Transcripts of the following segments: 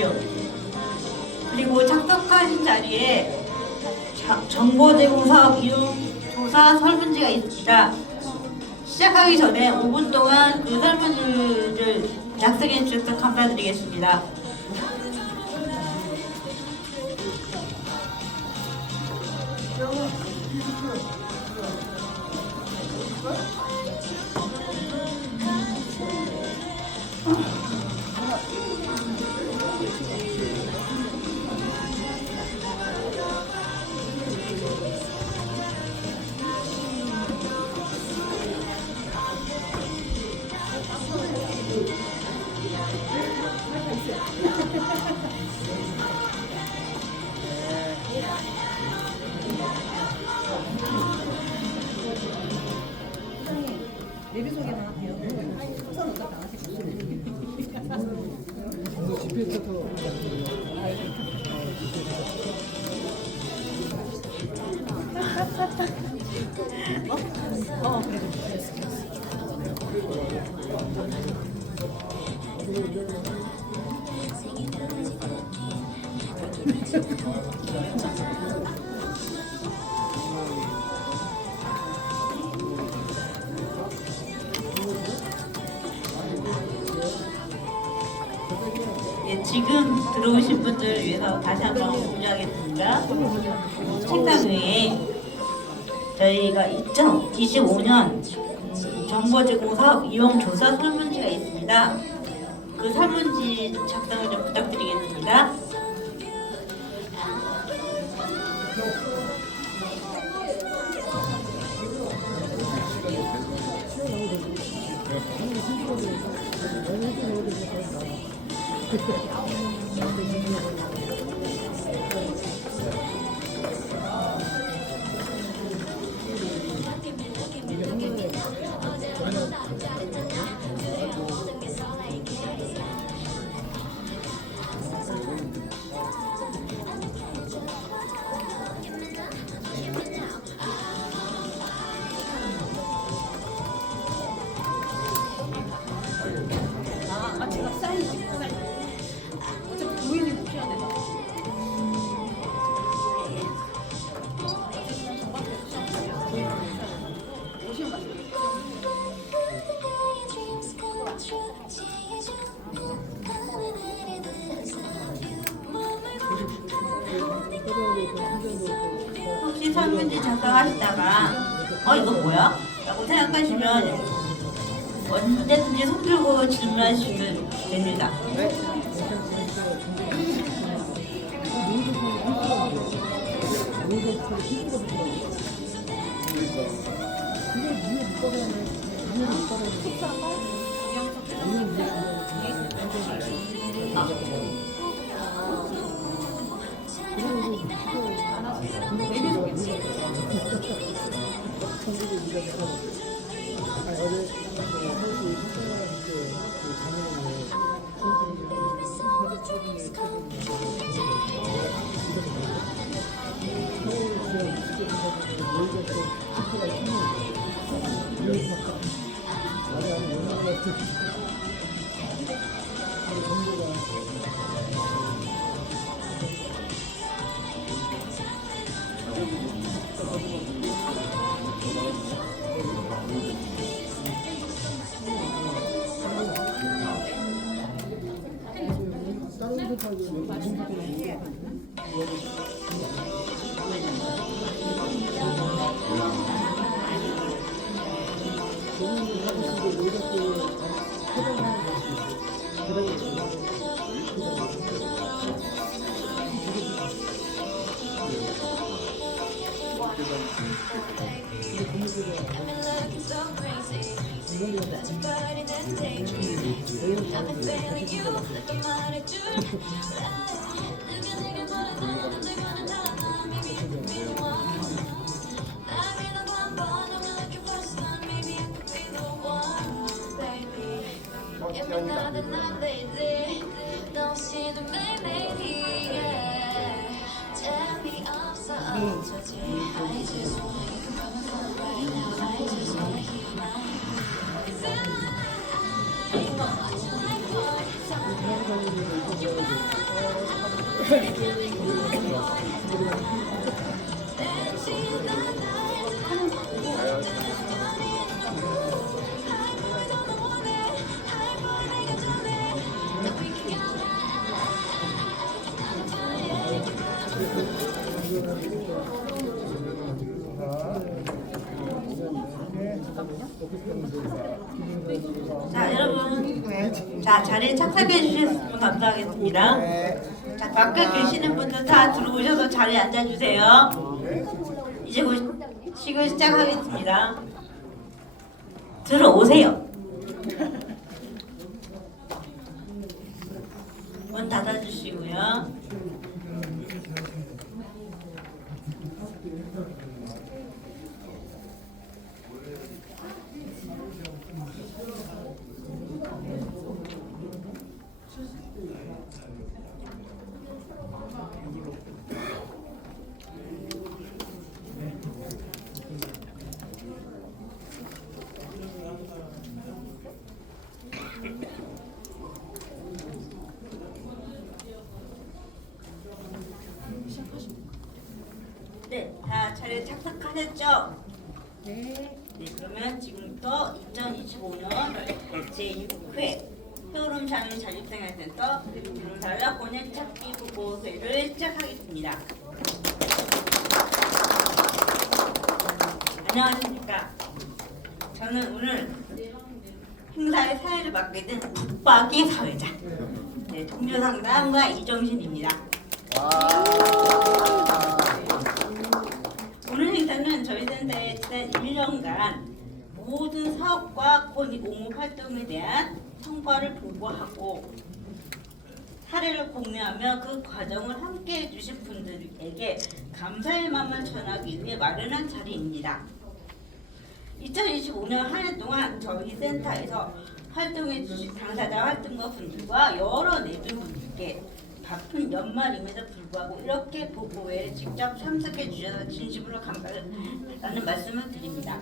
주십시오. 그리고 착석하신 자리에 정보제공사업 이용 조사 설문지가 있습니다. 시작하기 전에 5분 동안 그 설문지를 작성해 주셔서 감사드리겠습니다. 내비 소개나 할게요. 우선 어차피 안 하실 거예요. 예, 지금 들어오신 분들을 위해서 다시 한번 공유하겠습니다. 책상위에 저희가 2025년 정보제공사업 이용조사 설문지가 있습니다. 그 설문지 작성을 좀 부탁드리겠습니다. 제가 사인 어차피 부인이 못 해야 되나? 오시면 가시죠. 혹시 설문지 작성하시다가 이거 뭐야? 라고 생각하시면 언제든지 손 들고 질문하시면 됩니다. 자, 여러분, 자 자리에 착석해 주셔서 감사하겠습니다. 자, 밖에 계시는 분들 다 들어오셔서 자리에 앉아주세요. 이제 곧 식을 시작하겠습니다. 들어오세요. 문 닫아주시고요. 네, 다 자리에 착석하셨죠? 네. 네, 그러면 지금부터 2025년 제6회 효름 장인 자립생활센터 교사와 권역 찾기 보고회를 시작하겠습니다. 안녕하십니까? 저는 오늘 행사의 사회를 맡게 된 북박이 사회자, 네, 동료상담가 이정신입니다. 오늘 행사는 저희 센터의 지난 1년간 모든 사업과 권익 옹호 활동에 대한 성과를 보고하고 사례를 공유하며 그 과정을 함께 해주신 분들에게 감사의 마음을 전하기 위해 마련한 자리입니다. 2025년 한 해 동안 저희 센터에서 활동해 주신 당사자 활동가 분들과 여러 내빈분들께 바쁜 연말임에도 불구하고 이렇게 보고회에 직접 참석해 주셔서 진심으로 감사하다는 말씀을 드립니다.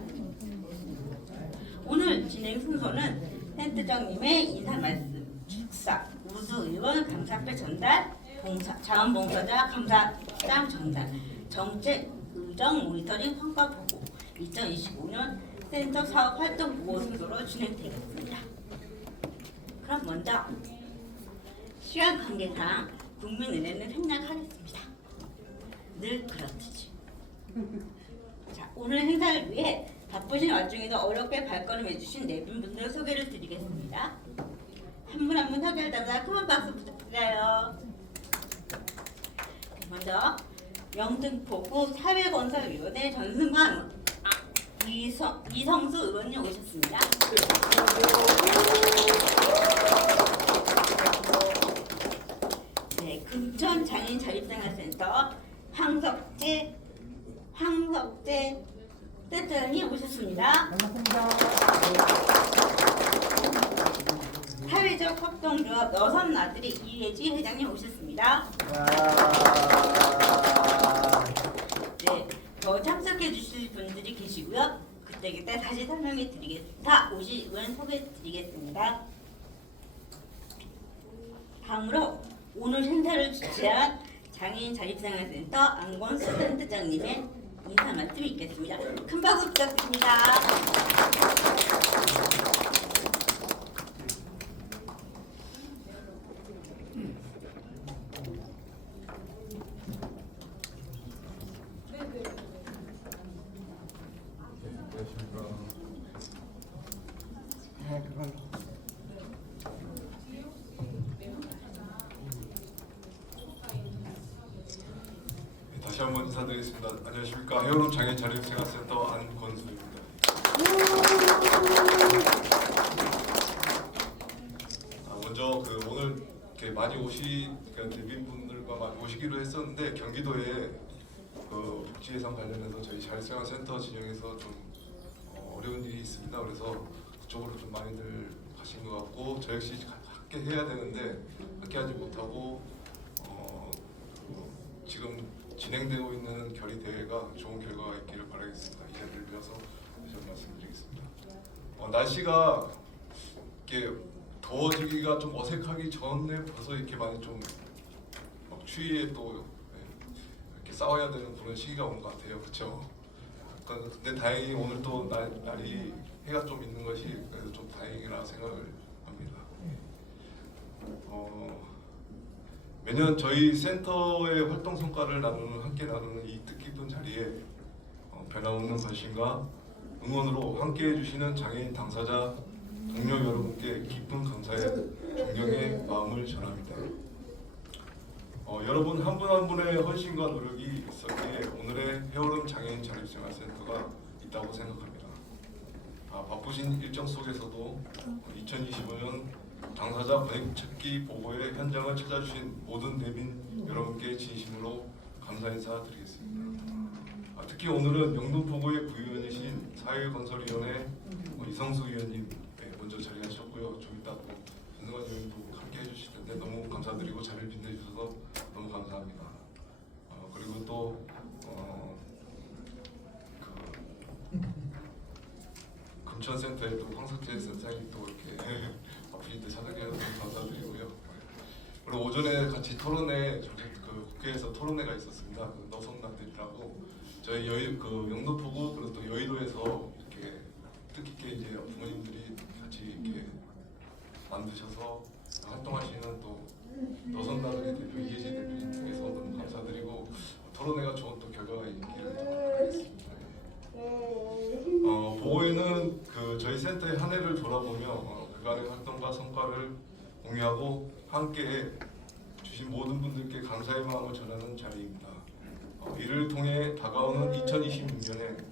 오늘 진행 순서는 센터장님의 인사 말씀, 축사, 우수 의원 감사패 전달, 자원봉사자 감사장 전달, 정책 의정 모니터링 평가 보고 2025년 센터 사업 활동 보고 순서로 진행되겠습니다. 그럼 먼저 시간 관계상 국민은혜는 생략하겠습니다. 늘 그렇듯이. 자, 오늘 행사를 위해 바쁘신 와중에도 어렵게 발걸음해주신 내빈분들 소개를 드리겠습니다. 한 분 한 분 소개를 담아 큰 박수 부탁드려요. 먼저 영등포구 사회건설위원회 전승관 이성수 의원님 오셨습니다. 네, 금천 장애인 자립생활센터 황석재 센터장님 오셨습니다. 반갑습니다. 사회적 협동조합 여섯 나들이 이혜지 회장님 오셨습니다. 네, 더 참석해 주실 분들이 계시고요. 그때 다시 설명해 드리겠습니다. 오실 의원 소개해 드리겠습니다. 다음으로 오늘 행사를 주최한 장애인 자립생활센터 안권수 센터장님의 인사 말씀이 있겠습니다. 큰 박수 부탁드립니다. 다시 한번 인사드리겠습니다. 안녕하십니까. 효름 장애인 자립생활센터 안권수입니다. 먼저 오늘 이렇게 많이 내빈분들과 많이 오시기로 했었는데 경기도에 복지 예산 관련해서 저희 자립생활센터 진영에서 좀 어려운 일이 있습니다. 그래서 그쪽으로 좀 많이들 가신 것 같고 저 역시 함께 해야 되는데 함께 하지 못하고 지금 진행되고 있는 결의 대회가 좋은 결과가 있기를 바라겠습니다. 이 자리를 빌어서 다시 한번 말씀드리겠습니다. 날씨가 이렇게 더워지기가 좀 어색하기 전에 벌써 이렇게 많이 좀 추위에 또 이렇게 싸워야 되는 그런 시기가 온 것 같아요. 그렇죠? 근데 다행히 오늘 또 날이 해가 좀 있는 것이 그래도 좀 다행이라 생각을 합니다. 매년 저희 센터의 활동 성과를 함께 나누는 이 뜻깊은 자리에 변함없는 관심과 응원으로 함께해 주시는 장애인 당사자 동료 여러분께 깊은 감사의 존경의 마음을 전합니다. 여러분 한 분 한 분의 헌신과 노력이 있었기에 오늘의 해오름 장애인 자립생활센터가 있다고 생각합니다. 바쁘신 일정 속에서도 2025년 당사자 권익찾기 보고의 현장을 찾아주신 모든 대빈 여러분께 진심으로 감사 인사드리겠습니다. 특히 오늘은 영등포구의 부위원이신 사회건설위원회 이성수 위원님 먼저 자리하셨고요. 좀 이따 또 전승환 위원님도 함께 해주실 텐데 너무 감사드리고 자리를 빛내주셔서 너무 감사합니다. 그리고 또 금천센터에 또 황석재 선생님 또 이렇게 바쁘실 때 찾아주셔서 너무 감사드리고요. 그리고 오전에 같이 토론회 국회에서 토론회가 있었습니다. 너선남들이라고 저희 영등포구 그리고 또 여의도에서 이렇게 뜻깊게 이제 부모님들이 같이 이렇게 만드셔서 활동하시는 또 너선나들의 대표 이혜지 대표님 통해서 너무 감사드리고 토론회가 좋은 또 결과가 있기를 바라겠습니다. 보고에는 저희 센터의 한 해를 돌아보며 그간의 활동과 성과를 공유하고 함께 주신 모든 분들께 감사의 마음을 전하는 자리입니다. 이를 통해 다가오는 2026년에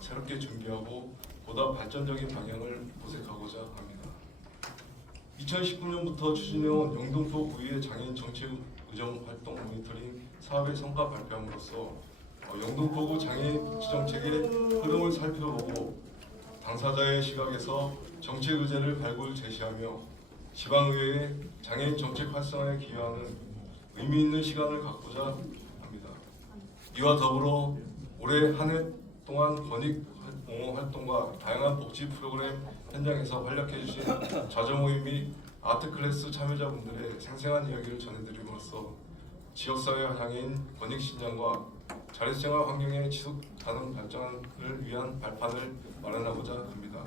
새롭게 준비하고 보다 발전적인 방향을 모색하고자 합니다. 2019년부터 추진해온 영등포 구의회 장애인 정책 의정 활동 모니터링 사업의 성과 발표함으로써 영등포구 장애인 정책의 흐름을 살펴보고 당사자의 시각에서 정책 의제를 발굴 제시하며 지방의회의 장애인 정책 활성화에 기여하는 의미 있는 시간을 갖고자 합니다. 이와 더불어 올해 한 해 동안 권익 옹호 활동과 다양한 복지 프로그램 현장에서 활약해 주신 자조모임 및 아트클래스 참여자분들의 생생한 이야기를 전해드림으로써 지역사회 장애인 권익 신장과 자립생활 환경의 지속 가능 발전을 위한 발판을 마련하고자 합니다.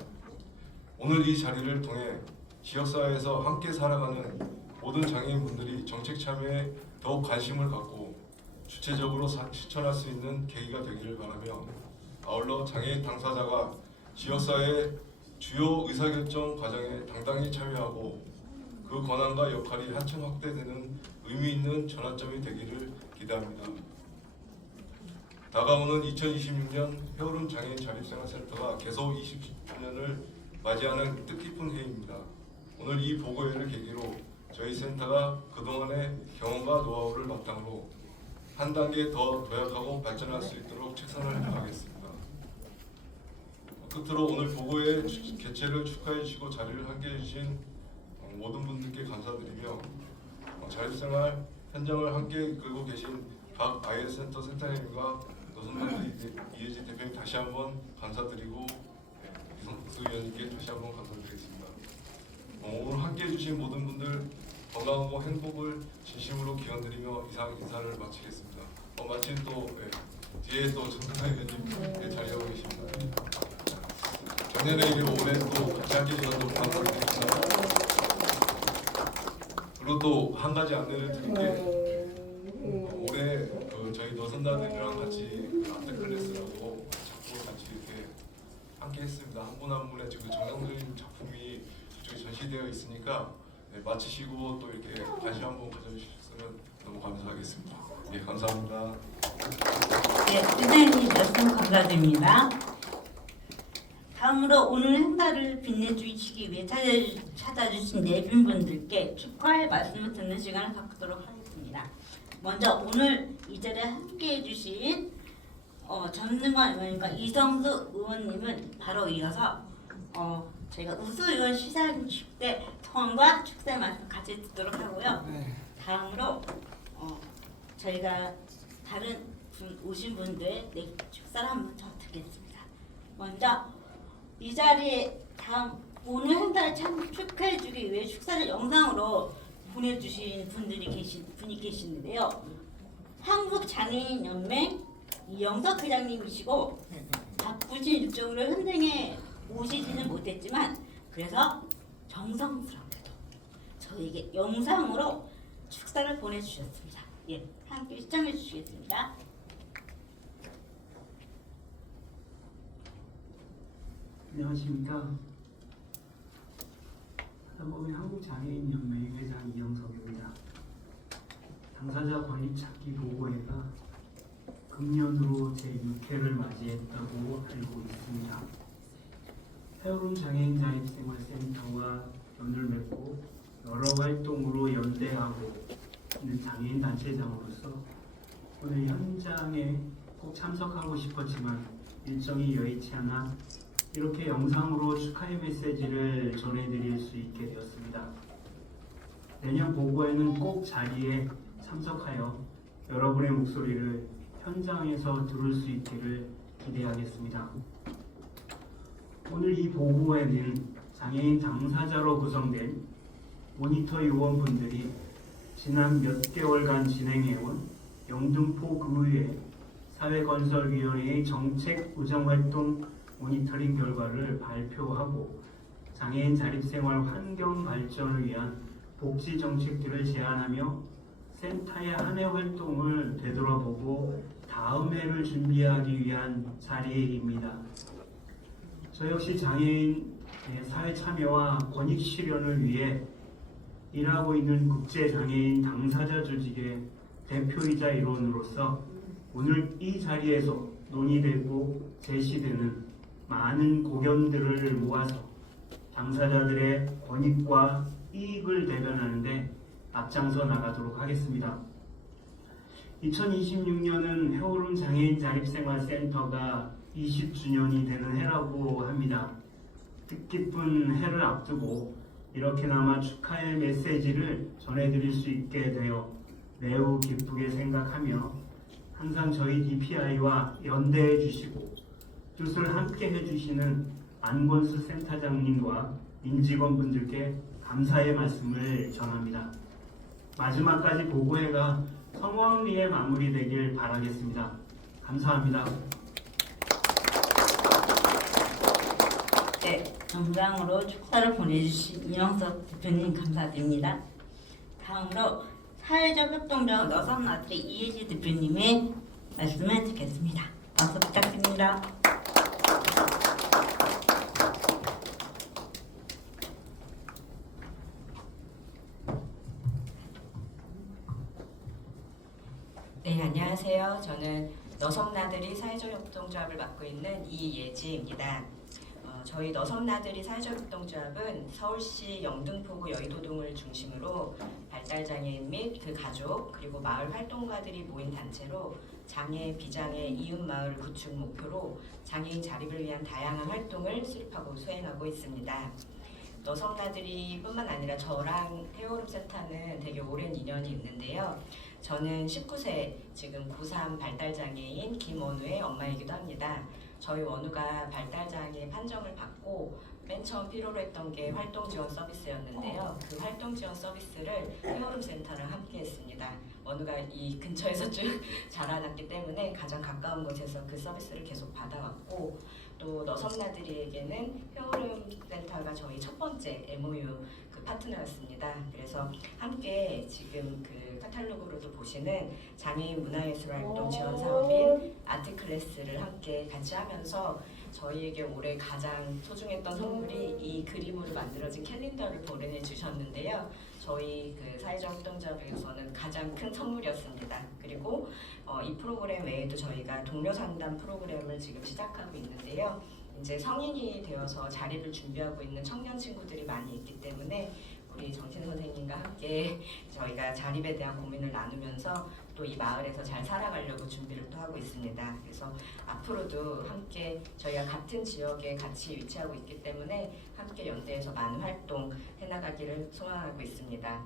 오늘 이 자리를 통해 지역사회에서 함께 살아가는 모든 장애인분들이 정책 참여에 더욱 관심을 갖고 주체적으로 실천할 수 있는 계기가 되기를 바라며 아울러 장애인 당사자가 지역사회의 주요 의사결정 과정에 당당히 참여하고 그 권한과 역할이 한층 확대되는 의미 있는 전환점이 되기를 기대합니다. 다가오는 2026년 해오름 장애인 자립생활센터가 개소 20주년을 맞이하는 뜻깊은 해입니다. 오늘 이 보고회를 계기로 저희 센터가 그동안의 경험과 노하우를 바탕으로 한 단계 더 도약하고 발전할 수 있도록 최선을 다하겠습니다. 끝으로 오늘 보고회 개최를 축하해 주시고 자리를 함께해 주신 모든 분들께 감사드리며 자립생활 현장을 함께 이끌고 계신 각 IS센터 센터장님과 노선남들 이혜지 대표님 다시 한번 감사드리고 이성수 위원님께 다시 한번 감사드리겠습니다. 오늘 함께해 주신 모든 분들 건강하고 행복을 진심으로 기원드리며 이상 인사를 마치겠습니다. 마침 또 뒤에 또 전승환 위원님 자리하고 계십니다. 작년에 이후 올해 또 같이 함께 해주셔서 너무 감사드립니다. 그리고 또 한 가지 안내를 드릴게 올해 저희 노선다들이랑 같이 아트 클래스라고 작품 같이 이렇게 함께 했습니다. 한 분 한 분의 지금 정상적인 작품이 저쪽에 전시되어 있으니까 마치시고 또 이렇게 다시 한번 가져주셨으면 너무 감사하겠습니다. 네, 감사합니다. 네, 선생님 말씀 감사드립니다. 다음으로 오늘 행사를 빛내주시기 위해 찾아주신 내빈분들께 축하의 말씀을 듣는 시간을 갖도록 하겠습니다. 먼저 오늘 이 자리에 함께해 주신 전승환 의원님과 이성수 의원님은 바로 이어서 저희가 우수의원 시상식 때 소감과 축사 말씀 같이 듣도록 하고요. 다음으로 저희가 다른 오신 분들의 축사를 한번 더 듣겠습니다. 먼저 이 자리에 다음 오늘 행사를 참 축하해주기 위해 축사를 영상으로 보내주신 분이 계시는데요. 한국장애인연맹 이영석 회장님이시고 바쁘신 일정으로 현장에 오시지는 못했지만 그래서 정성스럽게도 저에게 영상으로 축사를 보내주셨습니다. 예, 함께 시청해 주시겠습니다. 안녕하십니까. 하다보면 한국장애인연맹 회장 이영석입니다. 당사자 권익 찾기 보고회가 금년으로 제6회를 맞이했다고 알고 있습니다. 헤어룸 장애인 자립생활센터와 연을 맺고 여러 활동으로 연대하고 있는 장애인 단체장으로서 오늘 현장에 꼭 참석하고 싶었지만 일정이 여의치 않아 이렇게 영상으로 축하의 메시지를 전해드릴 수 있게 되었습니다. 내년 보고에는 꼭 자리에 참석하여 여러분의 목소리를 현장에서 들을 수 있기를 기대하겠습니다. 오늘 이 보고에는 장애인 당사자로 구성된 모니터 요원분들이 지난 몇 개월간 진행해온 영등포 구의회 사회건설위원회의 정책 우정활동 모니터링 결과를 발표하고 장애인 자립생활 환경 발전을 위한 복지 정책들을 제안하며 센터의 한 해 활동을 되돌아보고 다음 해를 준비하기 위한 자리입니다. 저 역시 장애인 사회 참여와 권익 실현을 위해 일하고 있는 국제장애인 당사자 조직의 대표이자 일원으로서 오늘 이 자리에서 논의되고 제시되는 많은 고견들을 모아서 당사자들의 권익과 이익을 대변하는데 앞장서 나가도록 하겠습니다. 2026년은 헤어룸 장애인 자립생활센터가 20주년이 되는 해라고 합니다. 뜻깊은 해를 앞두고 이렇게나마 축하의 메시지를 전해드릴 수 있게 되어 매우 기쁘게 생각하며 항상 저희 DPI와 연대해 주시고 뜻을 함께 해주시는 안권수 센터장님과 임직원분들께 감사의 말씀을 전합니다. 마지막까지 보고회가 성황리에 마무리되길 바라겠습니다. 감사합니다. 네, 영상으로 축사를 보내주신 이영석 대표님 감사드립니다. 다음으로 사회적 협동조 너선나들이 이혜지 대표님의 말씀을 듣겠습니다. 박수 부탁드립니다. 네, 안녕하세요. 저는 너섬나들이 사회적 협동조합을 맡고 있는 이예지입니다. 저희 너섬나들이 사회적 협동조합은 서울시 영등포구 여의도동을 중심으로 발달장애인 및 그 가족 그리고 마을 활동가들이 모인 단체로 장애, 비장애, 이웃마을 구축 목표로 장애인 자립을 위한 다양한 활동을 수립하고 수행하고 있습니다. 너섬나들이 뿐만 아니라 저랑 헤어룸 센터는 되게 오랜 인연이 있는데요. 저는 19세 지금 고3 발달장애인 김원우의 엄마이기도 합니다. 저희 원우가 발달장애 판정을 받고 맨 처음 필요로 했던 게 활동지원 서비스였는데요. 그 활동지원 서비스를 헤어룸 센터랑 함께 했습니다. 원우가 이 근처에서 쭉 자라났기 때문에 가장 가까운 곳에서 그 서비스를 계속 받아왔고 또 너섬나들이에게는 헤어룸 센터가 저희 첫 번째 MOU 그 파트너였습니다. 그래서 함께 지금 그 카탈로그로도 보시는 장애인 문화예술활동 지원 사업인 아트클래스를 함께 같이 하면서 저희에게 올해 가장 소중했던 선물이 이 그림으로 만들어진 캘린더를 보내주셨는데요. 저희 그 사회적 협동조합에서는 가장 큰 선물이었습니다. 그리고 이 프로그램 외에도 저희가 동료 상담 프로그램을 지금 시작하고 있는데요. 이제 성인이 되어서 자립을 준비하고 있는 청년 친구들이 많이 있기 때문에 우리 정신 선생님과 함께 저희가 자립에 대한 고민을 나누면서 또 이 마을에서 잘 살아가려고 준비를 또 하고 있습니다. 그래서 앞으로도 함께 저희가 같은 지역에 같이 위치하고 있기 때문에 함께 연대해서 많은 활동 해나가기를 소망하고 있습니다.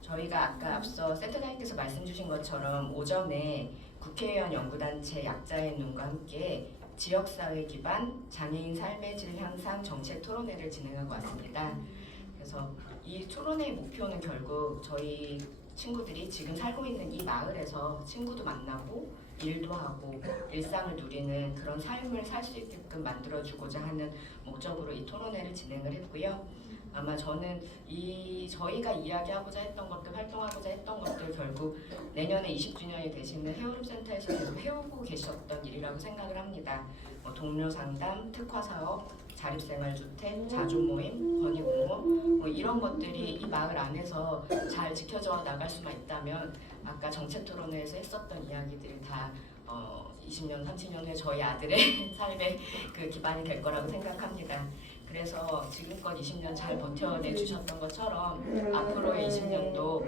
저희가 아까 앞서 센터장님께서 말씀 주신 것처럼 오전에 국회의원 연구단체 약자의 눈과 함께 지역사회 기반 장애인 삶의 질 향상 정책 토론회를 진행하고 왔습니다. 그래서 이 토론회의 목표는 결국 저희 친구들이 지금 살고 있는 이 마을에서 친구도 만나고 일도 하고 일상을 누리는 그런 삶을 살 수 있게끔 만들어주고자 하는 목적으로 이 토론회를 진행을 했고요. 아마 저는 저희가 이야기하고자 했던 것들, 활동하고자 했던 것들 결국 내년에 20주년이 되시는 해오름센터에서 계속 해오고 계셨던 일이라고 생각을 합니다. 뭐 동료 상담, 특화 사업, 자립생활주택, 자주모임, 권익공모 뭐 이런 것들이 이 마을 안에서 잘 지켜져 나갈 수만 있다면 아까 정책토론회에서 했었던 이야기들이 다 20년, 30년 후에 저희 아들의 삶의 그 기반이 될 거라고 생각합니다. 그래서 지금껏 20년 잘 버텨내 주셨던 것처럼 앞으로의 20년도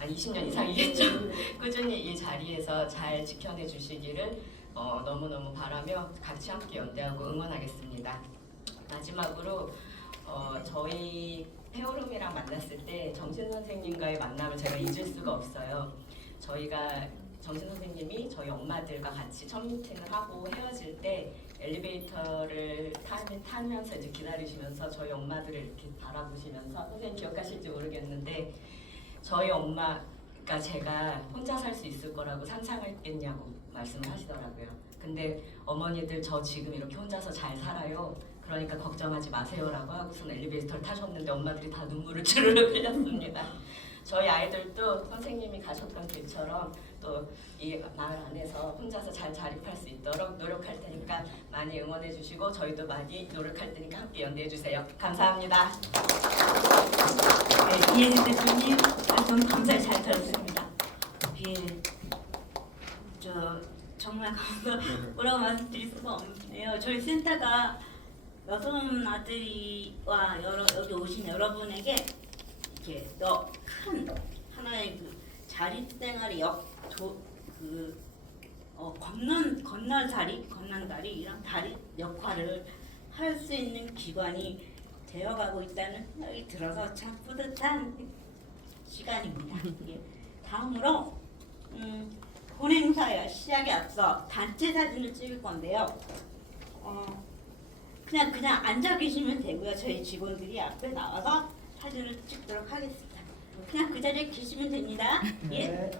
20년 이상이겠죠. 꾸준히 이 자리에서 잘 지켜내 주시기를 너무너무 바라며 같이 함께 연대하고 응원하겠습니다. 마지막으로 저희 해오름이랑 만났을 때 정신선생님과의 만남을 제가 잊을 수가 없어요. 저희가 정신선생님이 저희 엄마들과 같이 첫 미팅을 하고 헤어질 때 엘리베이터를 타면서 이제 기다리시면서 저희 엄마들을 이렇게 바라보시면서 선생님 기억하실지 모르겠는데 저희 엄마가 제가 혼자 살 수 있을 거라고 상상했겠냐고 말씀을 하시더라고요. 근데 어머니들 저 지금 이렇게 혼자서 잘 살아요. 그러니까 걱정하지 마세요라고 하고선 엘리베이터를 타셨는데 엄마들이 다 눈물을 주르륵 흘렸습니다. 저희 아이들도 선생님이 가셨던 길처럼 또 이 마을 안에서 혼자서 잘 자립할 수 있도록 노력할 테니까 많이 응원해 주시고 저희도 많이 노력할 테니까 함께 연대해 주세요. 감사합니다. 네, 이혜진 대표님 말씀 감사히 잘 들었습니다. 예, 정말 뭐라고 말씀드릴 수가 없네요. 저희 센터가 여성 아들이와 여기 오신 여러분에게 이렇게 큰 하나의 그 자립생활의 건넌다리 이런 다리 역할을 할 수 있는 기관이 되어가고 있다는 생각이 들어서 참 뿌듯한 시간입니다. 예. 다음으로 본행사 시작에 앞서 단체 사진을 찍을 건데요. 그냥 앉아 계시면 되고요. 저희 직원들이 앞에 나와서 사진을 찍도록 하겠습니다. 그냥 그 자리에 계시면 됩니다. 예.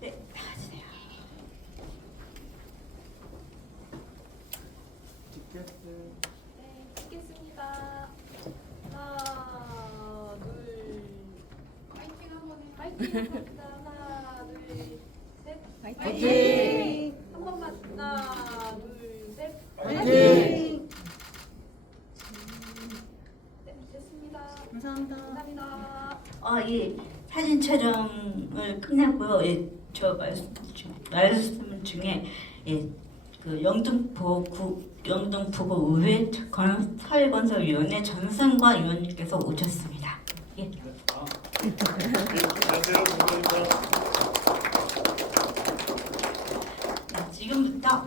네, 나와주세요. 네, 찍겠습니다. 하나, 둘, 파이팅 한번 해. 파이팅 합니다. 하나, 둘, 셋. 파이팅! 한 번만. 하나, 둘, 셋. 파이팅! 네, 됐습니다. 감사합니다. 예. 사진 촬영을 끝냈고요. 예, 저 말씀 중에 그 영등포구 의회 사회건설위원회 전승과 위원님께서 오셨습니다. 예. 안녕하세요. 고객입니다. 네, 지금부터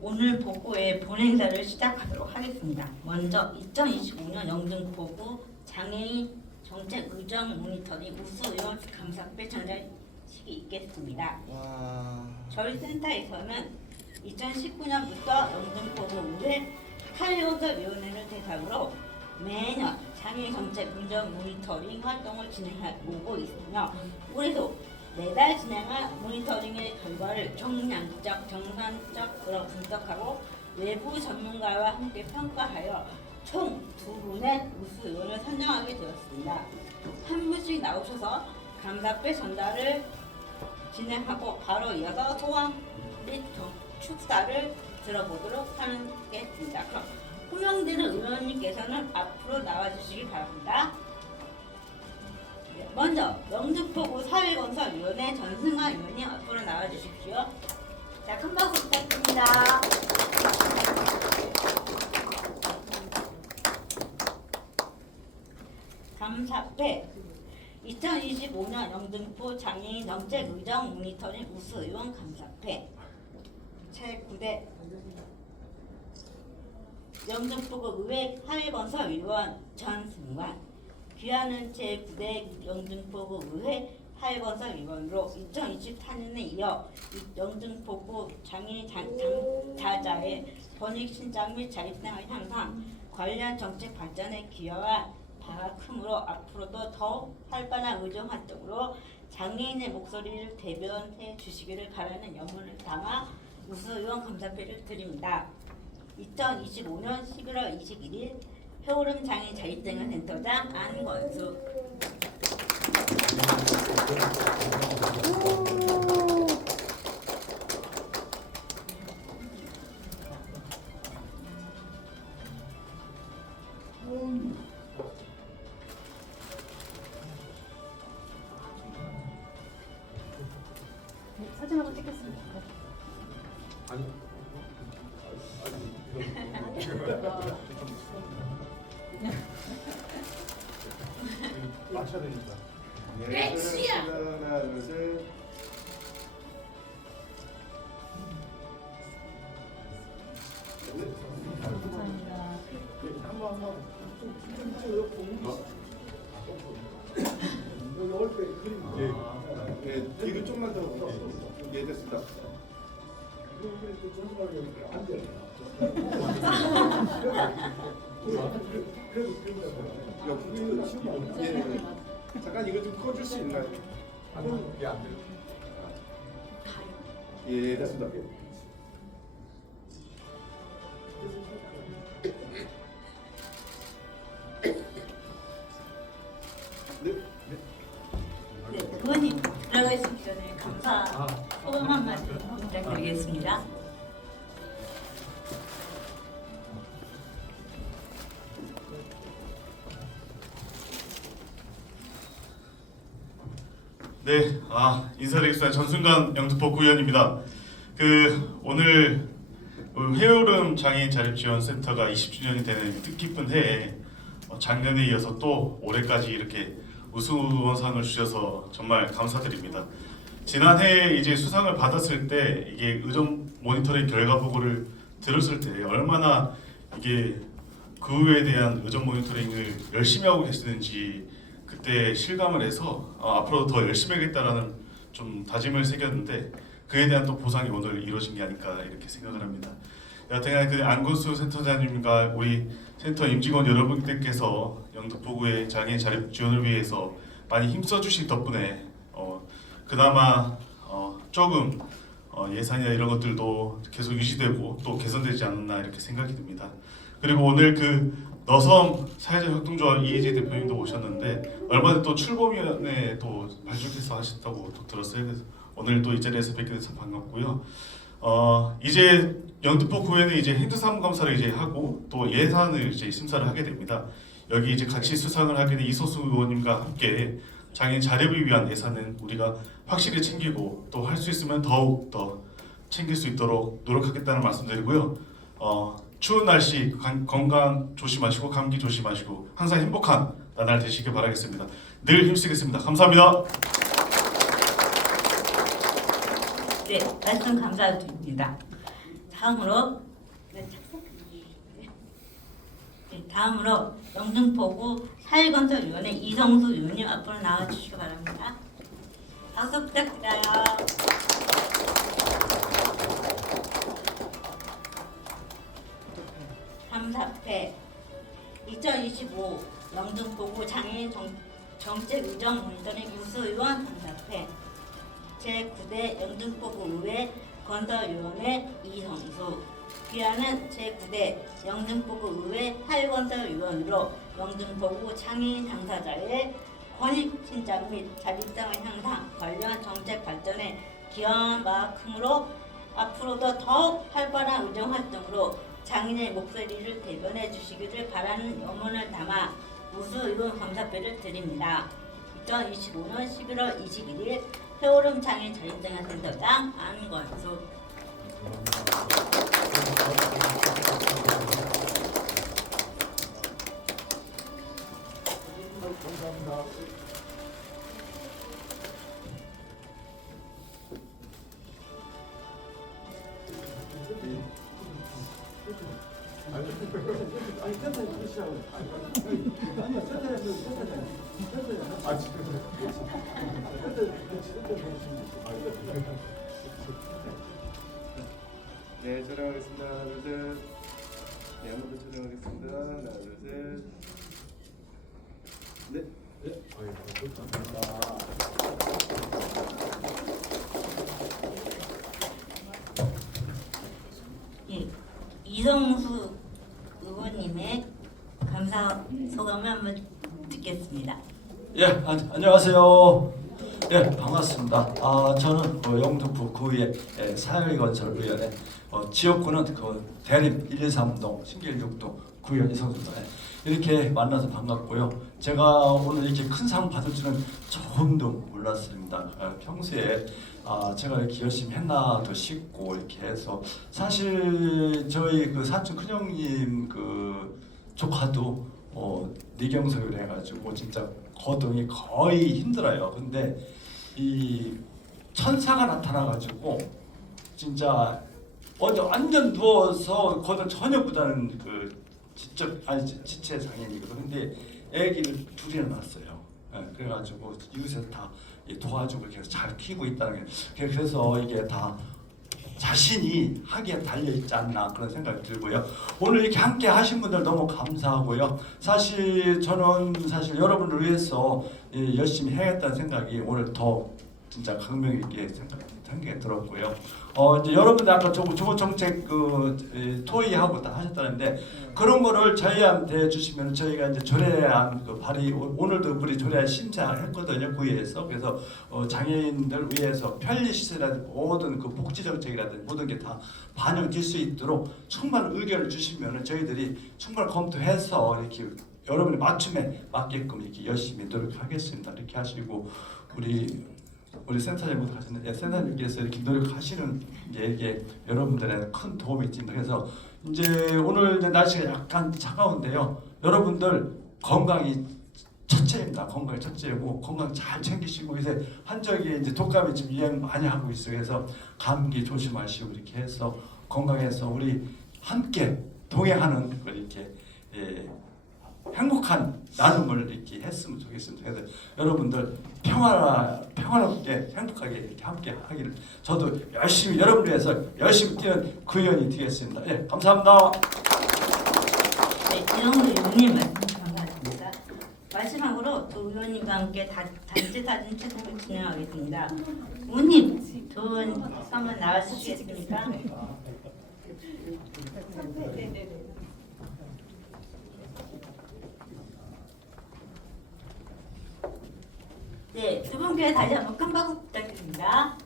오늘 보고의 본행사를 시작하도록 하겠습니다. 먼저 2025년 영등포구 장애인 정책 의정 모니터링 우수의원 감사패 전달식이 있겠습니다. 저희 센터에서는 2019년부터 영등포구 의회 사회건설위원회를 대상으로 매년 장애인 정책 의정 모니터링 활동을 진행하고 있으며 올해도 매달 진행한 모니터링의 결과를 정량적, 정상적으로 분석하고 외부 전문가와 함께 평가하여 총 2분의 우수의원을 선정하게 되었습니다. 한 분씩 나오셔서 감사패 전달을 진행하고 바로 이어서 소감 및 축사를 들어보도록 하겠습니다. 그럼 호명되는 의원님께서는 앞으로 나와주시기 바랍니다. 먼저 영등포구 사회건설위원회 전승화 의원님 앞으로 나와주십시오. 자, 큰 박수 부탁드립니다. 감사패 2025년 영등포 장애인 정책 의정 모니터링 우수의원 감사패 제9대 영등포구 의회 사회건설위원 전승환 귀하는 제9대 영등포구 의회 사회건설위원으로 2024년에 이어 영등포구 장애인 자자의 권익 신장 및 자립생활 향상 관련 정책 발전에 기여한 바가 크므로 앞으로도 더욱 활발한 의정 활동으로 장애인의 목소리를 대변해 주시기를 바라는 염원을 담아 우수의원 감사패를 드립니다. 2025년 11월 21일 표오름 장애인 자립생활센터장 안권수. 사진 한번 찍겠습니다. 맞춰야 되니까. 백수야! 하나, 둘, 셋. 감사합니다. 한번 좀 찍어요. 여기 올때 그림. 예, 뒤로 좀만 더. 예, 됐습니다. 잠깐 이거 좀 꺼줄 수 있나요? 이게 안 돼요. 예, 됐습니다. 네, 의원님 들어가시기 전에 감사 소감 한 말씀 부탁드리겠습니다. 네, 인사드리겠습니다. 전순간 영등포 구의원입니다. 오늘 회오름 장애인 자립지원센터가 20주년이 되는 뜻깊은 해에 작년에 이어서 또 올해까지 이렇게 우수의원상을 주셔서 정말 감사드립니다. 지난해 이제 수상을 받았을 때 이게 의정 모니터링 결과 보고를 들었을 때 얼마나 이게 그 의회에 대한 의정 모니터링을 열심히 하고 계시는지 그때 실감을 해서 앞으로 더 열심히 하겠다라는 좀 다짐을 새겼는데 그에 대한 또 보상이 오늘 이루어진 게 아닐까 이렇게 생각을 합니다. 여하튼 그 안건수 센터장님과 우리 센터 임직원 여러분들께서 영등포구의 장애인 자립 지원을 위해서 많이 힘써 주신 덕분에 그나마 조금 예산이나 이런 것들도 계속 유지되고 또 개선되지 않았나 이렇게 생각이 듭니다. 그리고 오늘 너섬 사회자협동조합 이혜재 대표님도 오셨는데 얼마 전에 또 출범위원회 또 발족해서 하셨다고 또 들었어요. 그래서 오늘 또 이 자리에서 뵙게 돼서 반갑고요. 이제 영등포 구에는 이제 행정사무 감사를 이제 하고 또 예산을 이제 심사를 하게 됩니다. 여기 이제 같이 수상을 하게 된 이소수 의원님과 함께 장애인 자립을 위한 예산은 우리가 확실히 챙기고 또 할 수 있으면 더욱 더 챙길 수 있도록 노력하겠다는 말씀드리고요. 추운 날씨 건강 조심하시고 감기 조심하시고 항상 행복한 나날 되시길 바라겠습니다. 늘 힘쓰겠습니다. 감사합니다. 네, 말씀 감사드립니다. 다음으로 영등포구 사회건설위원회 이성수 의원님 앞으로 나와주시기 바랍니다. 박수 부탁드려요. 감사패 2025 영등포구 장애인 정책 의정 모니터링 유수의원 감사패 제9대 영등포구 의회 건설위원회 이성수 귀하는 제9대 영등포구 의회 사회건설위원으로 영등포구 장애인 당사자의 권익 신장 및 자립생활 향상 관련 정책 발전에 기여한 바가 크므로 앞으로도 더욱 활발한 의정활동으로 장애인의 목소리를 대변해 주시기를 바라는 염원을 담아 우수의원 감사패를 드립니다. 2025년 11월 21일 표오름 장애인 자립생활센터장 안건수. 네, 촬영하겠습니다. 하나, 둘, 셋. 네, 한 번 더 촬영하겠습니다. 하나, 둘, 셋. 네. 네. 예, 이성수 의원님의 감사 소감을 한번 듣겠습니다. 예, 안녕하세요. 예, 반갑습니다. 저는 영등포 구의 사회건설위원회 지역구는 대림 123동, 신길 6동 구의원 이성수입니다. 이렇게 만나서 반갑고요. 제가 오늘 이렇게 큰 상 받을 줄은 조금도 몰랐습니다. 평소에 제가 이렇게 열심히 했나도 싶고 이렇게 해서 사실 저희 그 사촌 큰형님 그 조카도 뇌경색을 해가지고 진짜 거동이 거의 힘들어요. 근데 이 천사가 나타나가지고 진짜 완전 누워서 거동 전혀 못하는 그 지체 장애인이거든. 근데 아기를 둘이나 낳았어요. 그래가지고 이웃에서 다 도와주고 계속 잘 키우고 있다는 게 그래서 이게 다 자신이 하기에 달려있지 않나 그런 생각이 들고요. 오늘 이렇게 함께 하신 분들 너무 감사하고요. 사실 저는 여러분을 위해서 열심히 해야겠다는 생각이 오늘 더 진짜 강명 있게 생각이 들었고요. 이제 여러분들 아까 조국 정책 토의하고 다 하셨다는데 그런 거를 저희한테 주시면 저희가 이제 조례안 발의 오늘도 우리 조례안 심사했거든요 구의에서. 그래서 장애인들 위해서 편리 시설이라든지 모든 그 복지 정책이라든지 모든 게 다 반영될 수 있도록 충분한 의견을 주시면 저희들이 충분히 검토해서 이렇게 여러분의 맞춤에 맞게끔 이렇게 열심히 노력하겠습니다. 이렇게 하시고 우리 센터장님도 하시는 센터장님께서 이렇게 노력하시는 게 이게 여러분들의 큰 도움이 있습니다. 그래서 이제 오늘 이제 날씨가 약간 차가운데요. 여러분들 건강이 첫째입니다. 건강이 첫째고 건강 잘 챙기시고 이제 한적이 이제 독감이 지금 유행 많이 하고 있어요. 그래서 감기 조심하시고 이렇게 해서 건강해서 우리 함께 동행하는 걸 이렇게 행복한 나눔을 이렇게 했으면 좋겠습니다. 그래서 여러분들 평화롭게 행복하게 이렇게 함께 하기를 저도 열심히 여러분을 위해서 열심히 뛰는 구의원이 되겠습니다. 예, 감사합니다. 네, 이성수 의원님 말씀 감사드립니다. 마지막으로 두 의원님과 함께 단체 사진 촬영을 진행하겠습니다. 의원님, 두 분 한번 나와주시겠습니까? 네, 두 분께 다시 한번 큰 박수 부탁드립니다.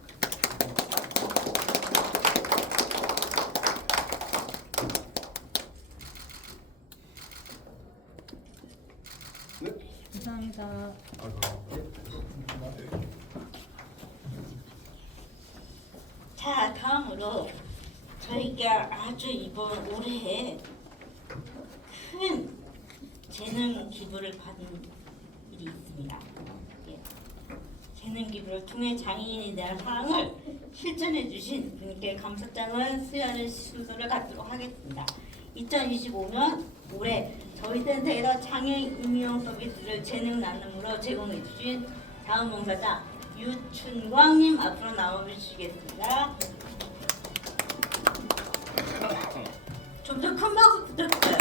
감사합니다. 자, 다음으로 저희가 아주 이번 올해에 큰 재능 기부를 받은 일이 있습니다. 예. 재능 기부를 통해 장애인에 대한 사랑을 실천해 주신 분께 감사장을 수여하는 순서를 갖도록 하겠습니다. 2025년 올해 저희 센터에서 장애인 임용 서비스를 재능 나눔으로 제공해 주신 자원봉사자 유춘광님 앞으로 나와주시겠습니다. 좀 더 큰 박수 부탁드려요.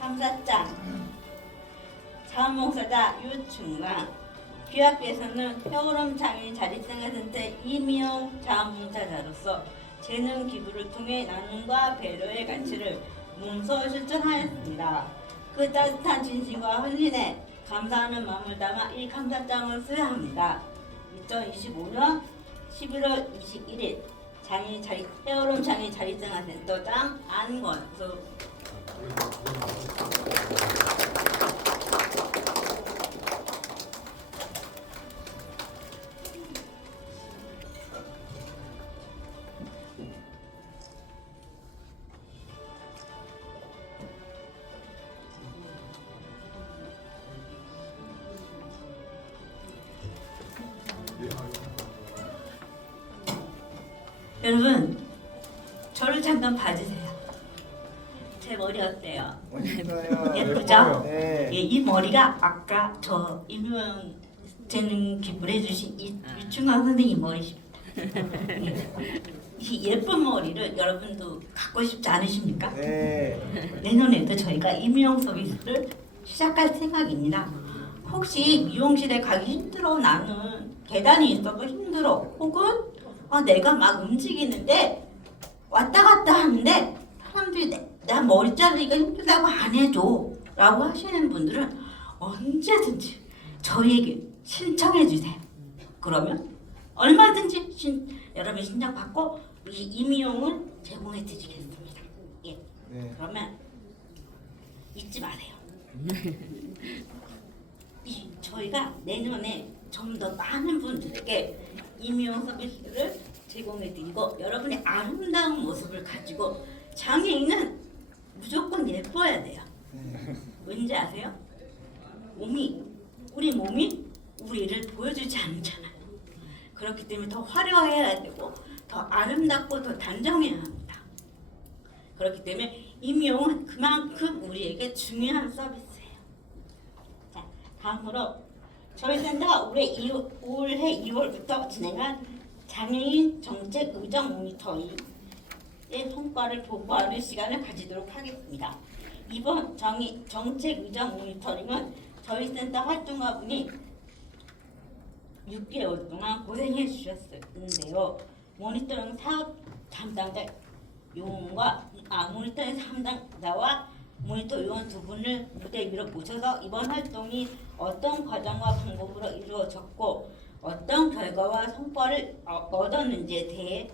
감사장 자원봉사자 유춘광, 귀학교에서는 혀울음 장애인 자립생활센터 임용 자원봉사자로서 재능 기부를 통해 나눔과 배려의 가치를 몸소 실천하였습니다. 그 따뜻한 진심과 헌신에 감사하는 마음을 담아 이 감사장을 수여합니다. 2025년 11월 21일 혀울음 장애인 자립생활센터장 안건수. 여러분, 저를 잠깐 봐주세요. 제 머리 어때요? 예쁘죠? 네. 예, 이 머리가 아까 저 임용 재능 기부를 해주신 이 유충광 선생님 머리십니다. 예. 이 예쁜 머리를 여러분도 갖고 싶지 않으십니까? 네. 내년에도 저희가 임용 서비스를 시작할 생각입니다. 혹시 미용실에 가기 힘들어, 나는 계단이 있어도 힘들어, 혹은 내가 막 움직이는데 왔다 갔다 하는데 사람들이 나 머리 자르기가 힘들다고 안 해줘 라고 하시는 분들은 언제든지 저희에게 신청해 주세요. 그러면 얼마든지 여러분 신청 받고 이 임용을 제공해 드리겠습니다. 예. 네. 그러면 잊지 마세요. 저희가 내년에 좀 더 많은 분들에게 임용 서비스를 제공해 드리고 여러분의 아름다운 모습을 가지고 장애인은 무조건 예뻐야 돼요. 왠지 아세요? 우리 몸이 우리를 보여주지 않잖아요. 그렇기 때문에 더 화려해야 되고 더 아름답고 더 단정해야 합니다. 그렇기 때문에 임용은 그만큼 우리에게 중요한 서비스예요. 자, 다음으로 저희 센터가 올해 2월부터 진행한 장애인 정책 의정 모니터링의 성과를 보고하는 시간을 가지도록 하겠습니다. 이번 정책 의정 모니터링은 저희 센터 활동가분이 6개월 동안 고생해 주셨는데요. 모니터링 사업 담당자 요원과 모니터링 담당자와 모니터 요원 두 분을 무대 위로 모셔서 이번 활동이 어떤 과정과 방법으로 이루어졌고 어떤 결과와 성과를 얻었는지에 대해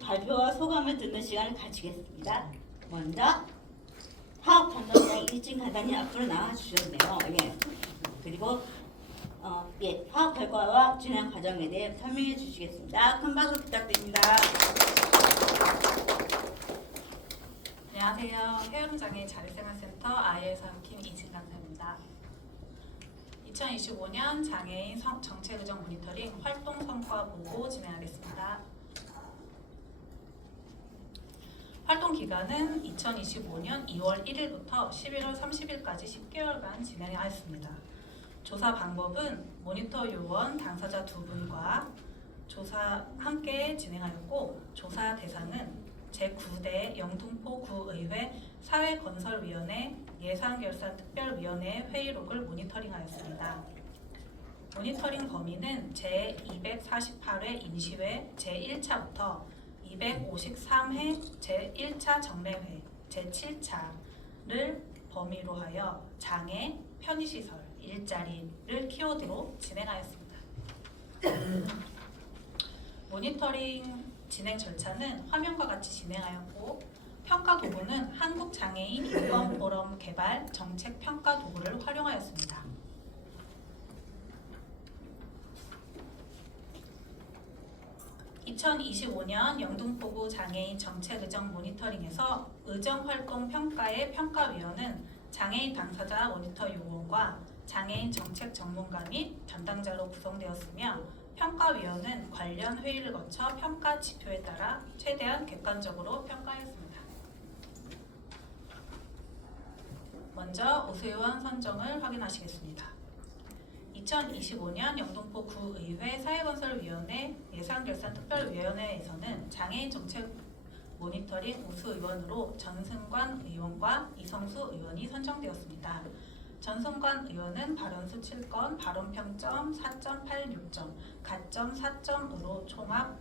발표와 소감을 듣는 시간을 가지겠습니다. 먼저 사업 담당자 일진 간단히 앞으로 나와 주셨네요. 예. 그리고 사업 결과와 진행 과정에 대해 설명해 주시겠습니다. 큰 박수 부탁드립니다. 안녕하세요. 해운장애인 자립생활센터 IL3팀 이진간사입니다. 2025년 장애인 정책의정 모니터링 활동 성과 보고 진행하겠습니다. 활동 기간은 2025년 2월 1일부터 11월 30일까지 10개월간 진행하였습니다. 조사 방법은 모니터 요원 당사자 2분과 조사 함께 진행하였고 조사 대상은 제9대 영등포 구의회 사회건설위원회 예산결산특별위원회 회의록을 모니터링하였습니다. 모니터링 범위는 제248회 인시회 제1차부터 253회 제1차 정례회 제7차를 범위로 하여 장애, 편의시설, 일자리를 키워드로 진행하였습니다. 모니터링 진행 절차는 화면과 같이 진행하였고 평가 도구는 한국장애인 인권포럼 개발 정책 평가 도구를 활용하였습니다. (2025년) 영등포구 장애인 정책의정 모니터링에서 의정활동 평가의 평가위원은 장애인 당사자 모니터 요원과 장애인 정책 전문가 및 담당자로 구성되었으며 평가위원은 관련 회의를 거쳐 평가 지표에 따라 최대한 객관적으로 평가했습니다. 먼저 우수요원 선정을 확인하시겠습니다. 2025년 영등포 구의회 사회건설위원회 예산결산특별위원회에서는 장애인 정책 모니터링 우수의원으로 전승관 의원과 이성수 의원이 선정되었습니다. 전승관 의원은 발언수 7건, 발언평점 4.86점, 가점 4점으로 총합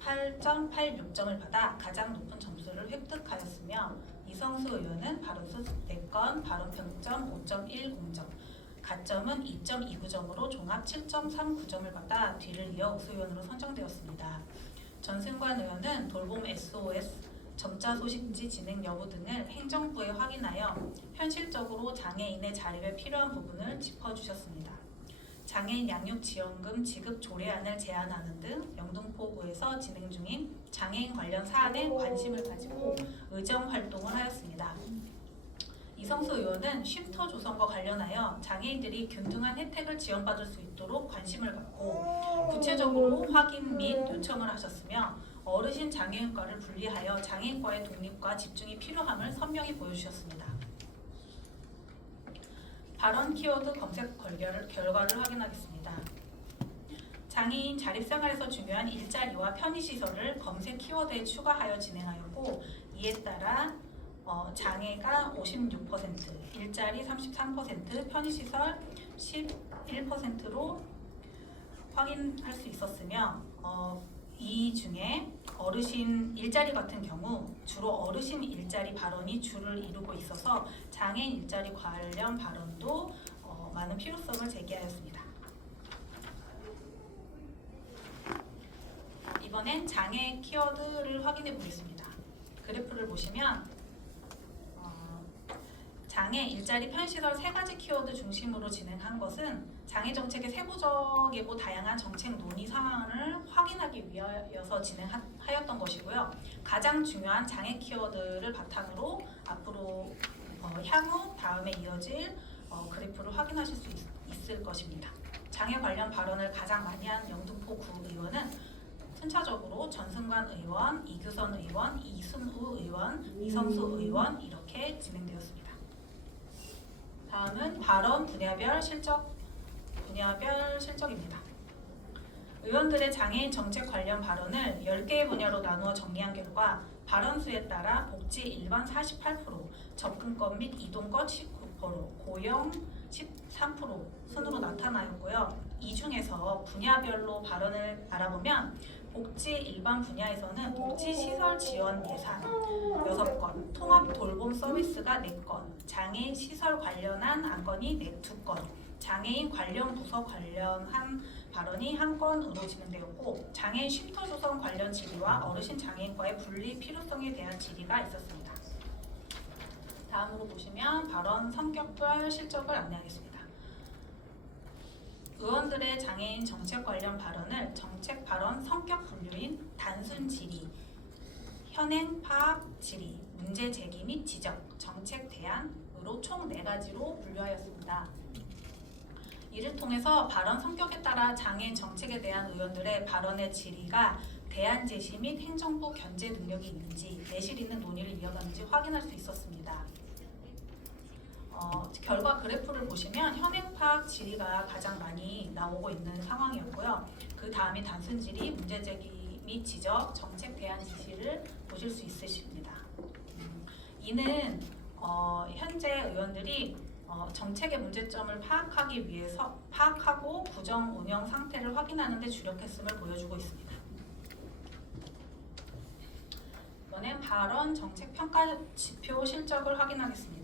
8.86점을 받아 가장 높은 점수를 획득하였으며 이성수 의원은 발언수 4건, 발언평점 5.10점, 가점은 2.29점으로 종합 7.39점을 받아 뒤를 이어 우수의원으로 선정되었습니다. 전승관 의원은 돌봄 SOS, 점자 소식지 진행 여부 등을 행정부에 확인하여 현실적으로 장애인의 자립에 필요한 부분을 짚어주셨습니다. 장애인 양육지원금 지급 조례안을 제안하는 등 영등포구에서 진행 중인 장애인 관련 사안에 관심을 가지고 의정 활동을 하였습니다. 이성수 의원은 쉼터 조성과 관련하여 장애인들이 균등한 혜택을 지원받을 수 있도록 관심을 갖고 구체적으로 확인 및 요청을 하셨으며 어르신 장애인과를 분리하여 장애인과의 독립과 집중이 필요함을 선명히 보여주셨습니다. 발언 키워드 검색 결과를 확인하겠습니다. 장애인 자립생활에서 중요한 일자리와 편의시설을 검색 키워드에 추가하여 진행하였고 이에 따라 장애가 56%, 일자리 33%, 편의시설 11%로 확인할 수 있었으며 이 중에 어르신 일자리 같은 경우 주로 어르신 일자리 발언이 주를 이루고 있어서 장애인 일자리 관련 발언도 많은 필요성을 제기하였습니다. 이번엔 장애 키워드를 확인해 보겠습니다. 그래프를 보시면 장애, 일자리, 편시설 세 가지 키워드 중심으로 진행한 것은 장애 정책의 세부적이고 다양한 정책 논의 사항을 확인하기 위하여서 진행하였던 것이고요. 가장 중요한 장애 키워드를 바탕으로 앞으로 향후 다음에 이어질 그래프를 확인하실 수 있을 것입니다. 장애 관련 발언을 가장 많이 한 영등포 구의원은 순차적으로 전승관 의원, 이규선 의원, 이순우 의원, 이성수 의원 이렇게 진행되었습니다. 다음은 발언 분야별 실적입니다. 의원들의 장애인 정책 관련 발언을 10개의 분야로 나누어 정리한 결과 발언 수에 따라 복지 일반 48%, 접근권 및 이동권 19%, 고용 13% 순으로 나타나였고요. 이 중에서 분야별로 발언을 알아보면 복지 일반 분야에서는 복지시설 지원 예산 6건, 통합 돌봄 서비스가 4건, 장애인 시설 관련한 안건이 2건, 장애인 관련 부서 관련한 발언이 1건으로 진행되었고 장애인 쉼터 조성 관련 질의와 어르신 장애인과의 분리 필요성에 대한 질의가 있었습니다. 다음으로 보시면 발언 성격별 실적을 안내하겠습니다. 의원들의 장애인 정책 관련 발언을 정책 발언 성격 분류인 단순 질의, 현행 파악 질의, 문제 제기 및 지적, 정책 대안으로 총 4가지로 분류하였습니다. 이를 통해서 발언 성격에 따라 장애인 정책에 대한 의원들의 발언의 질의가 대안 제시 및 행정부 견제 능력이 있는지, 내실 있는 논의를 이어가는지 확인할 수 있었습니다. 결과 그래프를 보시면 현행 파악 질의가 가장 많이 나오고 있는 상황이었고요. 그 다음이 단순 질의, 문제 제기 및 지적, 정책 대안 지시를 보실 수 있으십니다. 이는 현재 의원들이 정책의 문제점을 파악하기 위해서 파악하고 구정 운영 상태를 확인하는 데 주력했음을 보여주고 있습니다. 이번엔 발언 정책 평가 지표 실적을 확인하겠습니다.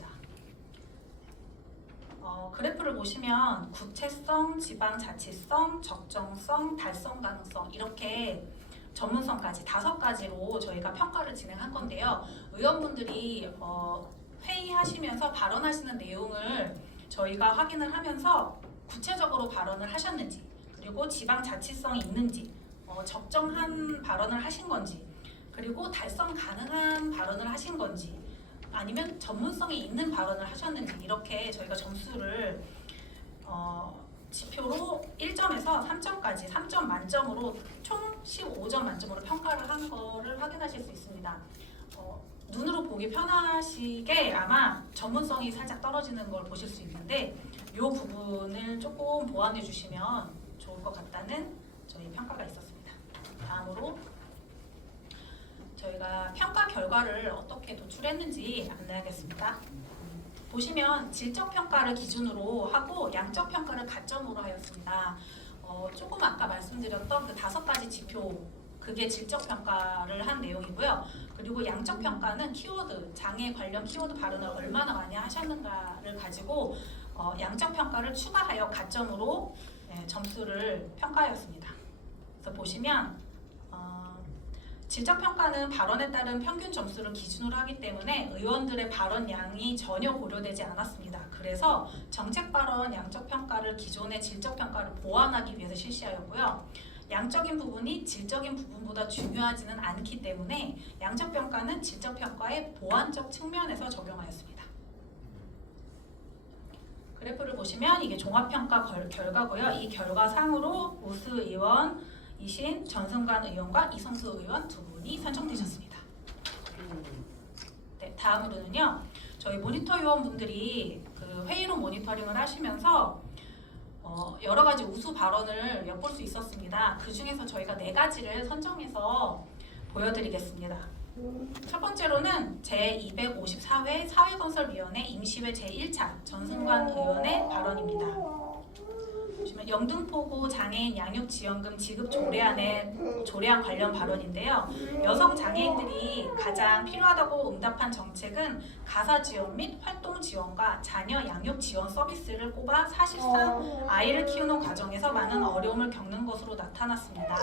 그래프를 보시면 구체성, 지방자치성, 적정성, 달성 가능성 이렇게 전문성까지 5가지로 저희가 평가를 진행한 건데요. 의원분들이 회의하시면서 발언하시는 내용을 저희가 확인을 하면서 구체적으로 발언을 하셨는지, 그리고 지방자치성이 있는지, 적정한 발언을 하신 건지, 그리고 달성 가능한 발언을 하신 건지, 아니면 전문성이 있는 발언을 하셨는지 이렇게 저희가 점수를 지표로 1점에서 3점까지 3점 만점으로 총 15점 만점으로 평가를 한 거를 확인하실 수 있습니다. 눈으로 보기 편하시게 아마 전문성이 살짝 떨어지는 걸 보실 수 있는데 이 부분을 조금 보완해 주시면 좋을 것 같다는 저희 평가가 있었습니다. 다음으로 저희가 평가 결과를 어떻게 도출했는지 안내하겠습니다. 보시면 질적 평가를 기준으로 하고 양적 평가를 가점으로 하였습니다. 조금 아까 말씀드렸던 그 5가지 지표, 그게 질적 평가를 한 내용이고요. 그리고 양적 평가는 키워드, 장애 관련 키워드 발언을 얼마나 많이 하셨는가를 가지고 양적 평가를 추가하여 가점으로 점수를 평가하였습니다. 그래서 보시면 질적 평가는 발언에 따른 평균 점수를 기준으로 하기 때문에 의원들의 발언 양이 전혀 고려되지 않았습니다. 그래서 정책 발언 양적 평가를 기존의 질적 평가를 보완하기 위해서 실시하였고요. 양적인 부분이 질적인 부분보다 중요하지는 않기 때문에 양적 평가는 질적 평가의 보완적 측면에서 적용하였습니다. 그래프를 보시면 이게 종합평가 결과고요. 이 결과상으로 우수 의원이신 전승관 의원과 이성수 의원 2분이 선정되셨습니다. 네, 다음으로는요. 저희 모니터 요원분들이 그 회의록 모니터링을 하시면서 여러 가지 우수 발언을 엿볼 수 있었습니다. 그 중에서 저희가 4가지를 선정해서 보여드리겠습니다. 첫 번째로는 제254회 사회건설위원회 임시회 제1차 전승관 의원의 발언입니다. 보시면 영등포구 장애인 양육지원금 지급 조례안 관련 발언인데요. 여성 장애인들이 가장 필요하다고 응답한 정책은 가사 지원 및 활동 지원과 자녀 양육 지원 서비스를 꼽아 사실상 아이를 키우는 과정에서 많은 어려움을 겪는 것으로 나타났습니다.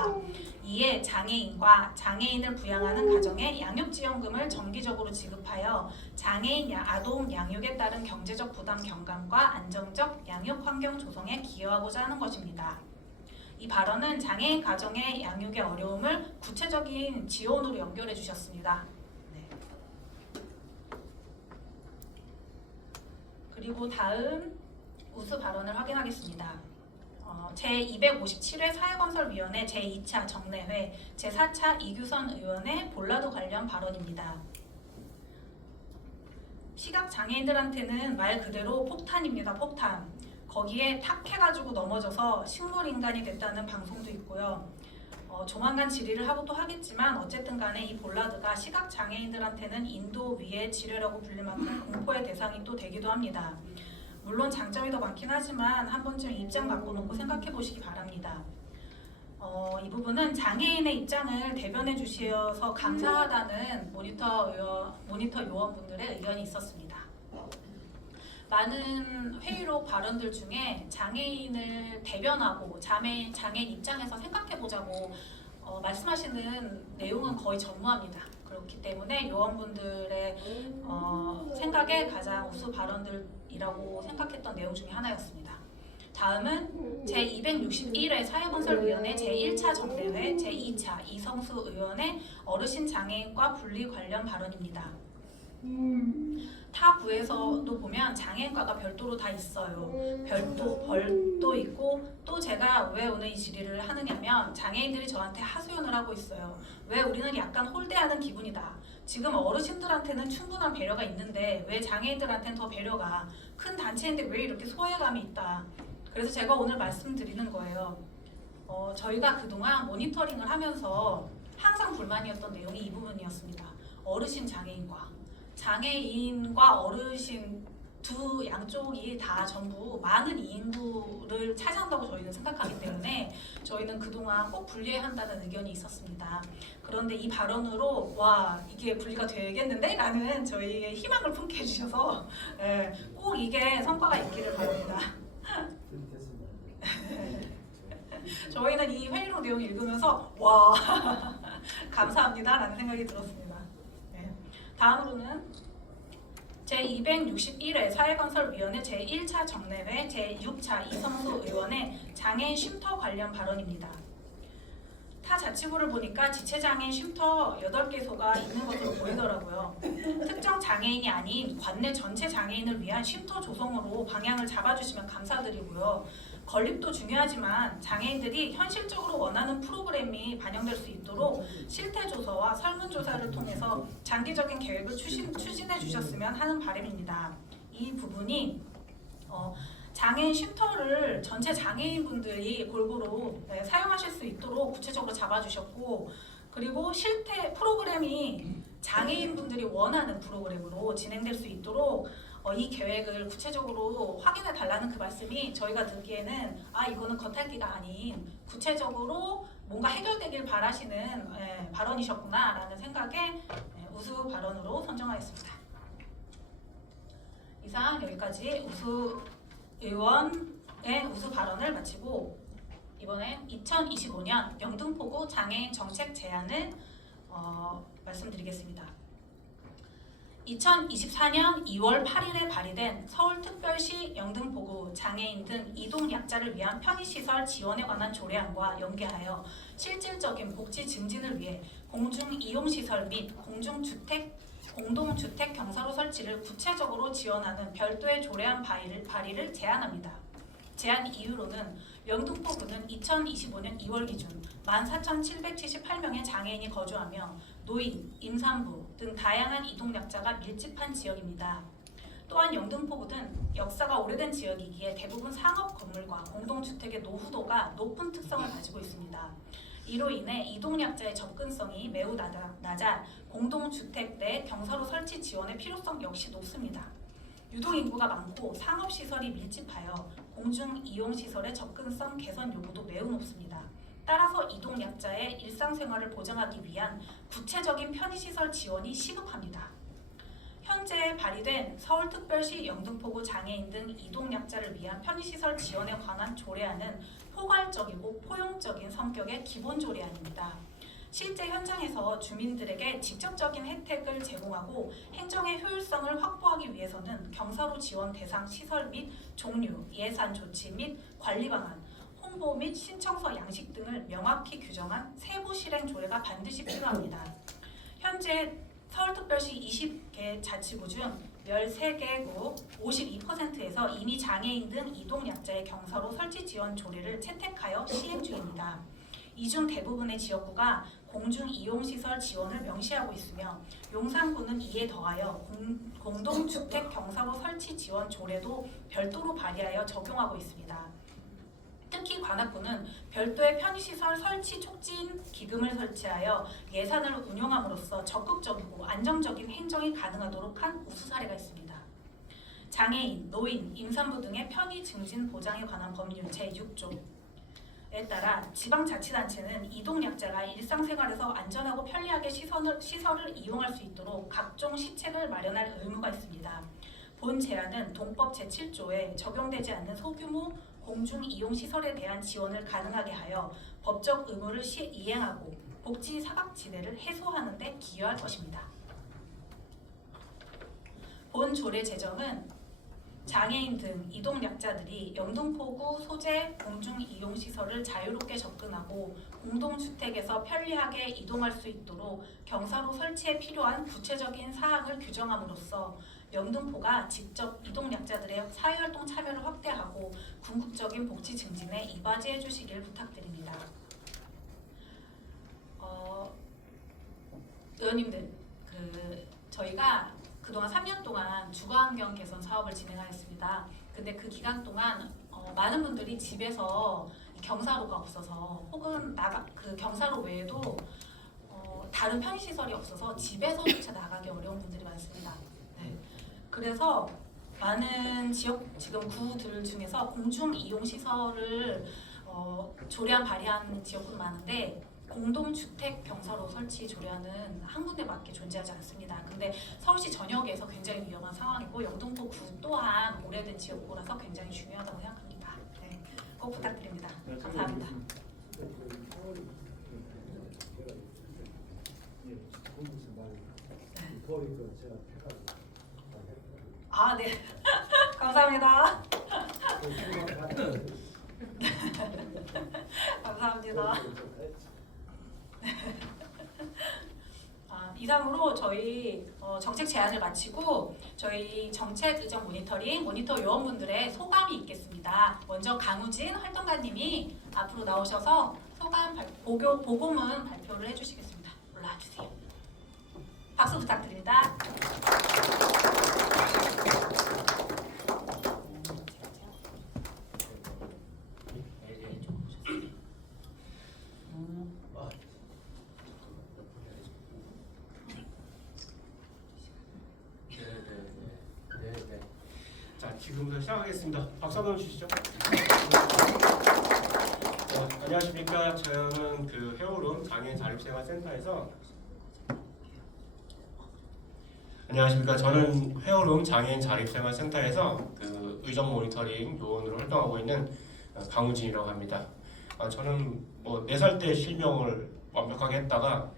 이에 장애인과 장애인을 부양하는 가정에 양육지원금을 정기적으로 지급하여 장애인 아동 양육에 따른 경제적 부담 경감과 안정적 양육 환경 조성에 기여하고자 하는 것입니다. 이 발언은 장애인 가정의 양육의 어려움을 구체적인 지원으로 연결해 주셨습니다. 네. 그리고 다음 우수 발언을 확인하겠습니다. 제257회 사회건설위원회 제2차 정례회 제4차 이규선 의원의 볼라도 관련 발언입니다. 시각장애인들한테는 말 그대로 폭탄입니다. 폭탄. 거기에 탁 해가지고 넘어져서 식물인간이 됐다는 방송도 있고요. 조만간 질의를 하고 또 하겠지만 어쨌든 간에 이 볼라드가 시각장애인들한테는 인도 위의 지뢰라고 불릴 만큼 공포의 대상이 또 되기도 합니다. 물론 장점이 더 많긴 하지만 한 번쯤 입장 바꿔놓고 생각해 보시기 바랍니다. 이 부분은 장애인의 입장을 대변해 주셔서 감사하다는 모니터 요원분들의 의견이 있었습니다. 많은 회의록 발언들 중에 장애인을 대변하고 장애인 입장에서 생각해 보자고 말씀하시는 내용은 거의 전무합니다. 그렇기 때문에 요원분들의 생각에 가장 우수 발언들이라고 생각했던 내용 중에 하나였습니다. 다음은 제261회 사회건설위원회 제1차 정례회 제2차 이성수 의원의 어르신 장애인과 분리 관련 발언입니다. 타 구에서도 보면 장애인과가 별도로 다 있어요. 벌도 있고 또 제가 왜 오늘 이 질의를 하느냐면 장애인들이 저한테 하소연을 하고 있어요. 왜 우리는 약간 홀대하는 기분이다. 지금 어르신들한테는 충분한 배려가 있는데 왜 장애인들한테는 더 배려가 큰 단체인데 왜 이렇게 소외감이 있다. 그래서 제가 오늘 말씀드리는 거예요. 저희가 그동안 모니터링을 하면서 항상 불만이었던 내용이 이 부분이었습니다. 어르신 장애인과 어르신 두 양쪽이 다 전부 많은 인구를 차지한다고 저희는 생각하기 때문에 저희는 그동안 꼭 분리해야 한다는 의견이 있었습니다. 그런데 이 발언으로 와 이게 분리가 되겠는데? 라는 저희의 희망을 품게 해주셔서 꼭 이게 성과가 있기를 바랍니다. 저희는 이 회의록 내용 읽으면서 와 감사합니다 라는 생각이 들었습니다. 다음으로는 제261회 사회건설위원회 제1차 정례회 제6차 이성수 의원의 장애인 쉼터 관련 발언입니다. 타 자치구를 보니까 지체장애인 쉼터 8개소가 있는 것으로 보이더라고요. 특정 장애인이 아닌 관내 전체 장애인을 위한 쉼터 조성으로 방향을 잡아주시면 감사드리고요. 건립도 중요하지만 장애인들이 현실적으로 원하는 프로그램이 반영될 수 있도록 실태조사와 설문조사를 통해서 장기적인 계획을 추진해 주셨으면 하는 바람입니다. 이 부분이 장애인 쉼터를 전체 장애인분들이 골고루 사용하실 수 있도록 구체적으로 잡아주셨고 그리고 실태 프로그램이 장애인분들이 원하는 프로그램으로 진행될 수 있도록 이 계획을 구체적으로 확인해 달라는 그 말씀이 저희가 듣기에는 이거는 겉핥기가 아닌 구체적으로 뭔가 해결되길 바라시는 발언이셨구나 라는 생각에 우수 발언으로 선정하였습니다. 이상 여기까지 우수 의원의 우수 발언을 마치고 이번엔 2025년 영등포구 장애인 정책 제안을 말씀드리겠습니다. 2024년 2월 8일에 발의된 서울특별시 영등포구 장애인 등 이동약자를 위한 편의시설 지원에 관한 조례안과 연계하여 실질적인 복지 증진을 위해 공중이용시설 및 공동주택 경사로 설치를 구체적으로 지원하는 별도의 조례안 발의를 제안합니다. 제안 이유로는 영등포구는 2025년 2월 기준 14,778명의 장애인이 거주하며 노인, 임산부 등 다양한 이동약자가 밀집한 지역입니다. 또한 영등포구는 역사가 오래된 지역이기에 대부분 상업 건물과 공동주택의 노후도가 높은 특성을 가지고 있습니다. 이로 인해 이동약자의 접근성이 매우 낮아 공동주택 내 경사로 설치 지원의 필요성 역시 높습니다. 유동인구가 많고 상업시설이 밀집하여 공중이용시설의 접근성 개선 요구도 매우 높습니다. 따라서 이동약자의 일상생활을 보장하기 위한 구체적인 편의시설 지원이 시급합니다. 현재 발의된 서울특별시 영등포구 장애인 등 이동약자를 위한 편의시설 지원에 관한 조례안은 포괄적이고 포용적인 성격의 기본 조례안입니다. 실제 현장에서 주민들에게 직접적인 혜택을 제공하고 행정의 효율성을 확보하기 위해서는 경사로 지원 대상 시설 및 종류, 예산 조치 및 관리 방안, 홍보 및 신청서 양식 등을 명확히 규정한 세부 실행 조례가 반드시 필요합니다. 현재 서울특별시 20개 자치구 중 13개구 52%에서 이미 장애인 등 이동약자의 경사로 설치 지원 조례를 채택하여 시행 중입니다. 이 중 대부분의 지역구가 공중이용시설 지원을 명시하고 있으며 용산구는 이에 더하여 공동주택 경사로 설치 지원 조례도 별도로 발의하여 적용하고 있습니다. 특히 관악구는 별도의 편의시설 설치 촉진 기금을 설치하여 예산을 운용함으로써 적극적이고 안정적인 행정이 가능하도록 한 우수 사례가 있습니다. 장애인, 노인, 임산부 등의 편의 증진 보장에 관한 법률 제6조에 따라 지방자치단체는 이동약자가 일상생활에서 안전하고 편리하게 시설을 이용할 수 있도록 각종 시책을 마련할 의무가 있습니다. 본 제안은 동법 제7조에 적용되지 않는 소규모 공중이용시설에 대한 지원을 가능하게 하여 법적 의무를 이행하고 복지 사각지대를 해소하는 데 기여할 것입니다. 본 조례 제정은 장애인 등 이동약자들이 영등포구 소재 공중이용시설을 자유롭게 접근하고 공동주택에서 편리하게 이동할 수 있도록 경사로 설치에 필요한 구체적인 사항을 규정함으로써 영등포가 직접 이동약자들의 사회활동 참여를 확대하고 궁극적인 복지 증진에 이바지해 주시길 부탁드립니다. 의원님들, 저희가 그동안 3년 동안 주거환경 개선 사업을 진행하였습니다. 근데 그 기간 동안 많은 분들이 집에서 경사로가 없어서 혹은 그 경사로 외에도 다른 편의시설이 없어서 집에서조차 나가기 어려운 분들이 많습니다. 네. 그래서 많은 지역 지금 구들 중에서 공중이용시설을 조례안 발의한 지역구도 많은데 공동주택 경사로 설치 조례안은 한 군데밖에 존재하지 않습니다. 근데 서울시 전역에서 굉장히 위험한 상황이고 영등포구 또한 오래된 지역구라서 굉장히 중요하다고 생각합니다. 네, 꼭 부탁드립니다. 감사합니다. 아, 네. 감사합니다. 감사합니다. 이상으로 저희 정책 제안을 마치고 저희 정책 의정 모니터 요원분들의 소감이 있겠습니다. 먼저 강우진 활동가님이 앞으로 나오셔서 소감 보고문 발표를 해주시겠습니다. 올라와 주세요. 박수 부탁드립니다. 자, 지금부터 시작하겠습니다. 박수 한번 주시죠. 안녕하십니까. 저는 회오름 장애인 자립생활센터에서 회오름 장애인 자립생활센터에서 의정 모니터링 요원으로 활동하고 있는 강우진이라고 합니다. 저는 4살 때 실명을 완벽하게 했다가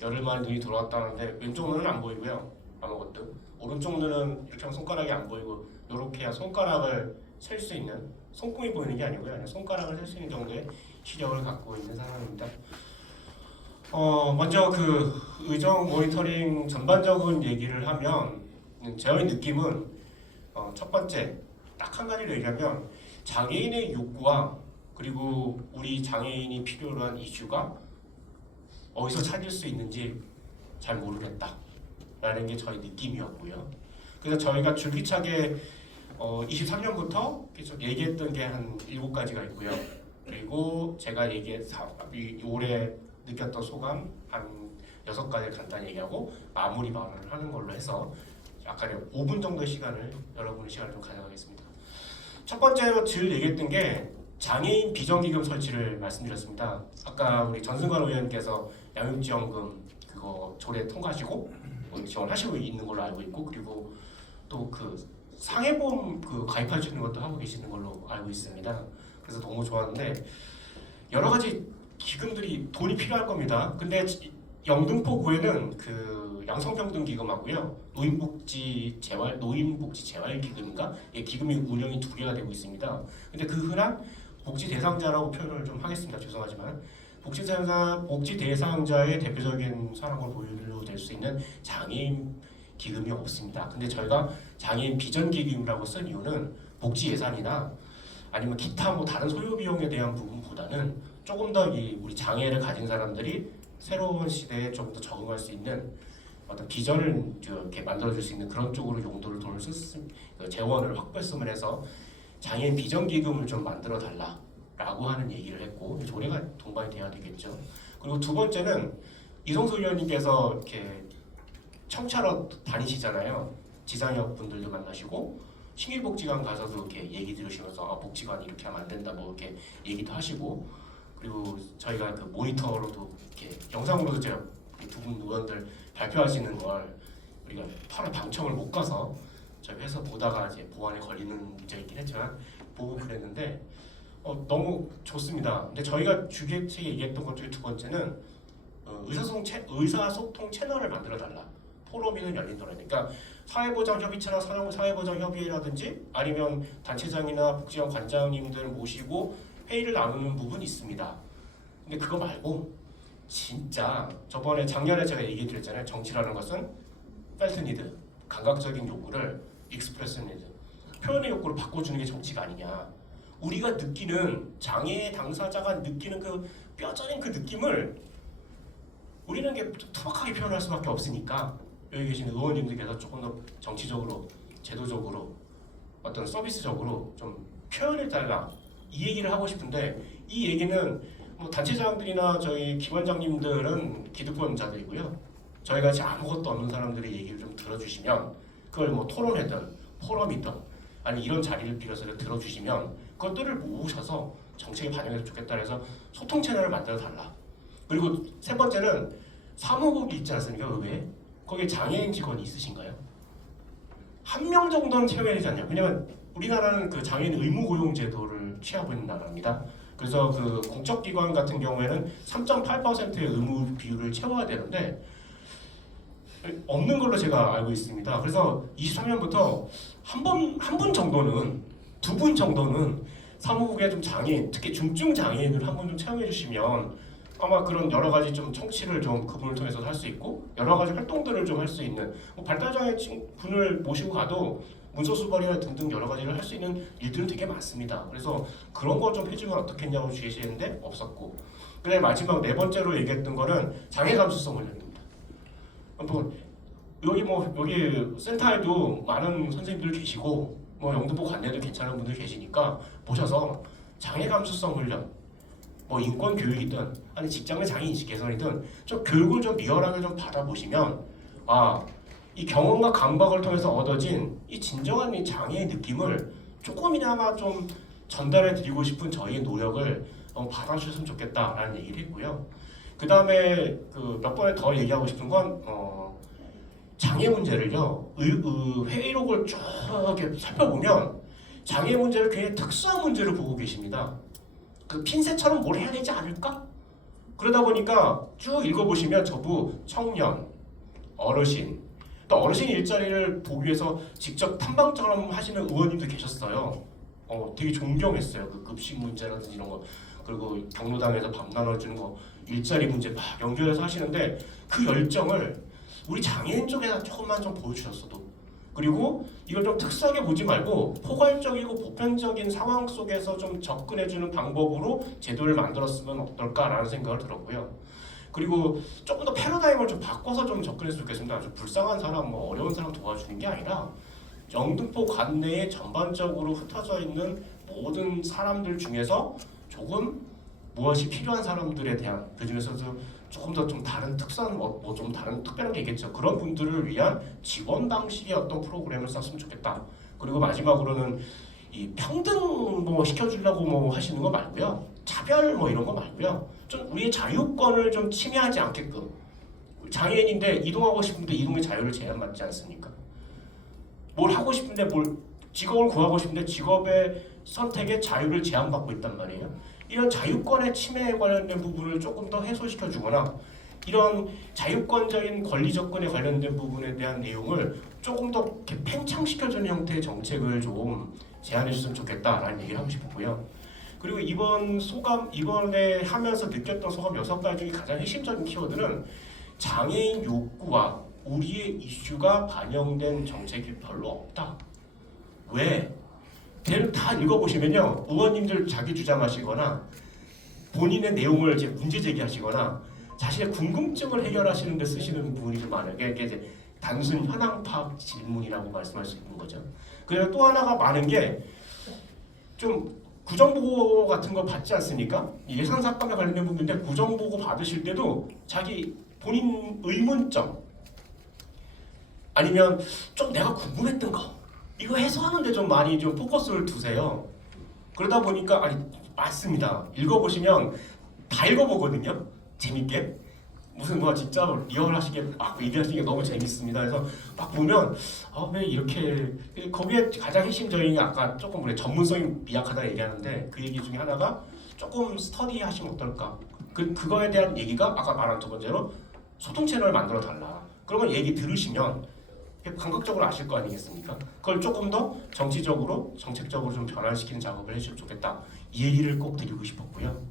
열흘 만에 눈이 돌아왔다는데 왼쪽 눈은 안 보이고요. 아무것도. 오른쪽 눈은 이렇게 하면 손가락이 안 보이고 이렇게 해야 손가락을 셀 수 있는, 손금이 보이는 게 아니고요. 그냥 손가락을 셀 수 있는 정도의 시력을 갖고 있는 상황입니다. 먼저 의정 모니터링 전반적인 얘기를 하면 저의 느낌은 첫 번째 딱 한 가지를 얘기하면 장애인의 욕구와 그리고 우리 장애인이 필요로 한 이슈가 어디서 찾을 수 있는지 잘 모르겠다 라는 게 저의 느낌이었고요. 그래서 저희가 줄기차게 23년부터 계속 얘기했던 게 한 7가지가 있고요. 그리고 제가 올해 느꼈던 소감 한 6가지 간단히 얘기하고 마무리 발언을 하는 걸로 해서 약간의 5분 정도의 시간을 여러분의 시간을 좀 가져가겠습니다. 첫 번째로 늘 얘기했던 게 장애인 비정기금 설치를 말씀드렸습니다. 아까 우리 전승관 의원님께서 양육지원금 그거 조례 통과하시고 지원하시고 있는 걸로 알고 있고, 그리고 또 그 상해보험 그 가입하시는 것도 하고 계시는 걸로 알고 있습니다. 그래서 너무 좋았는데 여러 가지 기금들이 돈이 필요할 겁니다. 근데 영등포구에는 그 양성평등기금하고요, 노인복지 재활기금인가? 예, 기금이 운영이 2개가 되고 있습니다. 근데 그 흔한 복지 대상자라고 표현을 좀 하겠습니다. 죄송하지만 복지 대상자의 대표적인 사람을 보여드릴 수 있는 장애인 기금이 없습니다. 근데 저희가 장애인 비전기금이라고 쓴 이유는 복지 예산이나 아니면 기타 뭐 다른 소요 비용에 대한 부분보다는 조금 더 우리 장애를 가진 사람들이 새로운 시대에 좀 더 적응할 수 있는 어떤 비전을 이렇게 만들어줄 수 있는 그런 쪽으로 용도를 돈을 재원을 확보했음을 해서 장애인 비전기금을 좀 만들어 달라라고 하는 얘기를 했고, 조례가 동반이 돼야 되겠죠. 그리고 두 번째는 이성수 의원님께서 이렇게 청차로 다니시잖아요. 지상역 분들도 만나시고 신길복지관 가서도 이렇게 얘기 들으시면서 복지관 이렇게 하면 안 된다 뭐 이렇게 얘기도 하시고, 그리고 저희가 그 모니터로도 이렇게 영상으로도 제가 두 분 의원들 발표하시는 걸 우리가 8월 방청을 못 가서 저희 회사 보다가 이제 보안에 걸리는 문제이긴 했지만 보고 그랬는데 너무 좋습니다. 근데 저희가 주기책에 얘기했던 것 중에 두 번째는 의사소통 채널을 만들어 달라. 포럼이든 열린도라. 그러니까 사회보장협의체나 사회보장협의회라든지 아니면 단체장이나 복지관 관장님들 모시고 회의를 나누는 부분이 있습니다. 근데 그거 말고 진짜 저번에 작년에 제가 얘기 드렸잖아요. 정치라는 것은 펠트 니드, 감각적인 요구를 익스프레스 니드, 표현의 욕구를 바꿔주는 게 정치가 아니냐. 우리가 느끼는 장애 당사자가 느끼는 그 뼈저린 그 느낌을 우리는 게 투박하게 표현할 수밖에 없으니까 여기 계신 의원님들께서 조금 더 정치적으로, 제도적으로, 어떤 서비스적으로 좀 표현해달라 이 얘기를 하고 싶은데, 이 얘기는 뭐 단체장들이나 저희 기관장님들은 기득권자들이고요. 저희 같이 아무것도 없는 사람들의 얘기를 좀 들어주시면, 그걸 뭐 토론회든 포럼이든 아니 이런 자리를 빌어서 들어주시면 그것들을 모으셔서 정책에 반영해서 좋겠다 해서 소통 채널을 만들어 달라. 그리고 세 번째는 사무국이 있지 않습니까? 의회에 거기에 장애인 직원이 있으신가요? 한 명 정도는 채용해야 되지 않냐? 왜냐면 우리나라는 그 장애인 의무 고용 제도를 취하고 있는 나라입니다. 그래서 그 공적기관 같은 경우에는 3.8%의 의무 비율을 채워야 되는데 없는 걸로 제가 알고 있습니다. 그래서 23년부터 한 분 정도는, 2분 정도는 사무국에 좀 장애인, 특히 중증 장애인을 한 분 좀 채용해 주시면 아마 그런 여러 가지 좀 청취를 좀 그분을 통해서 할 수 있고 여러 가지 활동들을 좀 할 수 있는, 뭐 발달장애 분을 모시고 가도 문서수발이나 등등 여러 가지를 할 수 있는 일들은 되게 많습니다. 그래서 그런 거 좀 해주면 어떻겠냐고 주시는데 없었고, 그다음에 마지막 네 번째로 얘기했던 거는 장애 감수성 훈련입니다. 여기 센터에도 많은 선생님들 계시고 뭐 영등포 관내도 괜찮은 분들 계시니까 보셔서 장애 감수성 훈련, 뭐 인권 교육이든 아니 직장의 장애 인식 개선이든 좀 교육을 좀 리얼하게 좀 받아보시면 이 경험과 감각을 통해서 얻어진 이 진정한 이 장애의 느낌을 조금이나마 좀 전달해드리고 싶은 저희의 노력을 받아주셨으면 좋겠다라는 얘기를 했고요. 그 다음에 그 몇 번에 더 얘기하고 싶은 건 장애 문제를요. 회의록을 쭉 이렇게 살펴보면 장애 문제를 굉장히 특수한 문제로 보고 계십니다. 그 핀셋처럼 뭘 해야 되지 않을까? 그러다 보니까 쭉 읽어보시면 저부 청년, 어르신, 또 어르신 일자리를 보기 위해서 직접 탐방처럼 하시는 의원님도 계셨어요. 되게 존경했어요. 그 급식 문제라든지 이런 거, 그리고 경로당에서 밥 나눠주는 거, 일자리 문제 막 연결해서 하시는데 그 열정을 우리 장애인 쪽에다 조금만 좀 보여주셨어도, 그리고 이걸 좀 특수하게 보지 말고 포괄적이고 보편적인 상황 속에서 좀 접근해주는 방법으로 제도를 만들었으면 어떨까라는 생각을 들었고요. 그리고 조금 더 패러다임을 좀 바꿔서 좀 접근했으면 좋겠습니다. 아주 불쌍한 사람, 뭐 어려운 사람 도와주는 게 아니라 영등포 관내에 전반적으로 흩어져 있는 모든 사람들 중에서 조금 무엇이 필요한 사람들에 대한, 그 중에서도 조금 더 좀 다른 특선, 뭐 좀 다른 특별한 게 있겠죠. 그런 분들을 위한 지원 방식의 어떤 프로그램을 썼으면 좋겠다. 그리고 마지막으로는 이 평등 뭐 시켜주려고 뭐 하시는 거 말고요. 차별 뭐 이런 거 말고요. 좀 우리의 자유권을 좀 침해하지 않게끔. 장애인인데 이동하고 싶은데 이동의 자유를 제한받지 않습니까? 뭘 하고 싶은데 직업을 구하고 싶은데 직업의 선택의 자유를 제한받고 있단 말이에요. 이런 자유권의 침해에 관련된 부분을 조금 더 해소시켜 주거나 이런 자유권적인 권리 접근에 관련된 부분에 대한 내용을 조금 더 이렇게 팽창시켜주는 형태의 정책을 좀 제안해 주셨으면 좋겠다라는 얘기를 하고 싶었고요. 그리고 이번에 하면서 느꼈던 소감 6가지 중에 가장 핵심적인 키워드는 장애인 욕구와 우리의 이슈가 반영된 정책이 별로 없다. 왜? 걔를 다 읽어보시면요, 의원님들 자기 주장하시거나 본인의 내용을 이제 문제 제기하시거나 자신의 궁금증을 해결하시는 데 쓰시는 부분이 좀 많아요. 이게 이제 단순 현황 파악 질문이라고 말씀할 수 있는 거죠. 그리고 또 하나가 많은 게 좀 구정보고 같은 거 받지 않습니까? 예산 삭감에 관련된 부분인데 구정보고 받으실 때도 자기 본인 의문점 아니면 좀 내가 궁금했던 거 이거 해소하는데 좀 많이 좀 포커스를 두세요. 그러다 보니까 맞습니다. 읽어보시면 다 읽어보거든요. 재밌게 무슨 뭐 진짜 리얼하시게 막 얘기하시는 게 너무 재밌습니다. 그래서 막 보면 왜 이렇게 거기에 가장 핵심적인 게 아까 조금 우리 전문성이 미약하다 얘기하는데 그 얘기 중에 하나가 조금 스터디하시면 어떨까? 그거에 대한 얘기가 아까 말한 첫 번째로 소통 채널을 만들어 달라. 그러면 얘기 들으시면 감각적으로 아실 거 아니겠습니까? 그걸 조금 더 정치적으로, 정책적으로 좀 변화시키는 작업을 해주면 좋겠다. 이 얘기를 꼭 드리고 싶었고요.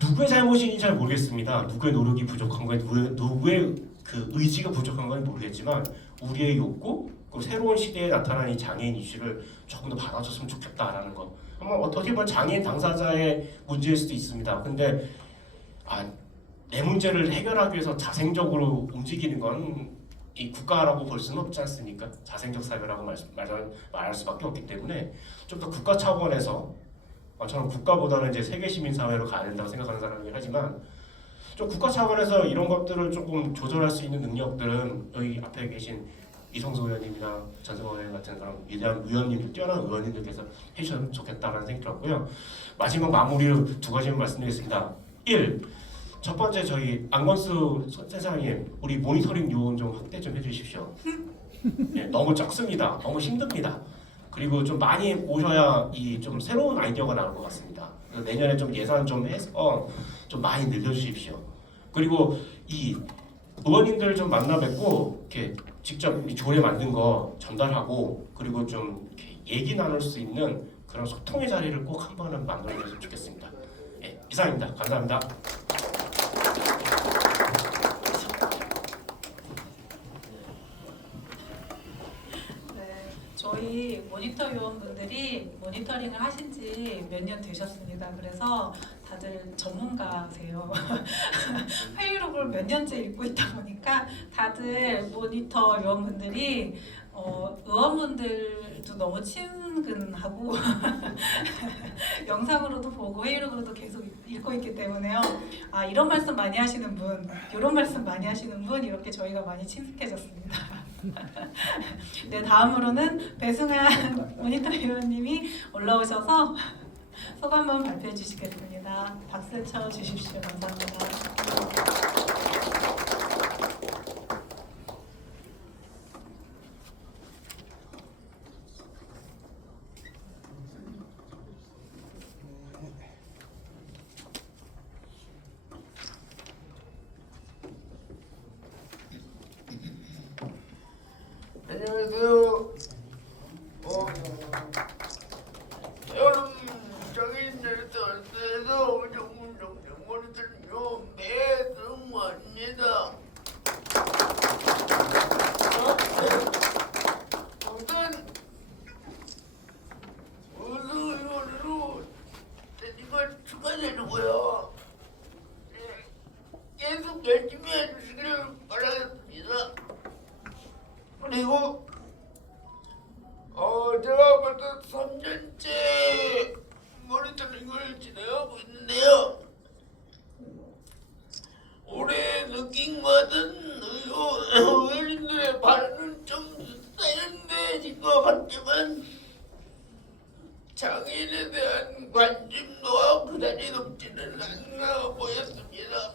누구의 잘못인지 잘 모르겠습니다. 누구의 노력이 부족한 건지, 누구의 그 의지가 부족한 건지 모르겠지만 우리의 욕구, 그 새로운 시대에 나타난 이 장애인 이슈를 조금 더 받아줬으면 좋겠다라는 거. 어떻게 보면 장애인 당사자의 문제일 수도 있습니다. 근데 내 문제를 해결하기 위해서 자생적으로 움직이는 건 이 국가라고 볼 수는 없지 않습니까? 자생적 사회라고 말할 수밖에 없기 때문에 좀 더 국가 차원에서 저는 국가보다는 이제 세계 시민 사회로 가야 된다고 생각하는 사람이긴 하지만 좀 국가 차원에서 이런 것들을 조금 조절할 수 있는 능력들은 여기 앞에 계신 이성수 의원님이나 전승원 의원 같은 그런 위대한 의원님들, 뛰어난 의원님들께서 해주셨으면 좋겠다라는 생각이 들었고요. 마지막 마무리로 2가지만 말씀드리겠습니다. 1. 첫 번째 저희 안건수 선생님 우리 모니터링 요원 좀 확대 좀 해주십시오. 너무 적습니다. 너무 힘듭니다. 그리고 좀 많이 오셔야 이 좀 새로운 아이디어가 나올 것 같습니다. 내년에 좀 예산 좀 해서 좀 많이 늘려주십시오. 그리고 이 의원님들 좀 만나 뵙고 이렇게 직접 이 조례 만든 거 전달하고 그리고 좀 이렇게 얘기 나눌 수 있는 그런 소통의 자리를 꼭 한 번은 만들어줬으면 좋겠습니다. 이상입니다. 감사합니다. 저희 모니터 요원분들이 모니터링을 하신 지 몇 년 되셨습니다. 그래서 다들 전문가세요. 회의록을 몇 년째 읽고 있다 보니까 다들 모니터 요원분들이 의원분들도 너무 친근하고 영상으로도 보고 회의록으로도 계속 읽고 있기 때문에요. 이런 말씀 많이 하시는 분, 이런 말씀 많이 하시는 분 이렇게 저희가 많이 친숙해졌습니다. 네, 다음으로는 배승환 모니터 위원님이 올라오셔서 소감만 발표해 주시겠습니다. 박수 쳐 주십시오. 감사합니다. 안녕하세요. 여름 장애인들 센터에서 전문적 모니터링 배승환입니다. 아무튼 우수의원으로 되니까 축하드리고요. 계속 열심히 해주시기를 바라겠습니다. 그리고 장애인에 대한 관심도가 그다지 높지는 않아 보였습니다.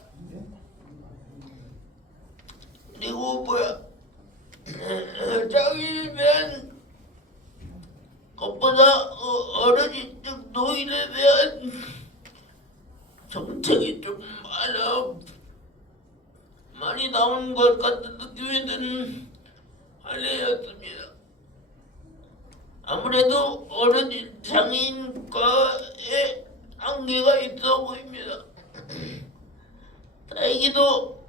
그리고 장애인에 대한 것보다 어르신들 노인에 대한 정책이 좀 많이 나온 것 같은 느낌이 드는 한 해였습니다. 아무래도 어르신 장애인과의 한계가 있어 보입니다. 다행히도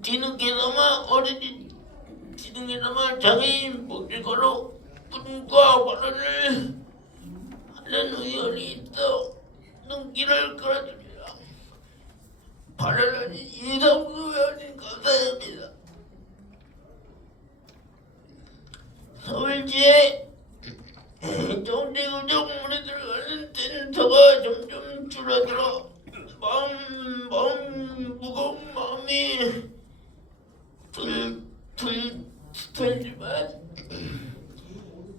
뒤늦게나마 어르신 뒤늦게나마 장애인 복지과로 분과 발언을 하는 의원이 있어 눈길을 끌었습니다. 발언하신 이성수 의원님 감사합니다. 서울지에 정책의정문에 들어가는 센터가 점점 줄어들어 무거운 마음이 들지만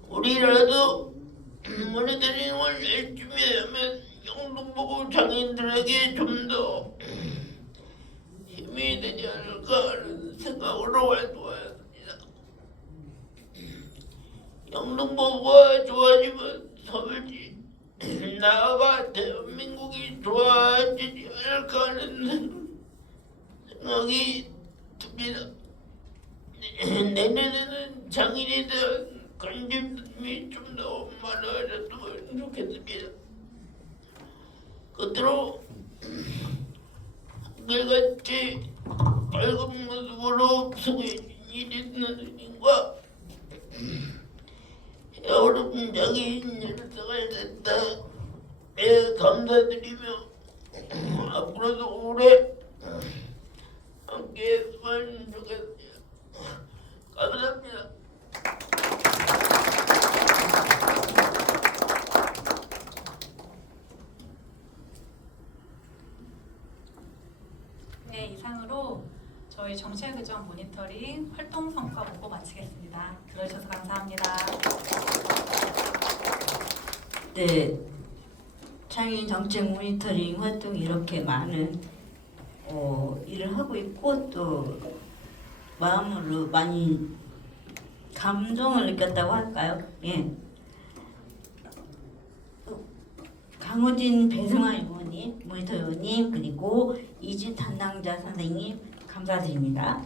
우리라도 모니터링을 열심히 하면 영등포구 장애인들에게 좀 더 힘이 되지 않을까 하는 생각으로 활동하였습니다. 영등포구가 좋아지면 서울시 나아가 대한민국이 좋아지지 않을까 하는 생각이 듭니다. 내년에는 장애인에 대한 관심이 좀 더 많아졌으면 좋겠습니다. 끝으로 한결같이 밝은 모습으로 소개해준 이진선생님과 여러분 장애인 열사가 센터에 감사드리며 앞으로도 오래 함께했으면 좋겠습니다. 감사합니다. 네, 이상으로 저희 정책의정 모니터링 활동 성과 보고 마치겠습니다. 들어주셔서 감사합니다. 네, 장애인 정책 모니터링 활동이 이렇게 많은 일을 하고 있고 또 마음으로 많이 감동을 느꼈다고 할까요? 예. 강호진 배승환 의원님, 모니터 의원님, 그리고 이진 담당자 선생님 감사드립니다.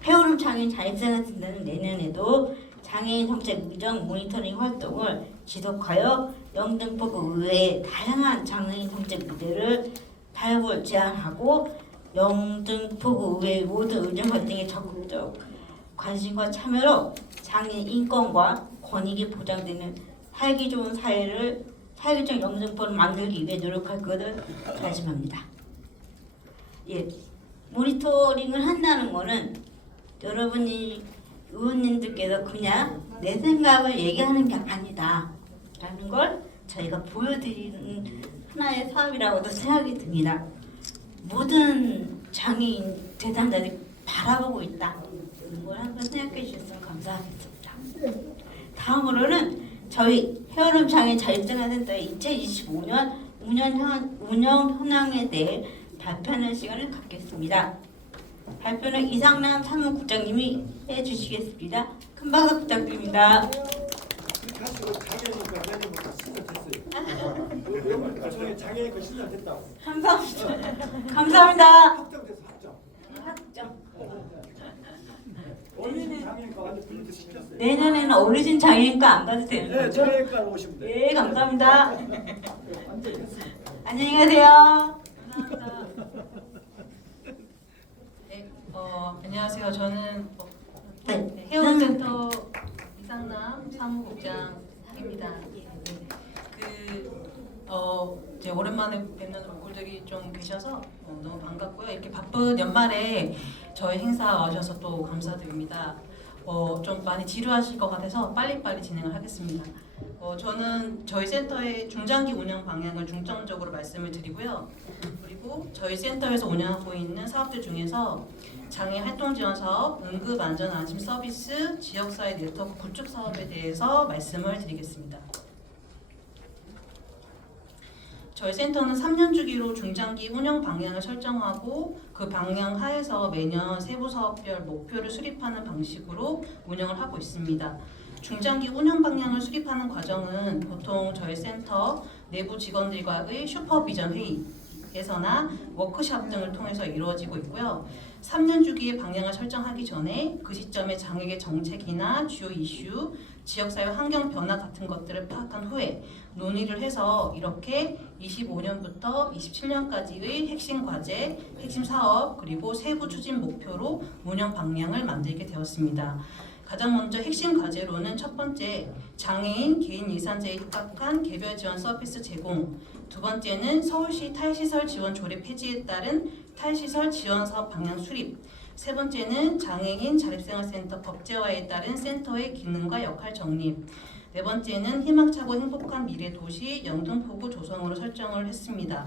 폐오름 장애인 자립생활센터는 내년에도 장애인 정책 의정 모니터링 활동을 지속하여 영등포구 의회의 다양한 장애인 정책 무대를 발굴 제안하고 영등포구 의회 모든 의정 활동에 적극적 관심과 참여로 장애인 인권과 권익이 보장되는 살기 좋은 살기적 영등포를 만들기 위해 노력할 것을 다짐합니다. 예, 모니터링을 한다는 것은 여러분이 의원님들께서 그냥 내 생각을 얘기하는 게 아니다 라는 걸 저희가 보여드리는 하나의 사업이라고도 생각이 듭니다. 모든 장애인 대상자들이 바라보고 있다. 이걸 한번 생각해 주셨으면 감사하겠습니다. 다음으로는 저희 폐오름 장애인 자립생활센터의 2025년 운영 현황에 대해 발표하는 시간을 갖겠습니다. 발표는 이상남 사무국장님이 해주시겠습니다. 큰 박수 부탁드립니다. 장애인과 신청됐다고. 감사합니다. 감사합니다. 확정돼서 확정. 확정. 내년에는 어르신 장애인과 안 가도 되는 거죠? 네, 장애인과 오시면 돼요. 네, 감사합니다. 안녕히 가세요. 네, 안녕하세요. 저는 네, 헤어센터 이상남 사무국장입니다. 이제 오랜만에 뵙는 얼굴들이 좀 계셔서 너무 반갑고요. 이렇게 바쁜 연말에 저희 행사 와주셔서 또 감사드립니다. 좀 많이 지루하실 것 같아서 빨리빨리 진행을 하겠습니다. 저는 저희 센터의 중장기 운영 방향을 중점적으로 말씀을 드리고요. 그리고 저희 센터에서 운영하고 있는 사업들 중에서 장애 활동 지원 사업, 응급 안전 안심 서비스, 지역사회 네트워크 구축 사업에 대해서 말씀을 드리겠습니다. 저희 센터는 3년 주기로 중장기 운영 방향을 설정하고 그 방향 하에서 매년 세부 사업별 목표를 수립하는 방식으로 운영을 하고 있습니다. 중장기 운영 방향을 수립하는 과정은 보통 저희 센터 내부 직원들과의 슈퍼비전 회의에서나 워크샵 등을 통해서 이루어지고 있고요. 3년 주기의 방향을 설정하기 전에 그 시점에 장애계 정책이나 주요 이슈, 지역사회 환경 변화 같은 것들을 파악한 후에 논의를 해서 이렇게 25년부터 27년까지의 핵심 과제, 핵심 사업, 그리고 세부 추진 목표로 운영 방향을 만들게 되었습니다. 가장 먼저 핵심 과제로는 첫 번째, 장애인 개인 예산제에 입각한 개별 지원 서비스 제공. 두 번째는 서울시 탈시설 지원 조례 폐지에 따른 탈시설 지원 사업 방향 수립. 세 번째는 장애인 자립생활센터 법제화에 따른 센터의 기능과 역할 정립. 네 번째는 희망차고 행복한 미래 도시 영등포구 조성으로 설정을 했습니다.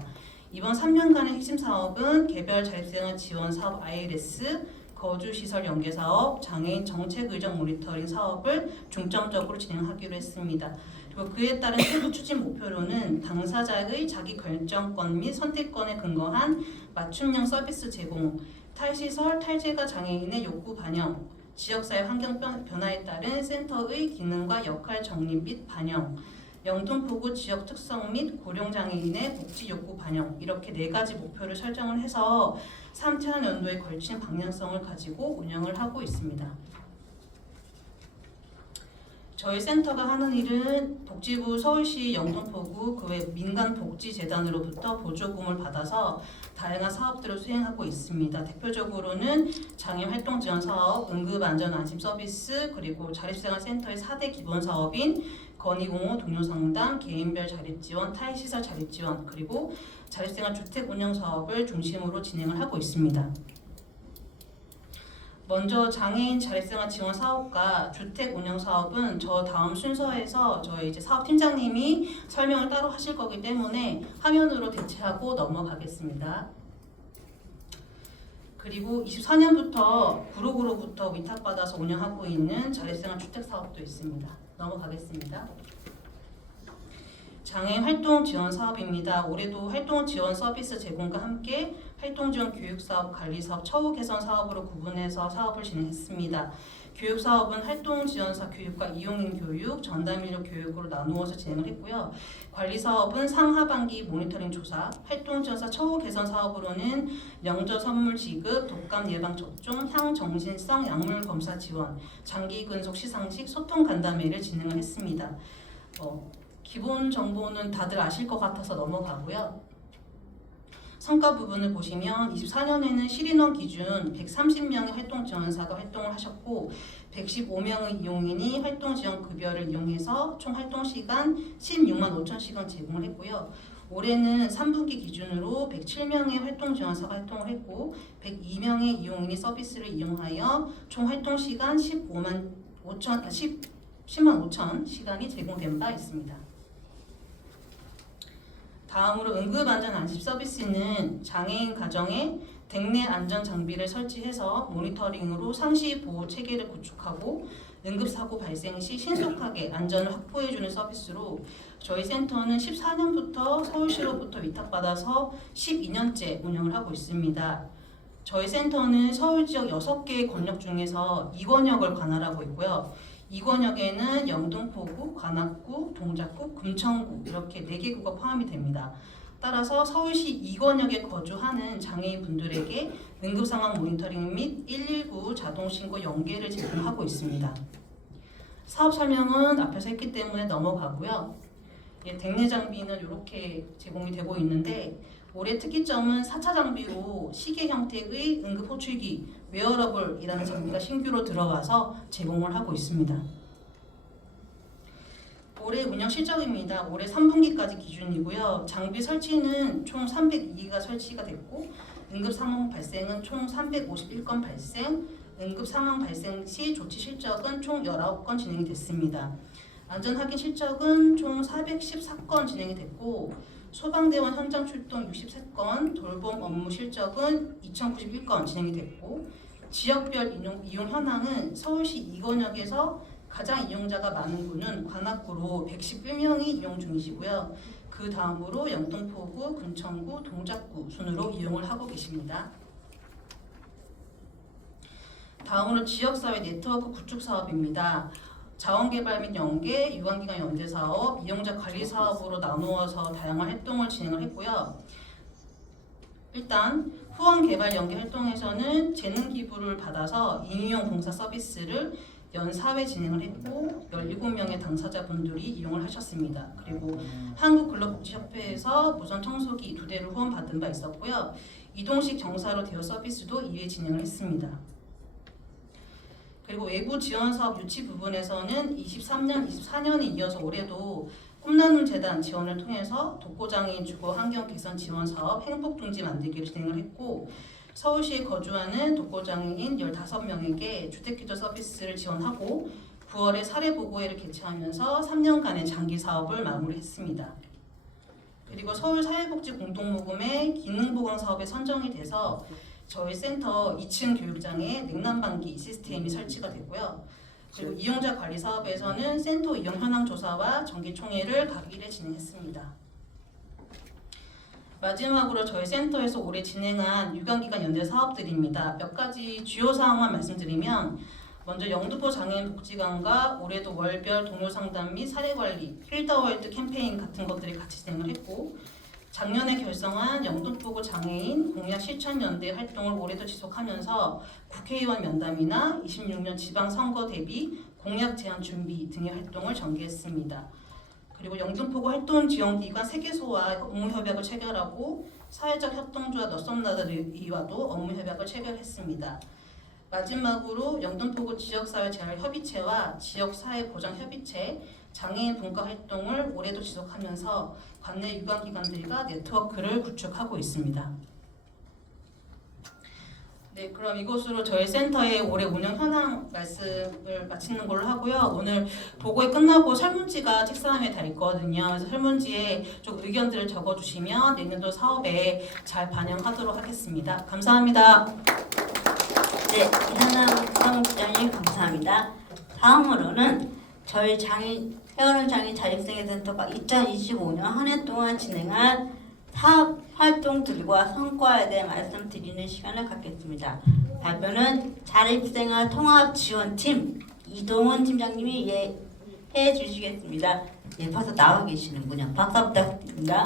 이번 3년간의 핵심 사업은 개별 자립생활 지원 사업 ILS, 거주시설 연계 사업, 장애인 정책 의정 모니터링 사업을 중점적으로 진행하기로 했습니다. 그리고 그에 따른 세부 추진 목표로는 당사자의 자기 결정권 및 선택권에 근거한 맞춤형 서비스 제공, 탈시설, 탈재가 장애인의 욕구 반영, 지역사회 환경 변화에 따른 센터의 기능과 역할 정립 및 반영, 영등포구 지역 특성 및 고령장애인의 복지 욕구 반영, 이렇게 4가지 목표를 설정을 해서 3차년도에 걸친 방향성을 가지고 운영을 하고 있습니다. 저희 센터가 하는 일은 복지부 서울시 영등포구 그 외 민간복지재단으로부터 보조금을 받아서 다양한 사업들을 수행하고 있습니다. 대표적으로는 장애인 활동 지원 사업, 응급안전안심 서비스, 그리고 자립생활센터의 4대 기본 사업인 건의공호 동료상담, 개인별 자립지원, 타인시설 자립지원, 그리고 자립생활 주택 운영 사업을 중심으로 진행을 하고 있습니다. 먼저 장애인 자립생활 지원 사업과 주택 운영 사업은 저 다음 순서에서 저희 이제 사업팀장님이 설명을 따로 하실 거기 때문에 화면으로 대체하고 넘어가겠습니다. 그리고 24년부터 구로구로부터 위탁받아서 운영하고 있는 자립생활 주택 사업도 있습니다. 넘어가겠습니다. 장애인 활동 지원 사업입니다. 올해도 활동 지원 서비스 제공과 함께 활동 지원 교육 사업, 관리 사업, 처우 개선 사업으로 구분해서 사업을 진행했습니다. 교육 사업은 활동 지원사 교육과 이용인 교육, 전담 인력 교육으로 나누어서 진행을 했고요. 관리 사업은 상하반기 모니터링 조사, 활동 지원사 처우 개선 사업으로는 영저 선물 지급, 독감 예방 접종, 향정신성 약물 검사 지원, 장기 근속 시상식, 소통 간담회를 진행을 했습니다. 기본 정보는 다들 아실 것 같아서 넘어가고요. 성과 부분을 보시면 24년에는 실인원 기준 130명의 활동 지원사가 활동을 하셨고 115명의 이용인이 활동 지원 급여를 이용해서 총 활동 시간 16만 5천 시간 제공을 했고요. 올해는 3분기 기준으로 107명의 활동 지원사가 활동을 했고 102명의 이용인이 서비스를 이용하여 총 활동 시간 10만 5천 시간이 제공된 바 있습니다. 다음으로 응급안전안심 서비스는 장애인 가정에 댁내 안전 장비를 설치해서 모니터링으로 상시 보호 체계를 구축하고 응급사고 발생 시 신속하게 안전을 확보해주는 서비스로 저희 센터는 14년부터 서울시로부터 위탁받아서 12년째 운영을 하고 있습니다. 저희 센터는 서울 지역 6개의 권역 중에서 2권역을 관할하고 있고요. 이 권역에는 영등포구, 관악구, 동작구, 금천구 이렇게 4개 구가 포함이 됩니다. 따라서 서울시 2권역에 거주하는 장애인 분들에게 응급상황 모니터링 및 119 자동신고 연계를 제공하고 있습니다. 사업 설명은 앞에서 했기 때문에 넘어가고요. 댁내 장비는 이렇게 제공이 되고 있는데 올해 특이점은 4차 장비로 시계 형태의 응급 호출기 웨어러블이라는 장비가 신규로 들어와서 제공을 하고 있습니다. 올해 운영 실적입니다. 올해 3분기까지 기준이고요. 장비 설치는 총 302기가 설치가 됐고 응급 상황 발생은 총 351건 발생, 응급 상황 발생 시 조치 실적은 총 19건 진행이 됐습니다. 안전 확인 실적은 총 414건 진행이 됐고 소방대원 현장 출동 63건, 돌봄 업무 실적은 2091건 진행이 됐고 지역별 이용 현황은 서울시 2권역에서 가장 이용자가 많은 구는 관악구로 111명이 이용 중이시고요. 그 그 다음으로 영등포구, 금천구, 동작구 순으로 이용을 하고 계십니다. 다음으로 지역사회 네트워크 구축 사업입니다. 자원개발 및 연계, 유관기관 연대 사업, 이용자 관리 사업으로 나누어서 다양한 활동을 진행을 했고요. 일단 후원개발 연계 활동에서는 재능 기부를 받아서 인유용 봉사 서비스를 연 4회 진행을 했고 17명의 당사자분들이 이용을 하셨습니다. 그리고 한국근로복지협회에서 무선 청소기 2대를 후원받은 바 있었고요. 이동식 경사로 대여 서비스도 2회 진행을 했습니다. 그리고 외부 지원 사업 유치 부분에서는 23년, 24년에 이어서 올해도 꿈나눔 재단 지원을 통해서 독고장애인 주거 환경 개선 지원 사업 행복둥지 만들기를 진행을 했고 서울시에 거주하는 독고장애인 15명에게 주택기초 서비스를 지원하고 9월에 사례보고회를 개최하면서 3년간의 장기 사업을 마무리했습니다. 그리고 서울사회복지 공동모금의 기능보강 사업에 선정이 돼서 저희 센터 2층 교육장에 냉난방기 시스템이 설치가 됐고요. 그리고 이용자 관리 사업에서는 센터 이용 현황 조사와 정기총회를 각 1회 진행했습니다. 마지막으로 저희 센터에서 올해 진행한 유관기관 연대 사업들입니다. 몇 가지 주요 사항만 말씀드리면 먼저 영등포 장애인 복지관과 올해도 월별 동료 상담 및 사례관리, 힐더월드 캠페인 같은 것들이 같이 진행을 했고 작년에 결성한 영등포구 장애인 공약 실천연대 활동을 올해도 지속하면서 국회의원 면담이나 26년 지방선거 대비 공약 제안 준비 등의 활동을 전개했습니다. 그리고 영등포구 활동지원기관 3개소와 업무협약을 체결하고 사회적 협동조합 너썸나들이와도 업무협약을 체결했습니다. 마지막으로 영등포구 지역사회재활협의체와 지역사회보장협의체, 장애인 분과 활동을 올해도 지속하면서 관내 유관기관들과 네트워크를 구축하고 있습니다. 네, 그럼 이것으로 저희 센터의 올해 운영 현황 말씀을 마치는 걸로 하고요. 오늘 보고회 끝나고 설문지가 책상 위에 다 있거든요. 그래서 설문지에 좀 의견들을 적어주시면 내년도 사업에 잘 반영하도록 하겠습니다. 감사합니다. 네, 이상남 부장님 감사합니다. 다음으로는 저희 헤어름 장애인 자립생활센터가 2025년 한 해 동안 진행한 사업 활동들과 성과에 대해 말씀드리는 시간을 갖겠습니다. 발표는 자립생활 통합지원팀 이동훈 팀장님이 해주시겠습니다. 벌써 나와 계시는군요. 박수 부탁드립니다.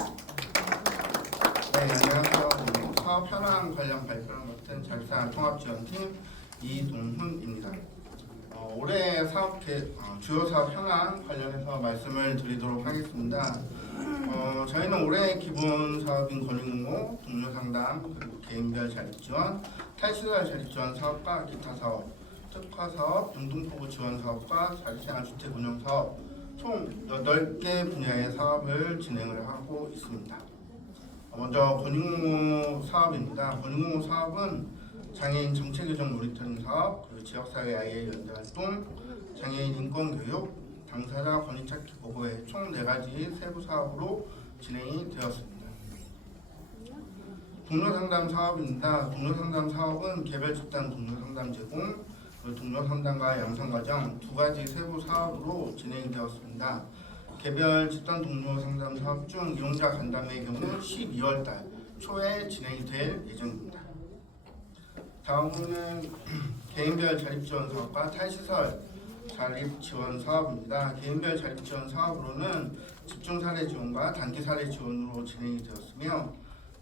네, 안녕하세요. 사업 현황 관련 발표를 맡은 자립생활 통합지원팀 이동훈입니다. 올해 주요 사업 현황 관련해서 말씀을 드리도록 하겠습니다. 저희는 올해 기본 사업인 권익응모, 동료상담, 그리고 개인별 자립지원, 탈시설 자립지원 사업과 기타 사업, 특화사업, 영등포구 지원 사업과 자립생활 주택 운영 사업 총 8개 분야의 사업을 진행을 하고 있습니다. 먼저 권익응모 사업입니다. 권익응모 사업은 장애인 정책규정 모니터링 사업, 그리고 지역사회 IA 연대 활동, 장애인 인권교육, 당사자 권익찾기 보고회 총 4가지 세부 사업으로 진행이 되었습니다. 동료상담 사업입니다. 동료상담 사업은 개별 집단 동료상담 제공, 동료상담과 양성과정 2가지 세부 사업으로 진행이 되었습니다. 개별 집단 동료상담 사업 중 이용자 간담회의 경우 12월달 초에 진행이 될 예정입니다. 다음은 개인별 자립지원 사업과 탈시설 자립지원 사업입니다. 개인별 자립지원 사업으로는 집중사례 지원과 단기사례 지원으로 진행이 되었으며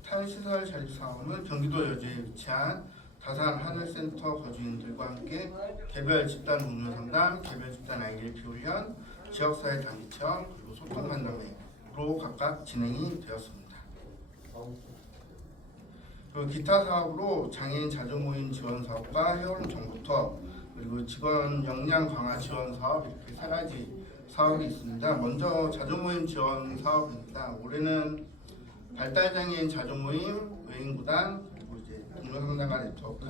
탈시설 자립사업은 경기도 여주에 위치한 다산 하늘센터 거주인들과 함께 개별 집단 동료 상담, 개별 집단 ILP 훈련, 지역사회 단위 체험, 그리고 소통 간담회로 각각 진행이 되었습니다. 그리고 기타 사업으로 장애인 자조모임 지원 사업과 헤어름 정보터, 그리고 직원 역량 강화 지원 사업 이렇게 3가지 사업이 있습니다. 먼저 자조모임 지원 사업입니다. 올해는 발달장애인 자조모임, 외인구단, 그리고 이제 동료상담가 네트워크,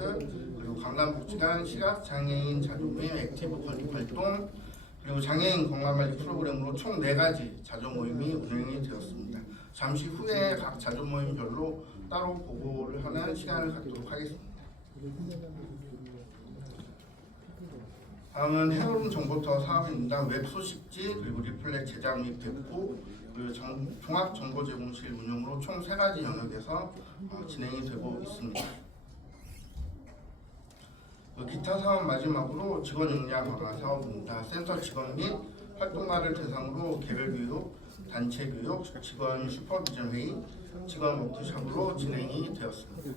그리고 강남복지관 시각장애인 자조모임, 액티브 권익 활동, 그리고 장애인 건강관리 프로그램으로 총 4가지 자조모임이 운영이 되었습니다. 잠시 후에 각 자조모임별로 따로 보고를 하는 시간을 갖도록 하겠습니다. 다음은 헤어룸 정보터 사업입니다. 웹소식지, 그리고 리플렛 제작 및 배포, 종합정보제공실 운영으로 총 3가지 영역에서 진행이 되고 있습니다. 기타 사업 마지막으로 직원 역량 강화 사업입니다. 센터 직원 및 활동가를 대상으로 개별 교육, 단체 교육, 직원 슈퍼비전 회의, 직원 워크숍으로 진행이 되었습니다.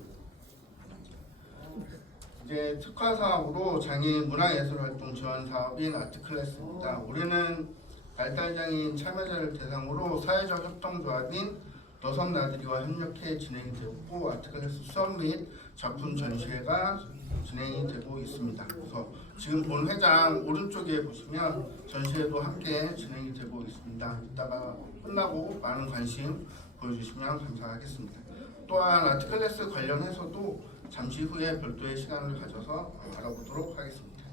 이제 특화 사업으로 장애인 문화예술활동 지원 사업인 아트클래스입니다. 올해는 발달장애인 참여자를 대상으로 사회적 협동조합인 너섬나들이와 협력해 진행이 되었고 아트클래스 수업 및 작품 전시회가 진행이 되고 있습니다. 그래서 지금 본 회장 오른쪽에 보시면 전시회도 함께 진행이 되고 있습니다. 이따가 끝나고 많은 관심 보여주시면 감사하겠습니다. 또한 아트클래스 관련해서도 잠시 후에 별도의 시간을 가져서 알아보도록 하겠습니다.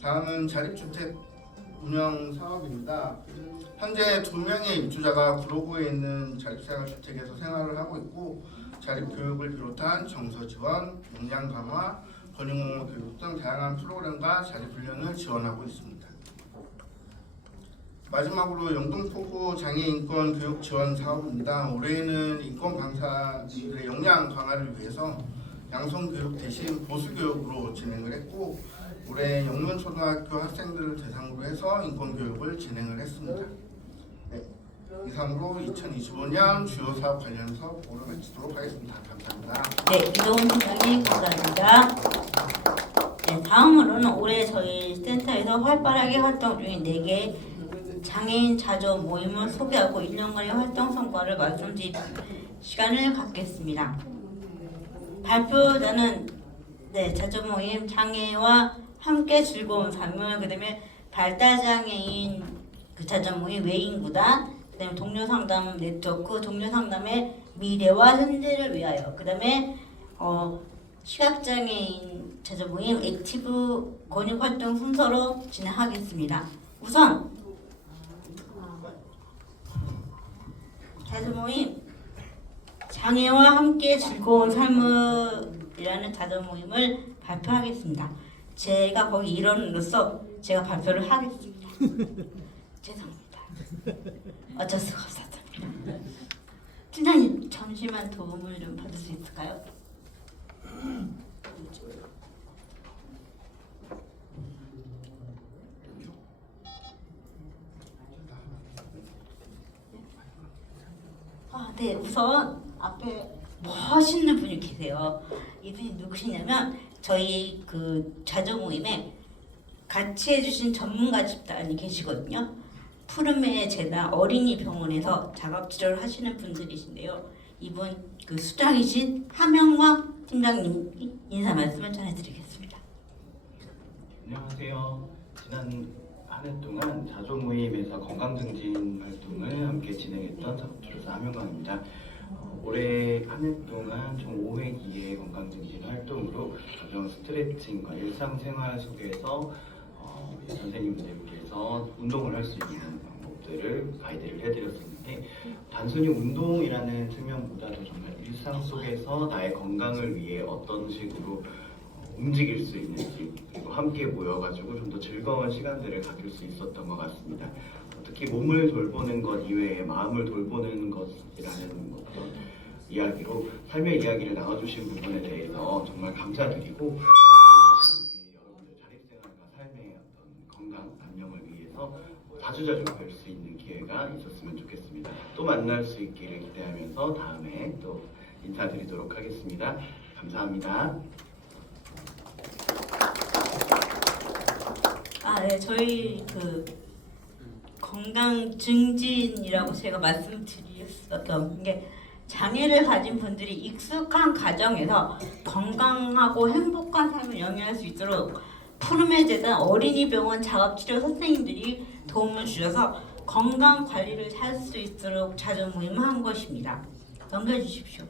다음은 자립주택 운영 사업입니다. 현재 2명의 입주자가 구로구에 있는 자립생활주택에서 생활을 하고 있고 자립교육을 비롯한 정서 지원, 역량 강화, 권익공모 교육 등 다양한 프로그램과 자립훈련을 지원하고 있습니다. 마지막으로 영등포구 장애인권 교육 지원 사업입니다. 올해는 인권 강사들의 역량 강화를 위해서 양성교육 대신 보수교육으로 진행을 했고 올해 영문초등학교 학생들을 대상으로 해서 인권교육을 진행을 했습니다. 네, 이상으로 2025년 주요 사업 관련해서 보고를 마치도록 하겠습니다. 감사합니다. 네, 이동훈 팀장님 감사합니다. 네, 다음으로는 올해 저희 센터에서 활발하게 활동 중인 4개 장애인 자조 모임을 소개하고 1년간의 활동 성과를 말씀드릴 시간을 갖겠습니다. 발표자는 자조 모임 장애와 함께 즐거운 삶을, 그다음에 발달장애인 자조 모임 외인구단, 그다음에 동료 상담 네트워크, 동료 상담의 미래와 현재를 위하여, 그다음에 시각장애인 자조 모임 액티브 권익활동 순서로 진행하겠습니다. 우선 자조 모임 장애와 함께 즐거운 삶을이라는 자조 모임을 발표하겠습니다. 제가 거기 일원으로서 제가 발표를 하겠습니다. 죄송합니다. 어쩔 수가 없었습니다. 팀장님 잠시만 도움을 좀 받을 수 있을까요? 네, 우선 앞에 멋있는 분이 계세요. 이분이 누구시냐면 저희 그 자조 모임에 같이 해주신 전문가 집단이 계시거든요. 푸르메 재단 어린이 병원에서 작업치료를 하시는 분들이신데요. 이분 그 수장이신 하명광 팀장님 인사 말씀을 전해드리겠습니다. 안녕하세요. 지난 한 해 동안 자조 모임에서 건강증진 활동을 함께 진행했던 작업치료사 하명광입니다. 올해 한 해 동안 총 5회 2회 건강증진 활동으로 가정 스트레칭과 일상생활 속에서 선생님들께서 운동을 할 수 있는 방법들을 가이드를 해드렸었는데 단순히 운동이라는 측면보다도 정말 일상 속에서 나의 건강을 위해 어떤 식으로 움직일 수 있는지, 그리고 함께 모여가지고 좀 더 즐거운 시간들을 가질 수 있었던 것 같습니다. 특히 몸을 돌보는 것 이외에 마음을 돌보는 것이라는 어떤 이야기로 삶의 이야기를 나눠주신 부분에 대해서 정말 감사드리고 여러분들 자립생활과 삶의 어떤 건강, 안녕을 위해서 자주자주 뵐 수 있는 기회가 있었으면 좋겠습니다. 또 만날 수 있기를 기대하면서 다음에 또 인사드리도록 하겠습니다. 감사합니다. 네, 저희 그 건강 증진이라고 제가 말씀드릴 수밖에 없는 게 장애를 가진 분들이 익숙한 가정에서 건강하고 행복한 삶을 영위할 수 있도록 푸르메 재단 어린이병원 작업치료 선생님들이 도움을 주셔서 건강 관리를 할 수 있도록 자조 모임한 것입니다. 넘겨주십시오.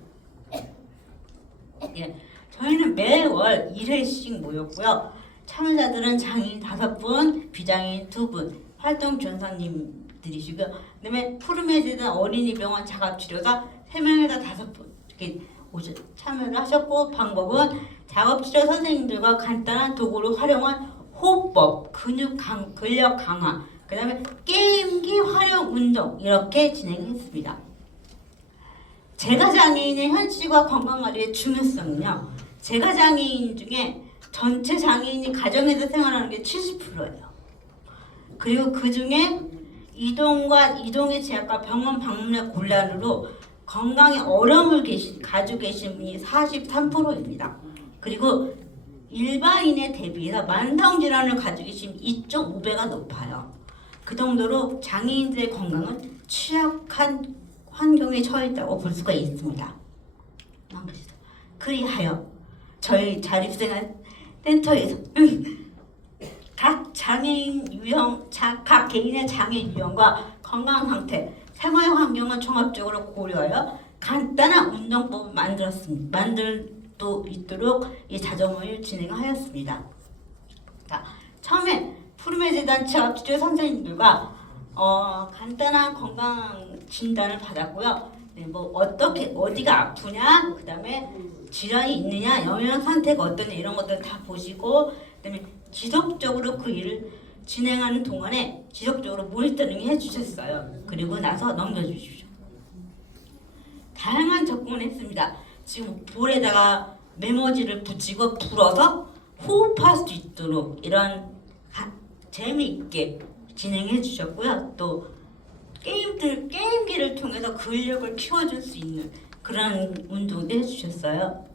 예, 저희는 매월 1회씩 모였고요. 참여자들은 장애인 5분, 비장애인 2분, 활동 지원사님들이시고요. 그다음에 푸르메 재단 어린이병원 작업치료사 3명에서 5분 이렇게 참여를 하셨고, 방법은 작업치료 선생님들과 간단한 도구를 활용한 호흡법, 근력 강화, 그 다음에 게임기 활용 운동 이렇게 진행했습니다. 재가장애인의 현실과 건강관리의 중요성은요. 재가장애인 중에 전체 장애인이 가정에서 생활하는 게 70%예요. 그리고 그 중에 이동의 제약과 병원 방문의 곤란으로 건강에 어려움을 가지고 계신 분이 43%입니다. 그리고 일반인에 대비해서 만성질환을 가지고 계신 2.5배가 높아요. 그 정도로 장애인들의 건강은 취약한 환경에 처해 있다고 볼 수가 있습니다. 그리하여 저희 자립생활 센터에서 각 개인의 장애 유형과 건강 상태, 생활 환경을 종합적으로 고려하여 간단한 운동법을 만들도 있도록 이 자조모임을 진행하였습니다. 자, 처음에 푸르메 재단 취업 주재 선생님들과 간단한 건강 진단을 받았고요. 네, 뭐 어디가 아프냐, 그다음에 질환이 있느냐, 영양 상태가 어떠냐 이런 것들 다 보시고, 그다음에 지속적으로 그 일을 진행하는 동안에 지속적으로 모니터링 해주셨어요. 그리고 나서 넘겨주십시오. 다양한 접근을 했습니다. 지금 볼에다가 메모지를 붙이고 불어서 호흡할 수 있도록 이런 재미있게 진행해 주셨고요. 또 게임기를 통해서 근력을 키워줄 수 있는 그런 운동도 해주셨어요.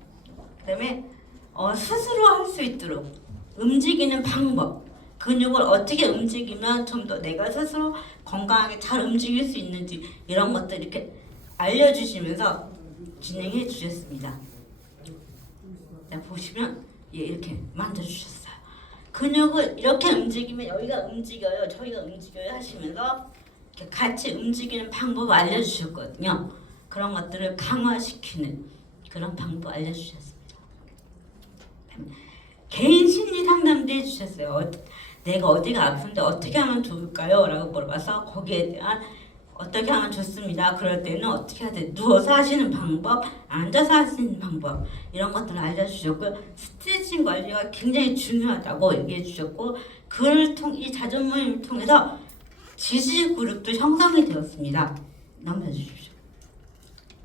그다음에 스스로 할 수 있도록 움직이는 방법, 근육을 어떻게 움직이면 좀 더 내가 스스로 건강하게 잘 움직일 수 있는지 이런 것들 이렇게 알려주시면서 진행해 주셨습니다. 자, 보시면 이렇게 만져주셨어요. 근육을 이렇게 움직이면 여기가 움직여요, 저기가 움직여요 하시면서 이렇게 같이 움직이는 방법을 알려주셨거든요. 그런 것들을 강화시키는 그런 방법 알려주셨습니다. 개인 심리 상담도 해주셨어요. 내가 어디가 아픈데 어떻게 하면 좋을까요? 라고 물어봐서 거기에 대한 어떻게 하면 좋습니다. 그럴 때는 어떻게 해야 돼? 누워서 하시는 방법, 앉아서 하시는 방법 이런 것들을 알려주셨고요. 스트레칭 관리가 굉장히 중요하다고 얘기해 주셨고, 이 자조모임을 통해서 지지 그룹도 형성이 되었습니다. 넘겨주십시오.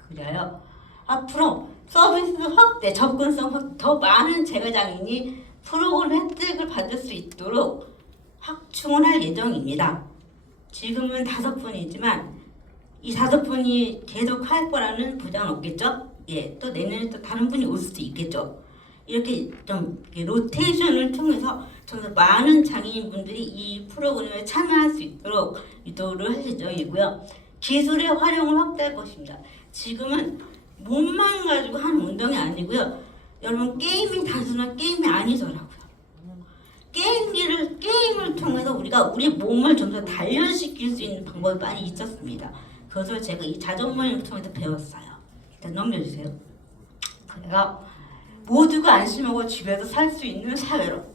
그래요. 앞으로 서비스 확대, 접근성 확대, 더 많은 재가장애인이 프로그램 혜택을 받을 수 있도록 확충을 할 예정입니다. 지금은 5분이지만 이 5분이 계속 할 거라는 보장은 없겠죠? 예, 또 내년에 또 다른 분이 올 수도 있겠죠. 이렇게 좀 로테이션을 통해서 좀 더 많은 장애인분들이 이 프로그램에 참여할 수 있도록 유도를 할 예정이고요. 기술의 활용을 확대할 것입니다. 지금은 몸만 가지고 하는 운동이 아니고요. 여러분, 게임이 단순한 게임이 아니더라고요. 게임을 통해서 우리가 우리 몸을 좀 더 단련시킬 수 있는 방법이 많이 있었습니다. 그것을 제가 이 자조모임을 통해서 배웠어요. 일단 넘겨주세요. 그래서 모두가 안심하고 집에서 살 수 있는 사회로,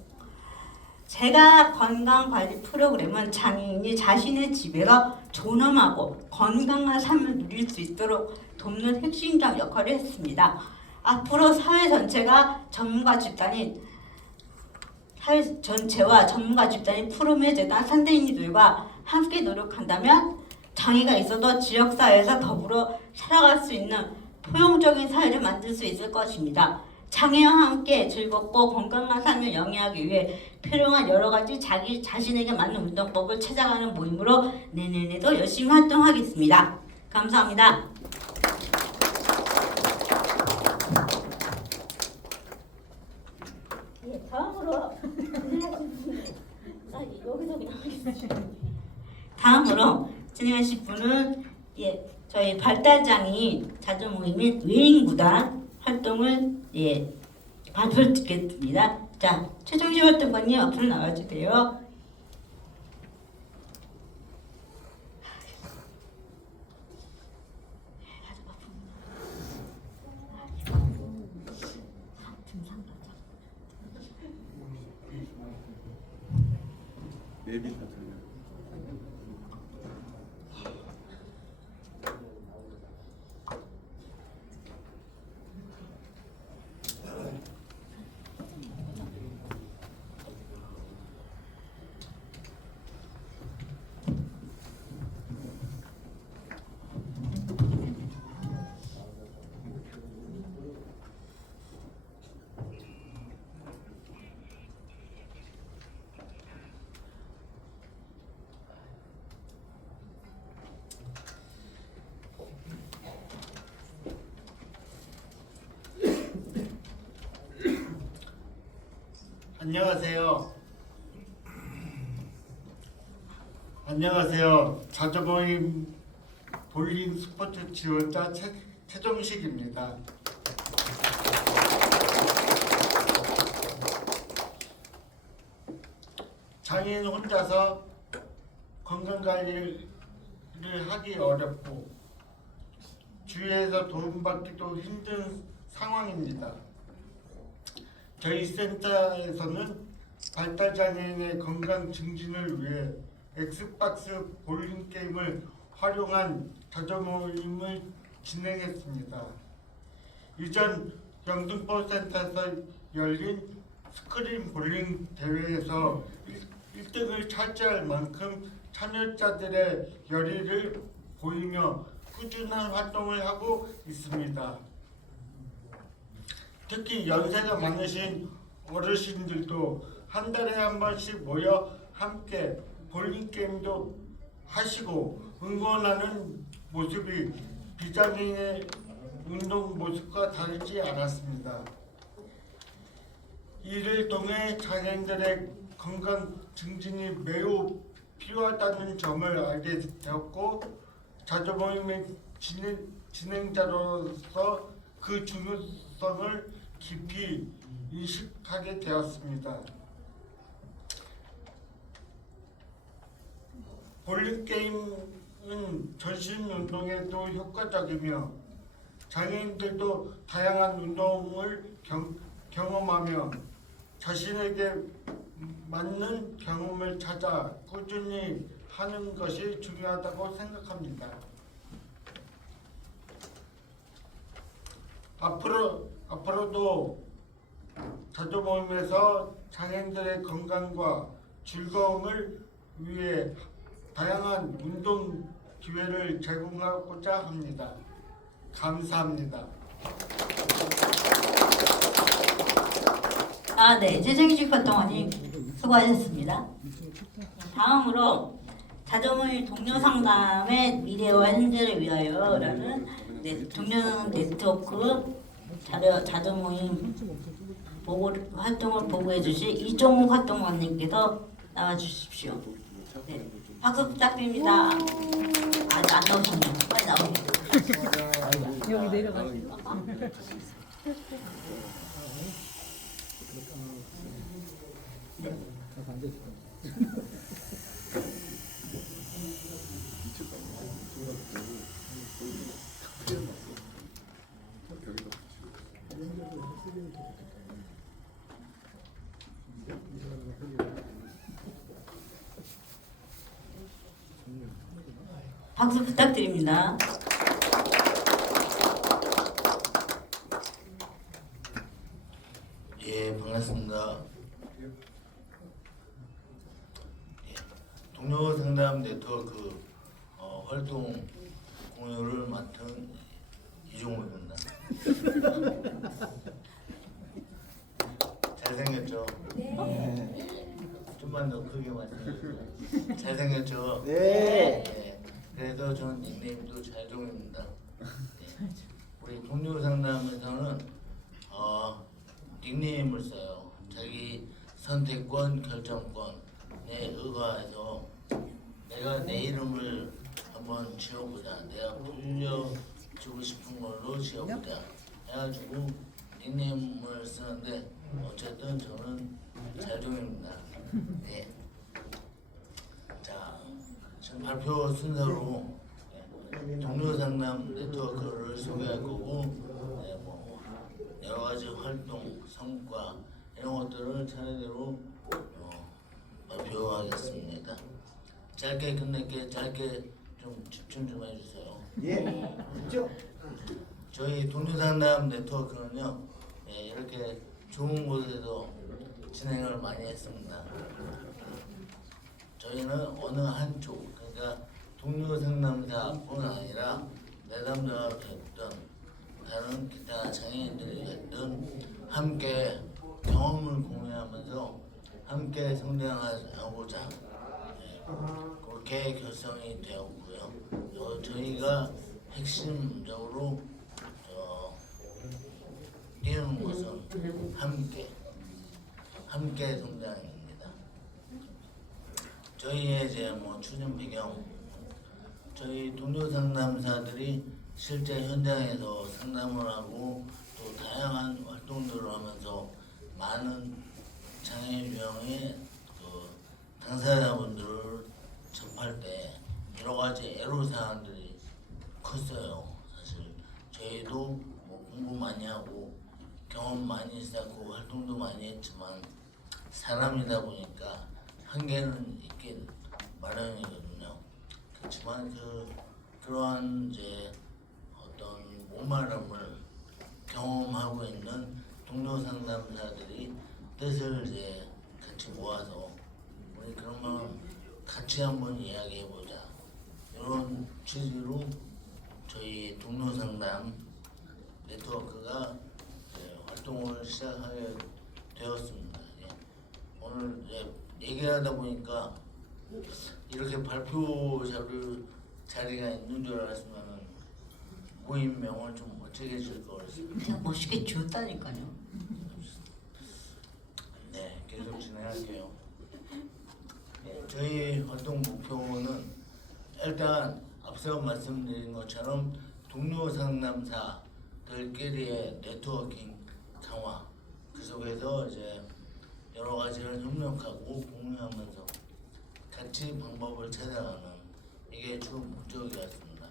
제가 건강관리 프로그램은 장애인이 자신의 집에서 존엄하고 건강한 삶을 누릴 수 있도록 돕는 핵심적 역할을 했습니다. 앞으로 사회 전체와 전문가 집단인 푸르메 재단 선생님들과 함께 노력한다면 장애가 있어도 지역사회에서 더불어 살아갈 수 있는 포용적인 사회를 만들 수 있을 것입니다. 장애와 함께 즐겁고 건강한 삶을 영위하기 위해 필요한 여러 가지 자신에게 맞는 운동법을 찾아가는 모임으로 내년에도 열심히 활동하겠습니다. 감사합니다. 다음으로 진행하실 분은 저희 발달장애인 자조모임인 외인구단 활동을 발표를 듣겠습니다. 자, 최종시 활동관님 앞으로 나와주세요. 내비 다 들려. 안녕하세요. 안녕하세요. 자조모임 볼링 스포츠 지원자 최종식입니다. 장애인 혼자서 건강관리를 하기 어렵고 주위에서 도움받기도 힘든 상황입니다. 저희 센터에서는 발달장애인의 건강 증진을 위해 엑스박스 볼링 게임을 활용한 자조모임을 진행했습니다. 이전 영등포 센터에서 열린 스크린 볼링 대회에서 1등을 차지할 만큼 참여자들의 열의를 보이며 꾸준한 활동을 하고 있습니다. 특히 연세가 많으신 어르신들도 한 달에 한 번씩 모여 함께 볼링 게임도 하시고 응원하는 모습이 비장애인의 운동 모습과 다르지 않았습니다. 이를 통해 장애인들의 건강 증진이 매우 필요하다는 점을 알게 되었고 자조모임의 진행자로서 그 중요성을 깊이 인식하게 되었습니다. 볼링 게임은 전신 운동에도 효과적이며 장애인들도 다양한 운동을 경험하며 자신에게 맞는 경험을 찾아 꾸준히 하는 것이 중요하다고 생각합니다. 앞으로도 자조모임에서 장애인들의 건강과 즐거움을 위해 다양한 운동 기회를 제공하고자 합니다. 감사합니다. 네, 최종식 활동원님 수고하셨습니다. 다음으로 자조모임 동료 상담의 미래와 현재를 위하여라는 동료 네트워크 자조모임 활동을 보고해 주실 이종욱 활동원님께서 나와주십시오. 네, 박수 부탁드립니다. 아직 안 나오셨네요. 빨리 나오세요. 여기 내려가시고. 박수 부탁드립니다. 예, 반갑습니다. 동료 상담 네트워크 활동 공유를 맡은 이종욱입니다. 잘생겼죠? 네. 좀만 더 크게 말씀해주세요. 잘생겼죠? 네. 그래서 저는 닉네임도 잘종입니다. 네. 우리 동료 상담에서는 닉네임을 써요. 자기 선택권, 결정권에 의거해서 내가 내 이름을 한번 지어보자. 내가 불려주고 싶은 걸로 지어보자. 해가지고 닉네임을 쓰는데 어쨌든 저는 잘종입니다. 네. 자, 지금 발표 순서로 동료 상담 네트워크를 소개할 거고 여러 가지 활동, 성과 이런 것들을 차례대로 발표하겠습니다. 짧게 끝낼게. 짧게 좀 집중 좀 해주세요. 예. 그렇죠. 저희 동료 상담 네트워크는요, 이렇게 좋은 곳에서 진행을 많이 했습니다. 저희는 어느 한쪽, 그러니까 동료 상담사뿐 아니라 내담자가 됐든 다른 기타 장애인들이 됐든 함께 경험을 공유하면서 함께 성장하고자 그렇게 결성이 되었고요. 저희가 핵심적으로 띄우는 것은 함께 성장입니다. 저희의 이제 뭐 추진 배경, 저희 동료 상담사들이 실제 현장에서 상담을 하고 또 다양한 활동들을 하면서 많은 장애 유형의 그 당사자분들을 접할 때 여러 가지 애로사항들이 컸어요. 사실 저희도 뭐 공부 많이 하고 경험 많이 쌓고 활동도 많이 했지만 사람이다 보니까 한계는 있긴 마련이거든요. 그렇지만 그러한 이제 어떤 목마름을 경험하고 있는 동료 상담사들이 뜻을 이제 같이 모아서 우리 그러면 같이 한번 이야기해보자, 이런 취지로 저희 동료 상담 네트워크가 활동을 시작하게 되었습니다. 예. 오늘 얘기하다 보니까 이렇게 발표 자리가 있는 줄 알았으면 모임명을 좀 멋지게 줄 거였습니다. 그냥 멋있게 지었다니까요. 네, 계속 진행할게요. 네, 저희 활동 목표는 일단 앞서 말씀드린 것처럼 동료 상담사들끼리의 네트워킹 강화, 그 속에서 이제 여러 가지를 협력하고 공유하면서 같이 방법을 찾아가는, 이게 주 목적이었습니다.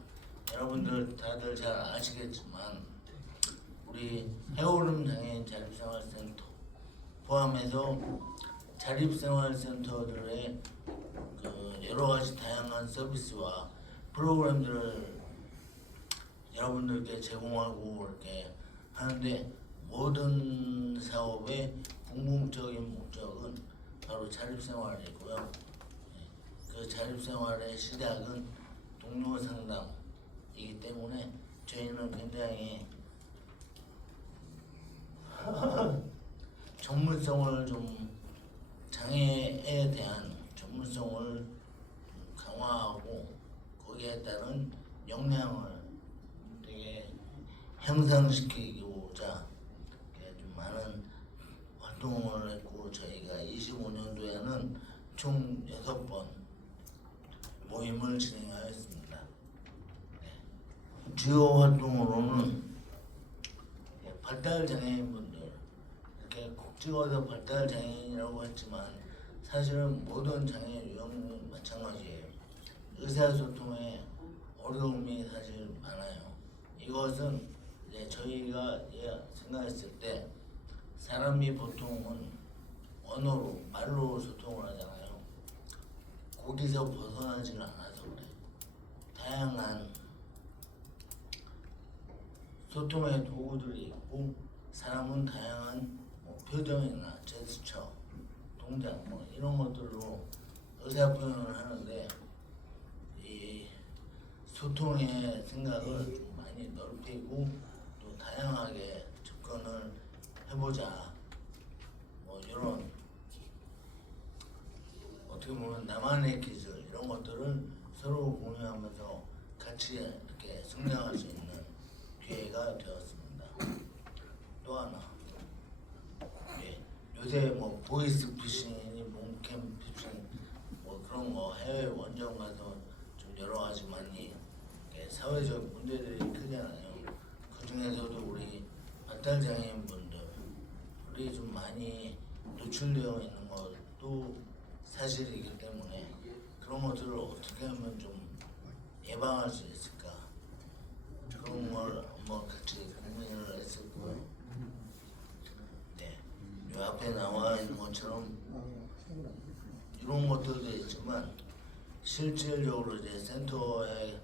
여러분들 다들 잘 아시겠지만 우리 해오름 장애인 자립생활센터 포함해서 자립생활센터들의 그 여러 가지 다양한 서비스와 프로그램들을 여러분들께 제공하고 이렇게 하는데, 모든 사업의 궁극적인 목적은 바로 자립생활이고요. 그 자립생활의 시작은 동료 상담이기 때문에 저희는 굉장히 전문성을 좀, 장애에 대한 전문성을 강화하고 거기에 따른 역량을 되게 향상시키고자 좀 많은 활동을 했고, 저희가 25년도에는 총 6번 모임을 진행하였습니다. 주요 활동으로는 발달장애인분들, 이렇게 콕 찍어서 발달장애인이라고 했지만 사실은 모든 장애 유형은 마찬가지예요. 의사소통에 어려움이 사실 많아요. 이것은 이제 저희가 생각했을 때 사람이 보통은 언어로, 말로 소통을 하잖아요. 거기서 벗어나지는 않아서 그래. 다양한 소통의 도구들이 있고, 사람은 다양한 뭐 표정이나 제스처, 동작 뭐 이런 것들로 의사 표현을 하는데, 이 소통의 생각을 좀 많이 넓히고 또 다양하게 접근을 해보자, 뭐 이런 어떻게 보면 나만의 기술, 이런 것들을 서로 공유하면서 같이 이렇게 성장할 수 있는 기회가 되었습니다. 또 하나, 요새 뭐 보이스 피싱이니 몽캠 피싱 뭐 그런 거 해외 원정 가서 좀 여러 가지 많이 사회적 문제들이 크잖아요. 그 중에서도 우리 발달장애인분들이 좀 많이 노출되어 있는 것도 사실이기 때문에 그런 것들을 어떻게 하면 좀 예방할 수 있을까, 그런 걸 한번 같이 고민을 했었고요. 네, 요 앞에 나와 있는 것처럼 이런 것들도 있지만 실질적으로 이제 센터에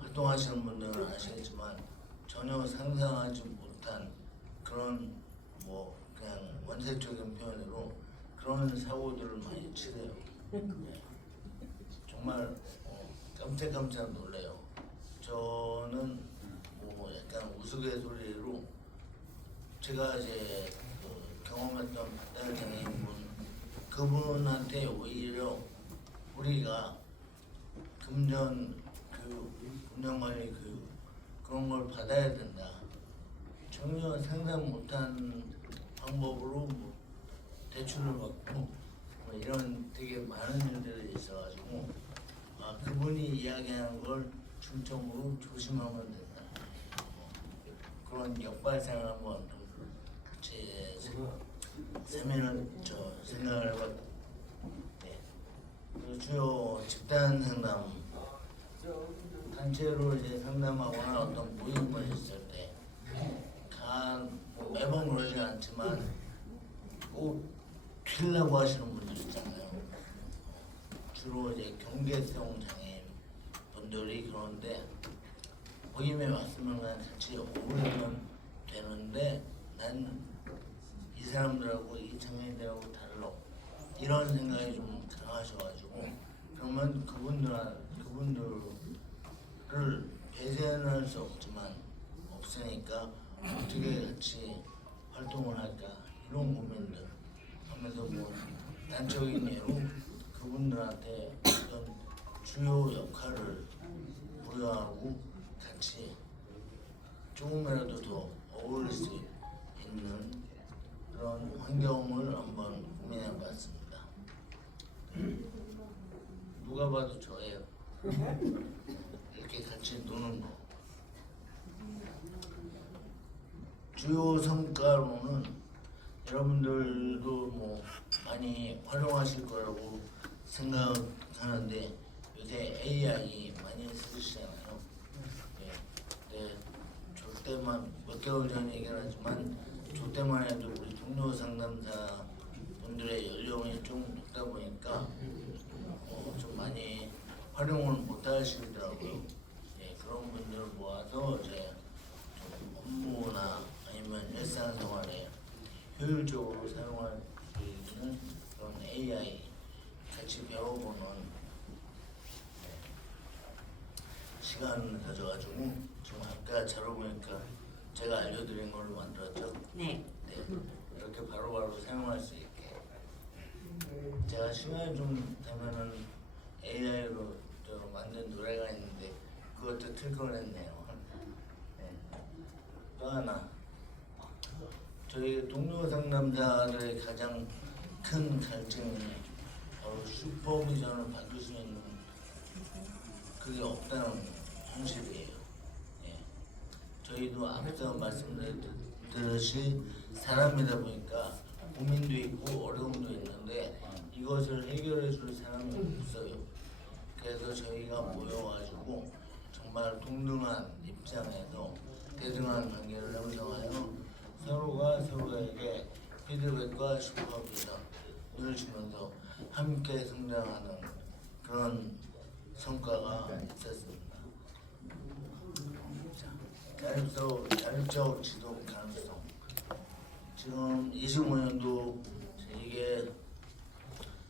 활동하시는 분들은 아시겠지만 전혀 상상하지 못한 그런 뭐 그냥 원색적인 표현으로 그런 사고들을 많이 치래요. 네. 정말 깜짝깜짝 놀래요. 저는 뭐 약간 우스갯소리로 제가 이제 경험했던 발달장애인분, 그분한테 오히려 우리가 금전 교육, 운영관리 교육 그런 걸 받아야 된다. 전혀 상상 못한 방법으로 뭐 대출을 받고 뭐 이런 되게 많은 일들이 있어가지고 그분이 이야기하는 걸 중점으로 조심하면 된다. 그런 역발상을 한번 좀 같이 세미를 생각을 해봤다. 네. 그 주요 집단 상담 단체로 이제 상담하거나 어떤 모임을 있을 때 뭐 매번 그러지 않지만 꼭 튀려고 하시는 분들 있잖아요. 주로 이제 경계성 장애인 분들이 그런데 모임에 왔으면 그냥 같이 어울리면 되는데 난 이 사람들하고 이 장애인들하고 달라 이런 생각이 좀 강하셔가지고 그러면 그분들을 배제할 수 없으니까 어떻게 같이 활동을 할까 이런 고민들 하면서 뭐 단적인 예로 그분들한테 어떤 주요 역할을 부여하고 같이 조금이라도 더 어울릴 수 있는 그런 환경을 한번 고민해봤습니다. 누가 봐도 저예요. 이렇게 같이 노는 거. 주요 성과로는 여러분들도 뭐 많이 활용하실 거라고 생각하는데 요새 AI 많이 쓰시잖아요. 네, 저 때만 몇 개월 전 얘기를 하지만 저 때만 해도 우리 동료 상담사 분들의 연령이 좀 높다 보니까 좀 많이 활용을 못 하시더라고요. 네, 그런 분들을 모아서 이제 좀 업무나 아니면 일상생활에 효율적으로 사용할 수 있는 그런 AI 같이 배워보는 시간을 가져가지고 지금 아까 자료 보니까 제가 알려드린 걸로 만들었죠. 네. 이렇게 바로바로 사용할 수 있게 제가 시간이 좀 되면은 AI로 만든 노래가 있는데 그것도 틀 뻔했네요. 네. 또 하나 저희 동료 상담자들의 가장 큰 갈증이 바로 슈퍼비전을 받을 수 있는 그게 없다는 현실이에요. 예. 저희도 앞서 말씀드렸듯이 사람이다 보니까 고민도 있고 어려움도 있는데 이것을 해결해 줄 사람이 없어요. 그래서 저희가 모여가지고 정말 동등한 입장에서 대등한 관계를 형성하여 서로가 서로에게 피드백과 슈퍼비전을 주면서 함께 성장하는 그런 성과가 있었습니다. 자율적 지속 가능성. 지금 25년도 이게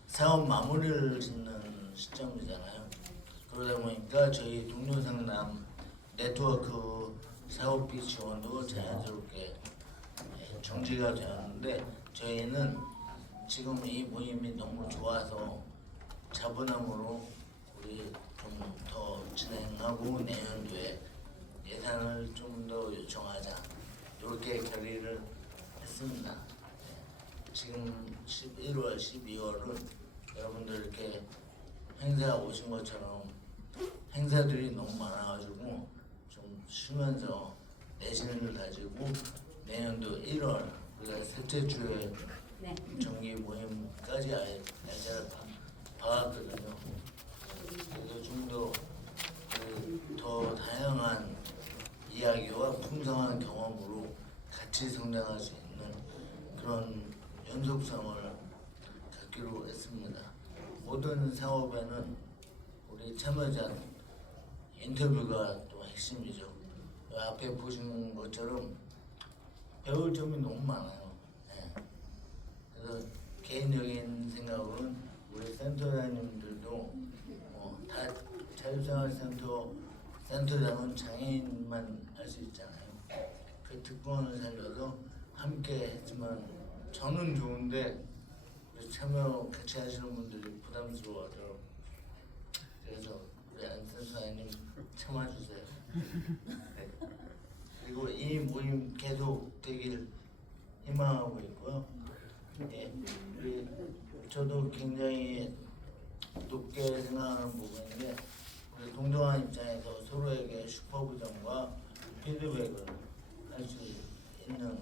사업 마무리를 짓는 시점이잖아요. 그러다 보니까 저희 동료 상담 네트워크 사업비 지원도 자연스럽게 정지가 되었는데 저희는 지금 이 모임이 너무 좋아서 차분함으로 우리 좀 더 진행하고 내년도에 예산을 좀 더 요청하자 이렇게 결의를 했습니다. 지금 11월, 12월은 여러분들 이렇게 행사 오신 것처럼 행사들이 너무 많아가지고 좀 쉬면서 내신을 다지고 내년도 1월 우리가 셋째 주에 정기 모임까지 날짜를 박았거든요. 그래서 좀 더 다양한 이야기와 풍성한 경험으로 같이 성장할 수 있는 그런 연속성을 갖기로 했습니다. 모든 사업에는 우리 참여자 인터뷰가 또 핵심이죠. 앞에 보시는 것처럼 배울 점이 너무 많아요. 네. 그래서 개인적인 생각으로는 우리 센터장님들도 다 자율생활센터장은 장애인만 할 수 있잖아요. 그 특권을 살려서 함께 했지만 저는 좋은데 참여 같이 하시는 분들이 부담스러워하더라고요. 그래서 우리 안 센터장님 참아주세요. 네. 그리고 이 모임 계속 되길 희망하고 있고요. 예, 저도 굉장히 높게 생각하는 부분인데 우리 동등한 입장에서 서로에게 슈퍼비전과 피드백을 할 수 있는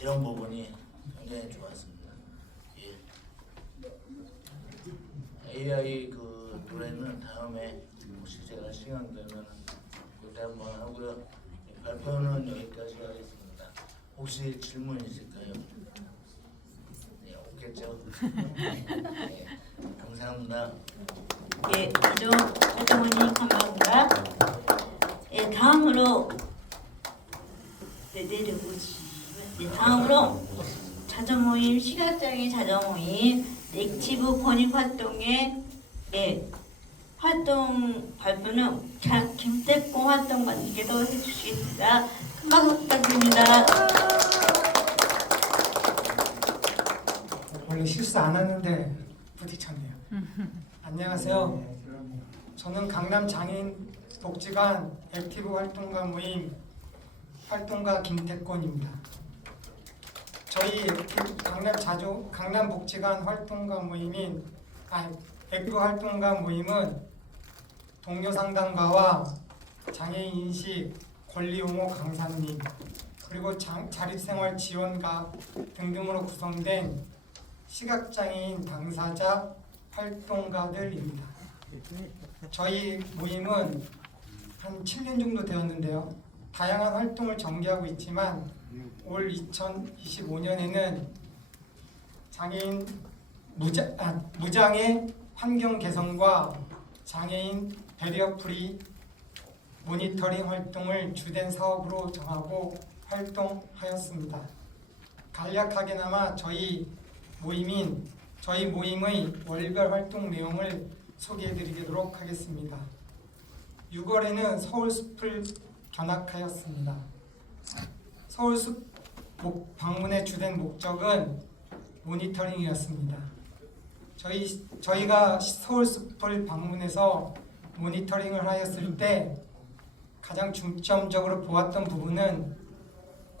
이런 부분이 굉장히 좋았습니다. 예. AI 그 노래는 다음에 혹시 제가 시간 되면 그때 한번 하고요. 발표는 여기까지 하겠습니다. 혹시 질문 있을까요? 네, 없겠죠? 네, 감사합니다. 예, 이종 활동원님 감사합니다. 예, 다음으로 다음으로 자정모임 시각장애인 자정모임 넥티브 권익 활동의 활동 발표는 김태공 활동관님께서 해주시겠습니다. 큰 박수 부탁드립니다. 원래 실수 안 하는데 부딪혔네요. 안녕하세요. 저는 강남 장애인 복지관 액티브 활동가 모임 활동가 김태권입니다. 저희 강남 복지관 활동가 모임인 액티브 활동가 모임은 동료 상담가와 장애인 인식 권리 옹호 강사님 그리고 자립생활 지원가 등등으로 구성된 시각장애인 당사자 활동가들입니다. 저희 모임은 한 7년 정도 되었는데요. 다양한 활동을 전개하고 있지만 올 2025년에는 장애인 무장애 환경 개선과 장애인 배리어 프리 모니터링 활동을 주된 사업으로 정하고 활동하였습니다. 간략하게나마 저희 모임의 월별 활동 내용을 소개해드리도록 하겠습니다. 6월에는 서울숲을 견학하였습니다. 서울숲 방문의 주된 목적은 모니터링이었습니다. 저희가 서울숲을 방문해서 모니터링을 하였을 때 가장 중점적으로 보았던 부분은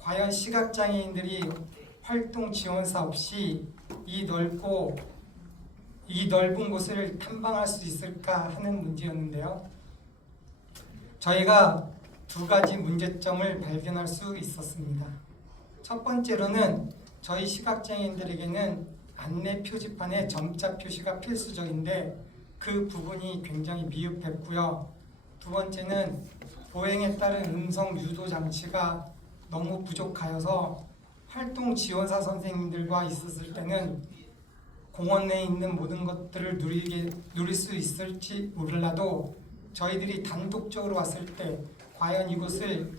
과연 시각장애인들이 활동 지원사 없이 이 넓은 곳을 탐방할 수 있을까 하는 문제였는데요. 저희가 두 가지 문제점을 발견할 수 있었습니다. 첫 번째로는 저희 시각장애인들에게는 안내 표지판에 점자 표시가 필수적인데 그 부분이 굉장히 미흡했고요. 두 번째는 보행에 따른 음성 유도 장치가 너무 부족하여서 활동 지원사 선생님들과 있었을 때는 공원 내에 있는 모든 것들을 누릴 수 있을지 몰라도 저희들이 단독적으로 왔을 때 과연 이곳을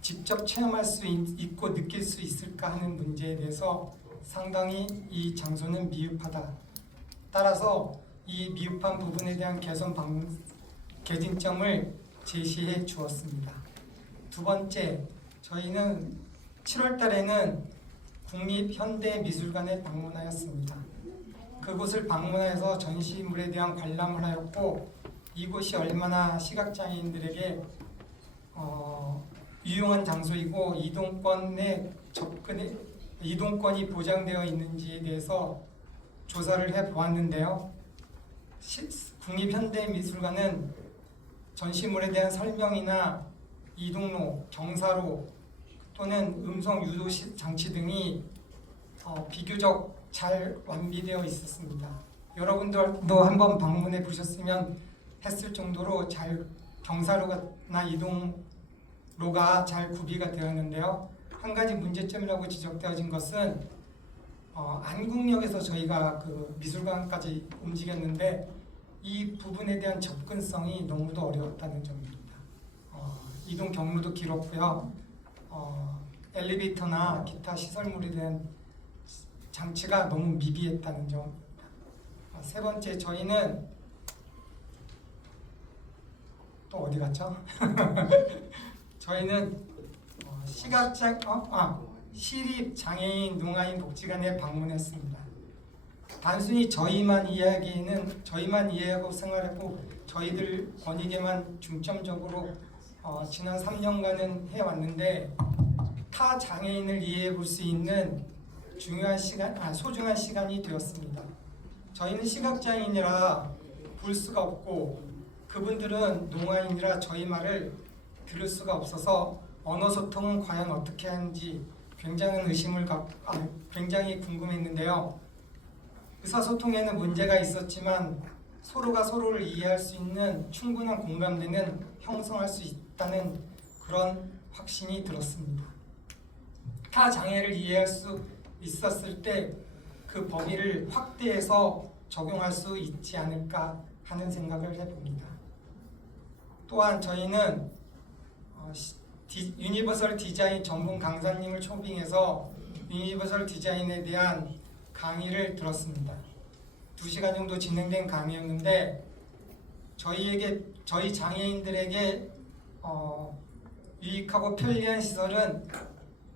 직접 체험할 수 있고 느낄 수 있을까 하는 문제에 대해서 상당히 이 장소는 미흡하다. 따라서 이 미흡한 부분에 대한 개진점을 제시해 주었습니다. 두 번째, 저희는 7월 달에는 국립현대미술관에 방문하였습니다. 그곳을 방문해서 전시물에 대한 관람을 하였고 이곳이 얼마나 시각장애인들에게 유용한 장소이고 이동권이 보장되어 있는지에 대해서 조사를 해보았는데요. 국립현대미술관은 전시물에 대한 설명이나 이동로, 경사로 또는 음성 유도 장치 등이 비교적 잘 완비되어 있었습니다. 여러분들도 한번 방문해 보셨으면 했을 정도로 잘 경사로나 이동로가 잘 구비가 되었는데요. 한 가지 문제점이라고 지적되어진 것은 안국역에서 저희가 그 미술관까지 움직였는데 이 부분에 대한 접근성이 너무도 어려웠다는 점입니다. 이동 경로도 길었고요. 엘리베이터나 기타 시설물에 대한 장치가 너무 미비했다는 점입니다. 세 번째, 저희는 또 어디 갔죠? 저희는 시립장애인 농아인 복지관에 방문했습니다. 단순히 저희만 이해하고 생활하고 저희들 권익에만 중점적으로 지난 3년간은 해왔는데 타 장애인을 이해해 볼 수 있는 소중한 시간이 되었습니다. 저희는 시각장애인이라 볼 수가 없고 그분들은 농아인이라 저희 말을 들을 수가 없어서 언어 소통은 과연 어떻게 하는지 굉장히 궁금했는데요. 의사소통에는 문제가 있었지만 서로가 서로를 이해할 수 있는 충분한 공감대는 형성할 수 있다는 그런 확신이 들었습니다. 타 장애를 이해할 수 있었을 때 그 범위를 확대해서 적용할 수 있지 않을까 하는 생각을 해봅니다. 또한 저희는 유니버설 디자인 전문 강사님을 초빙해서 유니버설 디자인에 대한 강의를 들었습니다. 2시간 정도 진행된 강의였는데 저희 장애인들에게 유익하고 편리한 시설은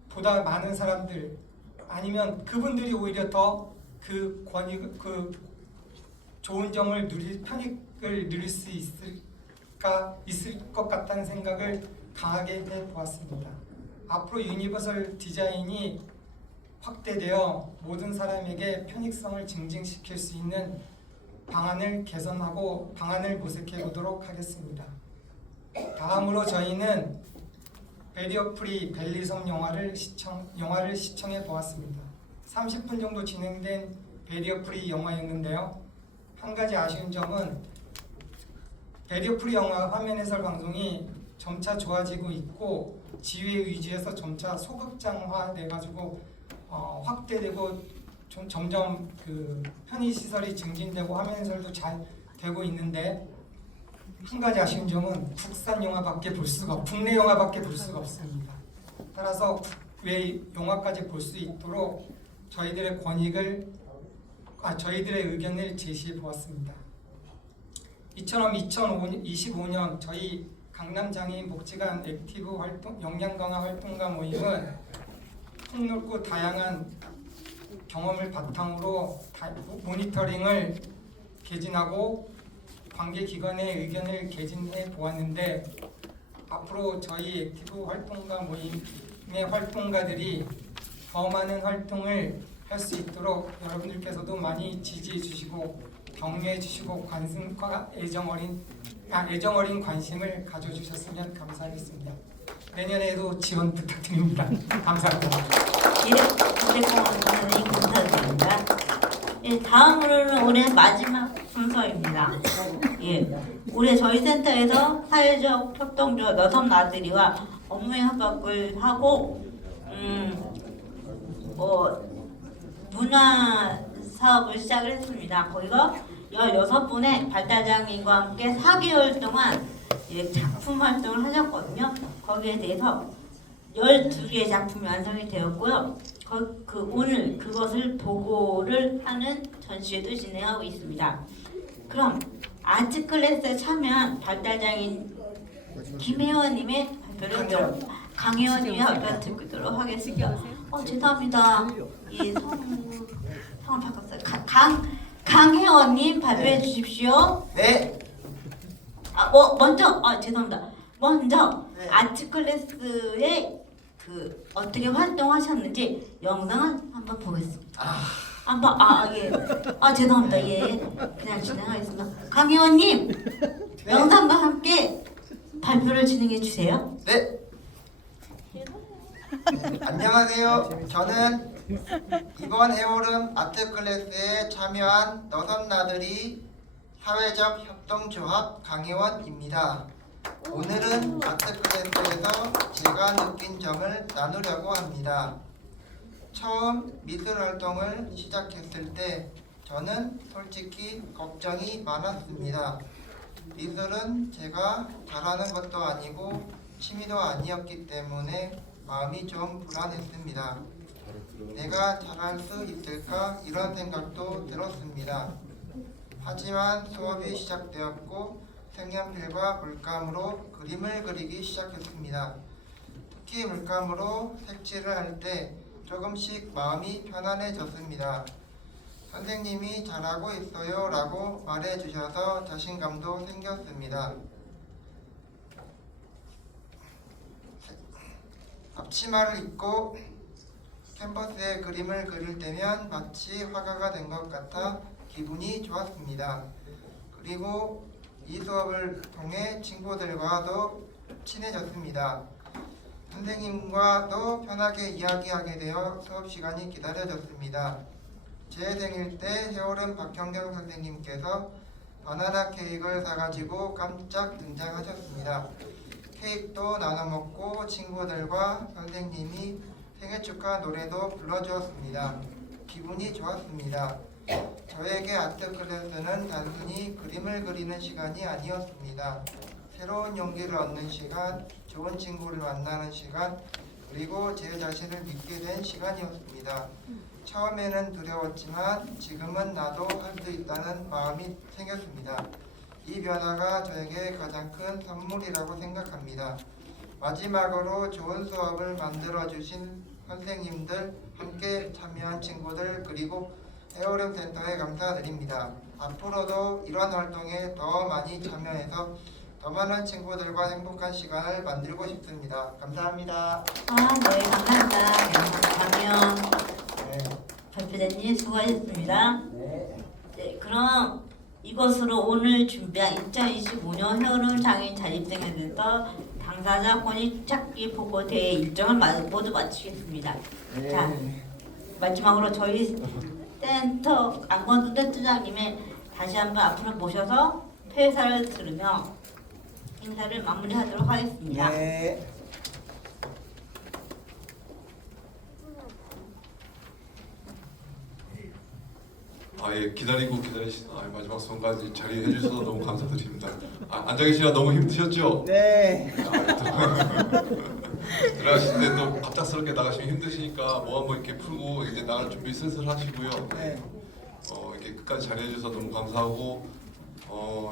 보다 많은 사람들 아니면 그분들이 오히려 더 그 좋은 점을 편익을 누릴 수 있을 것 같다는 생각을 강하게 해보았습니다. 앞으로 유니버설 디자인이 확대되어 모든 사람에게 편익성을 증진시킬 수 있는 방안을 개선하고 방안을 모색해 보도록 하겠습니다. 다음으로 저희는 베리어 프리 벨리섬 영화를 시청해 보았습니다. 30분 정도 진행된 베리어 프리 영화였는데요. 한 가지 아쉬운 점은 베리어 프리 영화 화면 해설 방송이 점차 좋아지고 있고 지휘 위주에서 점차 소극장화 돼가지고 확대되고 점점 그 편의 시설이 증진되고 화면 해설도 잘 되고 있는데 한 가지 아쉬운 점은 국산 영화밖에 볼 수가 국내 영화밖에 볼 수가 없습니다. 따라서 국외 영화까지 볼 수 있도록 저희들의 의견을 제시해 보았습니다. 이처럼 2025년 저희 강남장애인 복지관 액티브 활동 역량 강화 활동가 모임은 폭넓고 다양한 경험을 바탕으로 모니터링을 개진하고 관계기관의 의견을 개진해 보았는데 앞으로 저희 액티브 활동가 모임의 활동가들이 더 많은 활동을 할 수 있도록 여러분들께서도 많이 지지해 주시고 격려해 주시고 관심과 애정 어린 관심을 가져주셨으면 감사하겠습니다. 내년에도 지원 부탁드립니다. 감사합니다. 감사드립니다. 다음으로는 올해 마지막 순서입니다. 올해 저희 센터에서 사회적 협동조 너섬 나들이와 업무 협업을 하고 문화 사업을 시작을 했습니다. 거기서 16분의 발달장애인과 함께 4개월 동안 작품 활동을 하셨거든요. 거기에 대해서 12개의 작품이 완성이 되었고요. 오늘 그것을 보고를 하는 전시회도 진행하고 있습니다. 그럼 아트 클래스에 참여한 발달장애인 김혜원님의 발표를 강혜원님의 발표를 듣도록 하겠습니다. 죄송합니다. 성을 바꿨어요. 강혜원님 발표해 주십시오. 네. 죄송합니다. 먼저 아트 클래스에 어떻게 활동하셨는지 영상을 한번 보겠습니다. 죄송합니다. 그냥 진행하겠습니다. 강혜원님, 네. 영상과 함께 발표를 진행해 주세요. 네. 안녕하세요. 저는 이번 해오름 아트 클래스에 참여한 너섬 나들이 사회적 협동조합 강혜원입니다. 오늘은 아트 클래스에서 제가 느낀 점을 나누려고 합니다. 처음 미술 활동을 시작했을 때 저는 솔직히 걱정이 많았습니다. 미술은 제가 잘하는 것도 아니고 취미도 아니었기 때문에 마음이 좀 불안했습니다. 내가 잘할 수 있을까 이런 생각도 들었습니다. 하지만 수업이 시작되었고 색연필과 물감으로 그림을 그리기 시작했습니다. 특히 물감으로 색칠을 할 때 조금씩 마음이 편안해졌습니다. 선생님이 잘하고 있어요 라고 말해주셔서 자신감도 생겼습니다. 앞치마를 입고 캔버스에 그림을 그릴 때면 마치 화가가 된 것 같아 기분이 좋았습니다. 그리고 이 수업을 통해 친구들과도 친해졌습니다. 선생님과도 편하게 이야기하게 되어 수업 시간이 기다려졌습니다. 제 생일 때 해오름 박형경 선생님께서 바나나 케이크를 사가지고 깜짝 등장하셨습니다. 케이크도 나눠 먹고 친구들과 선생님이 생일 축하 노래도 불러주었습니다. 기분이 좋았습니다. 저에게 아트 클래스는 단순히 그림을 그리는 시간이 아니었습니다. 새로운 용기를 얻는 시간, 좋은 친구를 만나는 시간, 그리고 제 자신을 믿게 된 시간이었습니다. 처음에는 두려웠지만 지금은 나도 할 수 있다는 마음이 생겼습니다. 이 변화가 저에게 가장 큰 선물이라고 생각합니다. 마지막으로 좋은 수업을 만들어주신 선생님들, 함께 참여한 친구들, 그리고 해오름 센터에 감사드립니다. 앞으로도 이런 활동에 더 많이 참여해서 더 많은 친구들과 행복한 시간을 만들고 싶습니다. 감사합니다. 네, 감사합니다. 박명 발표자님 수고하셨습니다. 네, 그럼 이것으로 오늘 준비한 2025년 해오름 장애인 자립생활센터 당사자 권익 찾기 보고 대회 일정을 모두 마치겠습니다. 자, 마지막으로 저희 센터 안건수 센터장님의 다시 한번 앞으로 모셔서 폐사를 들으며 행사를 마무리하도록 하겠습니다. 기다리고 기다리신 마지막 순간까지 자리해 주셔서 너무 감사드립니다. 앉아 계시느라 너무 힘드셨죠? 네. 들어가실 때 또 갑작스럽게 나가시면 힘드시니까 뭐 한번 이렇게 풀고 이제 나갈 준비 슬슬 하시고요. 이렇게 끝까지 자리해 주셔서 너무 감사하고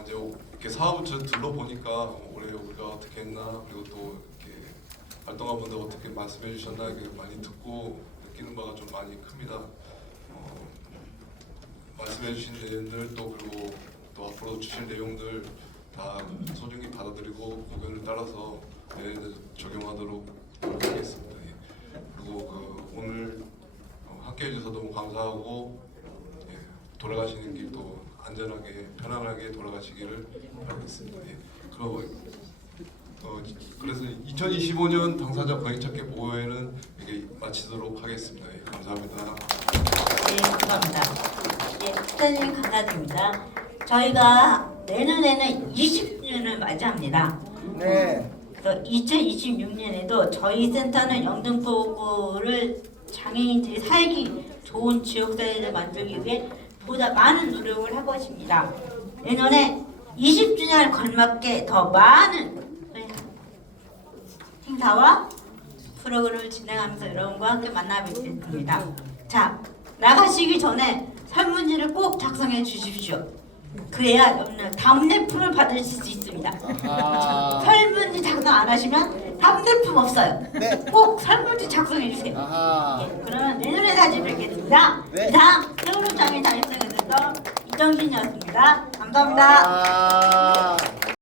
이제 이렇게 사업을 둘러보니까 올해 우리가 어떻게 했나, 그리고 또 이렇게 활동한 분들 어떻게 말씀해 주셨나 이렇게 많이 듣고 느끼는 바가 좀 많이 큽니다. 말씀해 주신 내용들 또 그리고 또 앞으로 주실 내용들 다 소중히 받아들이고 의견을 따라서 내년에 적용하도록 노력하겠습니다. 그리고 오늘 함께 해주셔서 너무 감사하고 돌아가시는 길도 안전하게 편안하게 돌아가시기를 바라겠습니다. 그래서 2025년 당사자 권익찾기 보호회는 이게 마치도록 하겠습니다. 감사합니다. 네, 감사합니다. 네, 부장님 감사드립니다. 저희가 내년에는 20주년을 맞이합니다. 네. 그래서 2026년에도 저희 센터는 영등포구를 장애인들이 살기 좋은 지역사회를 만들기 위해 보다 많은 노력을 할 것입니다. 내년에 20주년을 걸맞게 더 많은 행사와 프로그램을 진행하면서 여러분과 함께 만나 뵙겠습니다. 자, 나가시기 전에 설문지를 꼭 작성해 주십시오. 그래야 여러분은 답례품을 받으실 수 있습니다. 설문지 작성 안 하시면 답례품 없어요. 꼭 설문지 작성해 주세요. 그러면 내년에 다시 뵙겠습니다. 이상 해오름 장애인 자립생활센터 이정신이었습니다. 감사합니다.